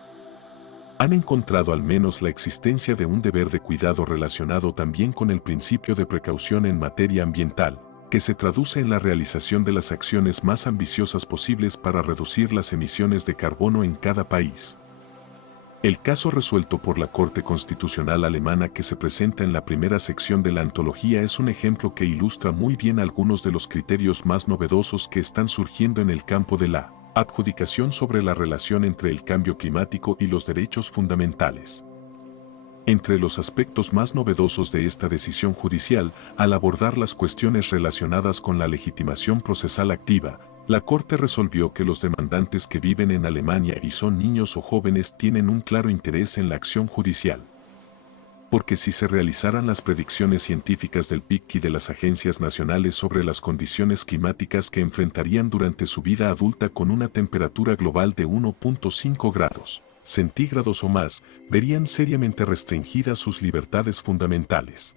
han encontrado al menos la existencia de un deber de cuidado relacionado también con el principio de precaución en materia ambiental, que se traduce en la realización de las acciones más ambiciosas posibles para reducir las emisiones de carbono en cada país. El caso resuelto por la Corte Constitucional Alemana que se presenta en la primera sección de la antología es un ejemplo que ilustra muy bien algunos de los criterios más novedosos que están surgiendo en el campo de la adjudicación sobre la relación entre el cambio climático y los derechos fundamentales. Entre los aspectos más novedosos de esta decisión judicial, al abordar las cuestiones relacionadas con la legitimación procesal activa, la Corte resolvió que los demandantes que viven en Alemania y son niños o jóvenes tienen un claro interés en la acción judicial. Porque si se realizaran las predicciones científicas del PIC y de las agencias nacionales sobre las condiciones climáticas que enfrentarían durante su vida adulta con una temperatura global de 1.5 grados centígrados o más, verían seriamente restringidas sus libertades fundamentales.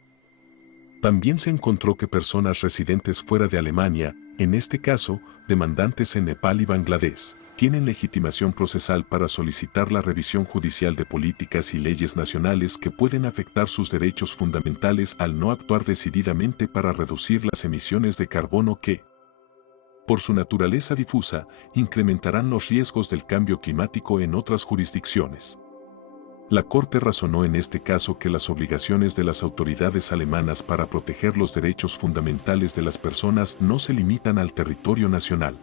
También se encontró que personas residentes fuera de Alemania, en este caso, demandantes en Nepal y Bangladesh, tienen legitimación procesal para solicitar la revisión judicial de políticas y leyes nacionales que pueden afectar sus derechos fundamentales al no actuar decididamente para reducir las emisiones de carbono que, por su naturaleza difusa, incrementarán los riesgos del cambio climático en otras jurisdicciones. La Corte razonó en este caso que las obligaciones de las autoridades alemanas para proteger los derechos fundamentales de las personas no se limitan al territorio nacional.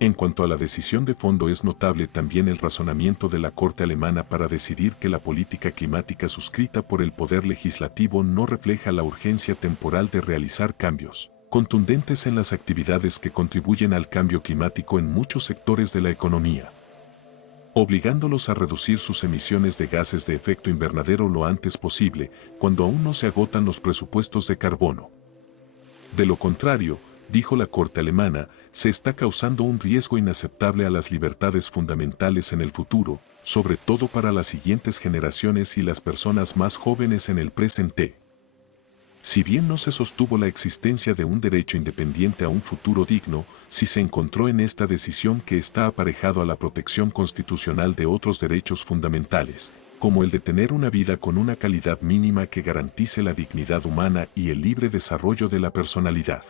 En cuanto a la decisión de fondo, es notable también el razonamiento de la Corte alemana para decidir que la política climática suscrita por el Poder Legislativo no refleja la urgencia temporal de realizar cambios contundentes en las actividades que contribuyen al cambio climático en muchos sectores de la economía, obligándolos a reducir sus emisiones de gases de efecto invernadero lo antes posible, cuando aún no se agotan los presupuestos de carbono. De lo contrario, dijo la Corte alemana, se está causando un riesgo inaceptable a las libertades fundamentales en el futuro, sobre todo para las siguientes generaciones y las personas más jóvenes en el presente. Si bien no se sostuvo la existencia de un derecho independiente a un futuro digno, sí se encontró en esta decisión que está aparejado a la protección constitucional de otros derechos fundamentales, como el de tener una vida con una calidad mínima que garantice la dignidad humana y el libre desarrollo de la personalidad.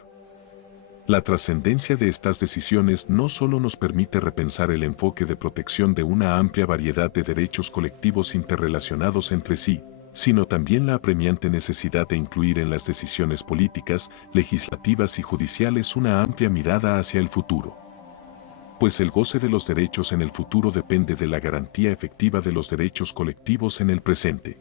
La trascendencia de estas decisiones no solo nos permite repensar el enfoque de protección de una amplia variedad de derechos colectivos interrelacionados entre sí, sino también la apremiante necesidad de incluir en las decisiones políticas, legislativas y judiciales una amplia mirada hacia el futuro. Pues el goce de los derechos en el futuro depende de la garantía efectiva de los derechos colectivos en el presente.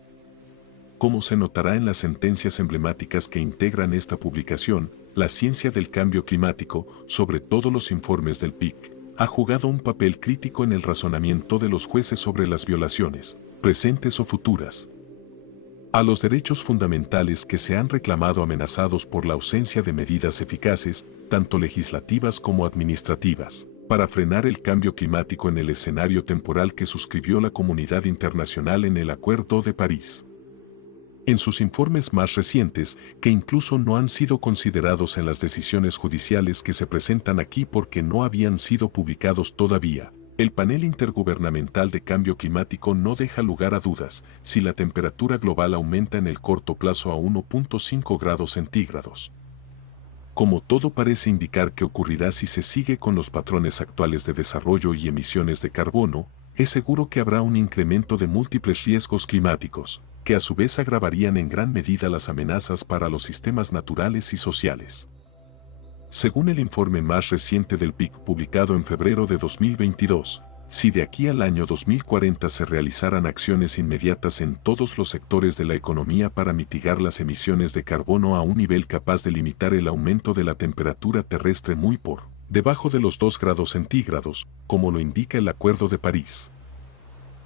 Como se notará en las sentencias emblemáticas que integran esta publicación, la ciencia del cambio climático, sobre todo los informes del PIC, ha jugado un papel crítico en el razonamiento de los jueces sobre las violaciones, presentes o futuras, a los derechos fundamentales que se han reclamado amenazados por la ausencia de medidas eficaces, tanto legislativas como administrativas, para frenar el cambio climático en el escenario temporal que suscribió la comunidad internacional en el Acuerdo de París. En sus informes más recientes, que incluso no han sido considerados en las decisiones judiciales que se presentan aquí porque no habían sido publicados todavía, el panel intergubernamental de cambio climático no deja lugar a dudas si la temperatura global aumenta en el corto plazo a 1.5 grados centígrados. Como todo parece indicar que ocurrirá si se sigue con los patrones actuales de desarrollo y emisiones de carbono, es seguro que habrá un incremento de múltiples riesgos climáticos, que a su vez agravarían en gran medida las amenazas para los sistemas naturales y sociales. Según el informe más reciente del PIC publicado en febrero de 2022, si de aquí al año 2040 se realizaran acciones inmediatas en todos los sectores de la economía para mitigar las emisiones de carbono a un nivel capaz de limitar el aumento de la temperatura terrestre muy por debajo de los 2 grados centígrados, como lo indica el Acuerdo de París,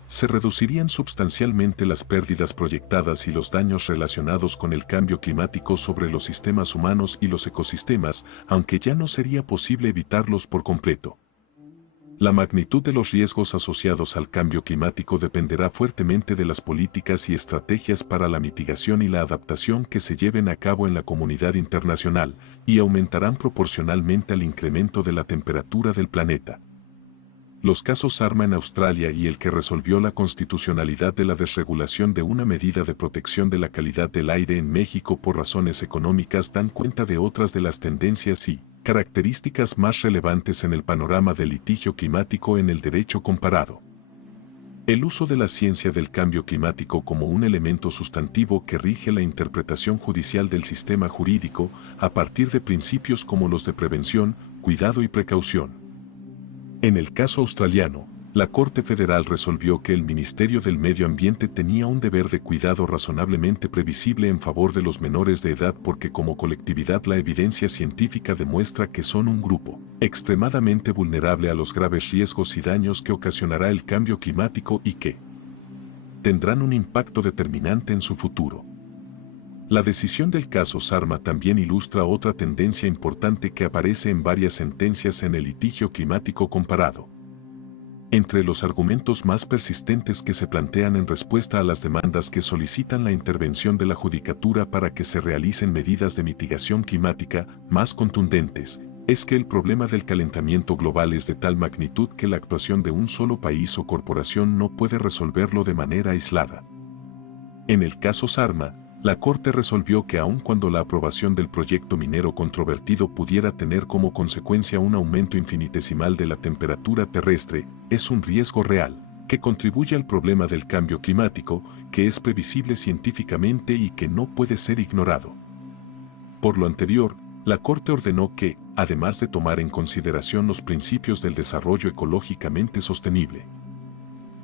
se reducirían sustancialmente las pérdidas proyectadas y los daños relacionados con el cambio climático sobre los sistemas humanos y los ecosistemas, aunque ya no sería posible evitarlos por completo. La magnitud de los riesgos asociados al cambio climático dependerá fuertemente de las políticas y estrategias para la mitigación y la adaptación que se lleven a cabo en la comunidad internacional, y aumentarán proporcionalmente al incremento de la temperatura del planeta. Los casos Sarma en Australia y el que resolvió la constitucionalidad de la desregulación de una medida de protección de la calidad del aire en México por razones económicas dan cuenta de otras de las tendencias y características más relevantes en el panorama del litigio climático en el derecho comparado. El uso de la ciencia del cambio climático como un elemento sustantivo que rige la interpretación judicial del sistema jurídico a partir de principios como los de prevención, cuidado y precaución. En el caso australiano, la Corte Federal resolvió que el Ministerio del Medio Ambiente tenía un deber de cuidado razonablemente previsible en favor de los menores de edad porque como colectividad la evidencia científica demuestra que son un grupo extremadamente vulnerable a los graves riesgos y daños que ocasionará el cambio climático y que tendrán un impacto determinante en su futuro. La decisión del caso Sarma también ilustra otra tendencia importante que aparece en varias sentencias en el litigio climático comparado. Entre los argumentos más persistentes que se plantean en respuesta a las demandas que solicitan la intervención de la judicatura para que se realicen medidas de mitigación climática más contundentes, es que el problema del calentamiento global es de tal magnitud que la actuación de un solo país o corporación no puede resolverlo de manera aislada. En el caso Sarma, la Corte resolvió que aun cuando la aprobación del proyecto minero controvertido pudiera tener como consecuencia un aumento infinitesimal de la temperatura terrestre, es un riesgo real, que contribuye al problema del cambio climático, que es previsible científicamente y que no puede ser ignorado. Por lo anterior, la Corte ordenó que, además de tomar en consideración los principios del desarrollo ecológicamente sostenible,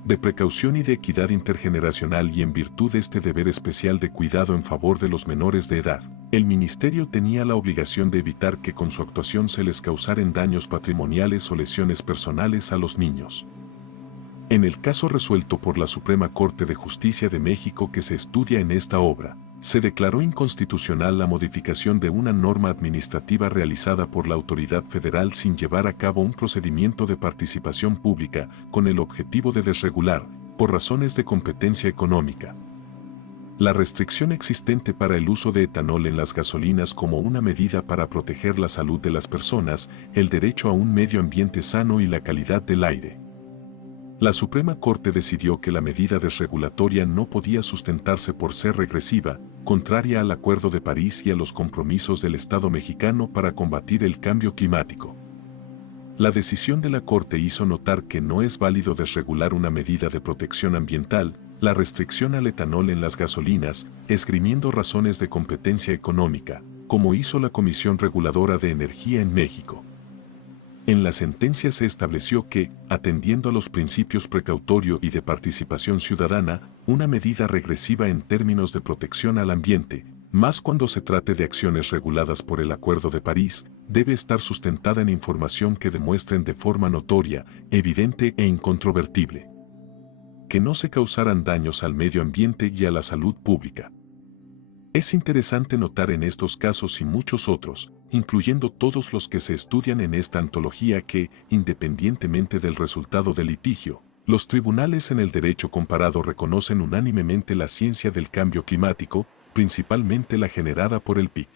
de precaución y de equidad intergeneracional y en virtud de este deber especial de cuidado en favor de los menores de edad, el Ministerio tenía la obligación de evitar que con su actuación se les causaran daños patrimoniales o lesiones personales a los niños. En el caso resuelto por la Suprema Corte de Justicia de México que se estudia en esta obra, se declaró inconstitucional la modificación de una norma administrativa realizada por la autoridad federal sin llevar a cabo un procedimiento de participación pública con el objetivo de desregular, por razones de competencia económica, La restricción existente para el uso de etanol en las gasolinas como una medida para proteger la salud de las personas, el derecho a un medio ambiente sano y la calidad del aire. La Suprema Corte decidió que la medida desregulatoria no podía sustentarse por ser regresiva, contraria al Acuerdo de París y a los compromisos del Estado mexicano para combatir el cambio climático. La decisión de la Corte hizo notar que no es válido desregular una medida de protección ambiental, la restricción al etanol en las gasolinas, esgrimiendo razones de competencia económica, como hizo la Comisión Reguladora de Energía en México. En la sentencia se estableció que, atendiendo a los principios precautorio y de participación ciudadana, una medida regresiva en términos de protección al ambiente, más cuando se trate de acciones reguladas por el Acuerdo de París, debe estar sustentada en información que demuestren de forma notoria, evidente e incontrovertible que no se causaran daños al medio ambiente y a la salud pública. Es interesante notar en estos casos y muchos otros, incluyendo todos los que se estudian en esta antología que, independientemente del resultado del litigio, los tribunales en el derecho comparado reconocen unánimemente la ciencia del cambio climático, principalmente la generada por el PIC.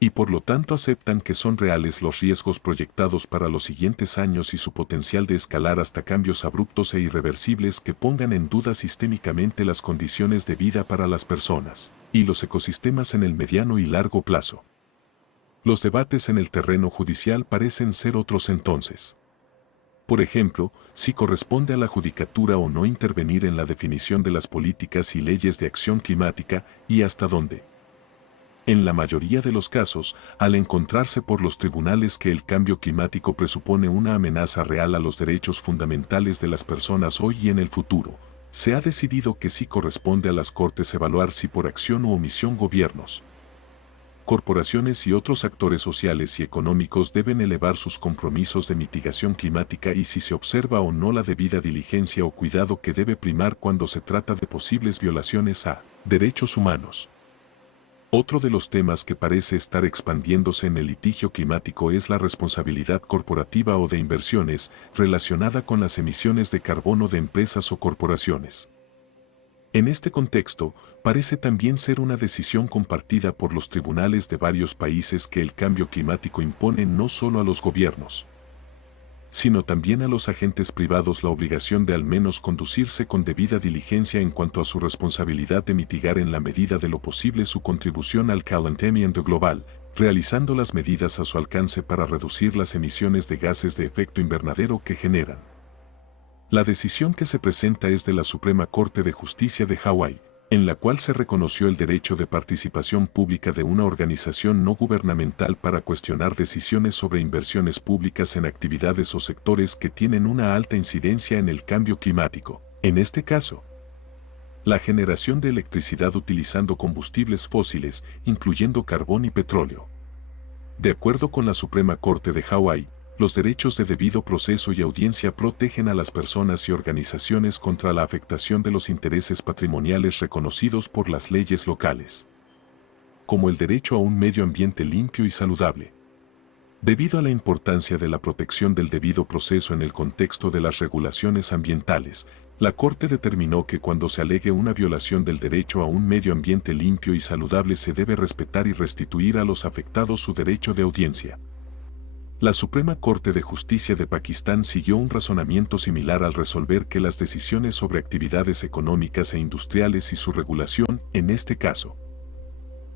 Y por lo tanto aceptan que son reales los riesgos proyectados para los siguientes años y su potencial de escalar hasta cambios abruptos e irreversibles que pongan en duda sistémicamente las condiciones de vida para las personas y los ecosistemas en el mediano y largo plazo. Los debates en el terreno judicial parecen ser otros entonces. Por ejemplo, si corresponde a la judicatura o no intervenir en la definición de las políticas y leyes de acción climática y hasta dónde. En la mayoría de los casos, al encontrarse por los tribunales que el cambio climático presupone una amenaza real a los derechos fundamentales de las personas hoy y en el futuro, se ha decidido que sí corresponde a las Cortes evaluar si por acción u omisión gobiernos, corporaciones y otros actores sociales y económicos deben elevar sus compromisos de mitigación climática y si se observa o no la debida diligencia o cuidado que debe primar cuando se trata de posibles violaciones a derechos humanos. Otro de los temas que parece estar expandiéndose en el litigio climático es la responsabilidad corporativa o de inversiones relacionada con las emisiones de carbono de empresas o corporaciones. En este contexto, parece también ser una decisión compartida por los tribunales de varios países que el cambio climático impone no solo a los gobiernos, sino también a los agentes privados la obligación de al menos conducirse con debida diligencia en cuanto a su responsabilidad de mitigar en la medida de lo posible su contribución al calentamiento global, realizando las medidas a su alcance para reducir las emisiones de gases de efecto invernadero que generan. La decisión que se presenta es de la Suprema Corte de Justicia de Hawái, en la cual se reconoció el derecho de participación pública de una organización no gubernamental para cuestionar decisiones sobre inversiones públicas en actividades o sectores que tienen una alta incidencia en el cambio climático. En este caso, la generación de electricidad utilizando combustibles fósiles, incluyendo carbón y petróleo. De acuerdo con la Suprema Corte de Hawái, los derechos de debido proceso y audiencia protegen a las personas y organizaciones contra la afectación de los intereses patrimoniales reconocidos por las leyes locales, como el derecho a un medio ambiente limpio y saludable. Debido a la importancia de la protección del debido proceso en el contexto de las regulaciones ambientales, la Corte determinó que cuando se alegue una violación del derecho a un medio ambiente limpio y saludable se debe respetar y restituir a los afectados su derecho de audiencia. La Suprema Corte de Justicia de Pakistán siguió un razonamiento similar al resolver que las decisiones sobre actividades económicas e industriales y su regulación, en este caso,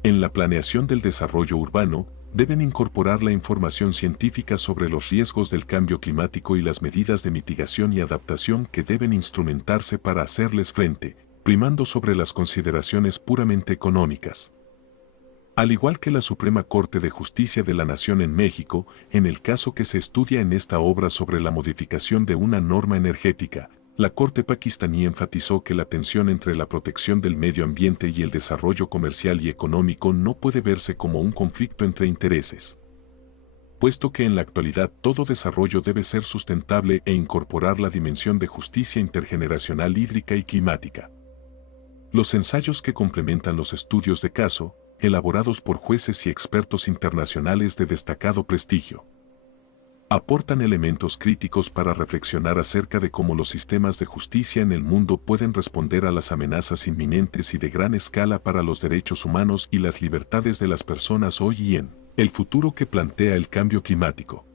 en la planeación del desarrollo urbano, deben incorporar la información científica sobre los riesgos del cambio climático y las medidas de mitigación y adaptación que deben instrumentarse para hacerles frente, primando sobre las consideraciones puramente económicas. Al igual que la Suprema Corte de Justicia de la Nación en México, en el caso que se estudia en esta obra sobre la modificación de una norma energética, la Corte pakistaní enfatizó que la tensión entre la protección del medio ambiente y el desarrollo comercial y económico no puede verse como un conflicto entre intereses, puesto que en la actualidad todo desarrollo debe ser sustentable e incorporar la dimensión de justicia intergeneracional hídrica y climática. Los ensayos que complementan los estudios de caso, elaborados por jueces y expertos internacionales de destacado prestigio, aportan elementos críticos para reflexionar acerca de cómo los sistemas de justicia en el mundo pueden responder a las amenazas inminentes y de gran escala para los derechos humanos y las libertades de las personas hoy y en el futuro que plantea el cambio climático.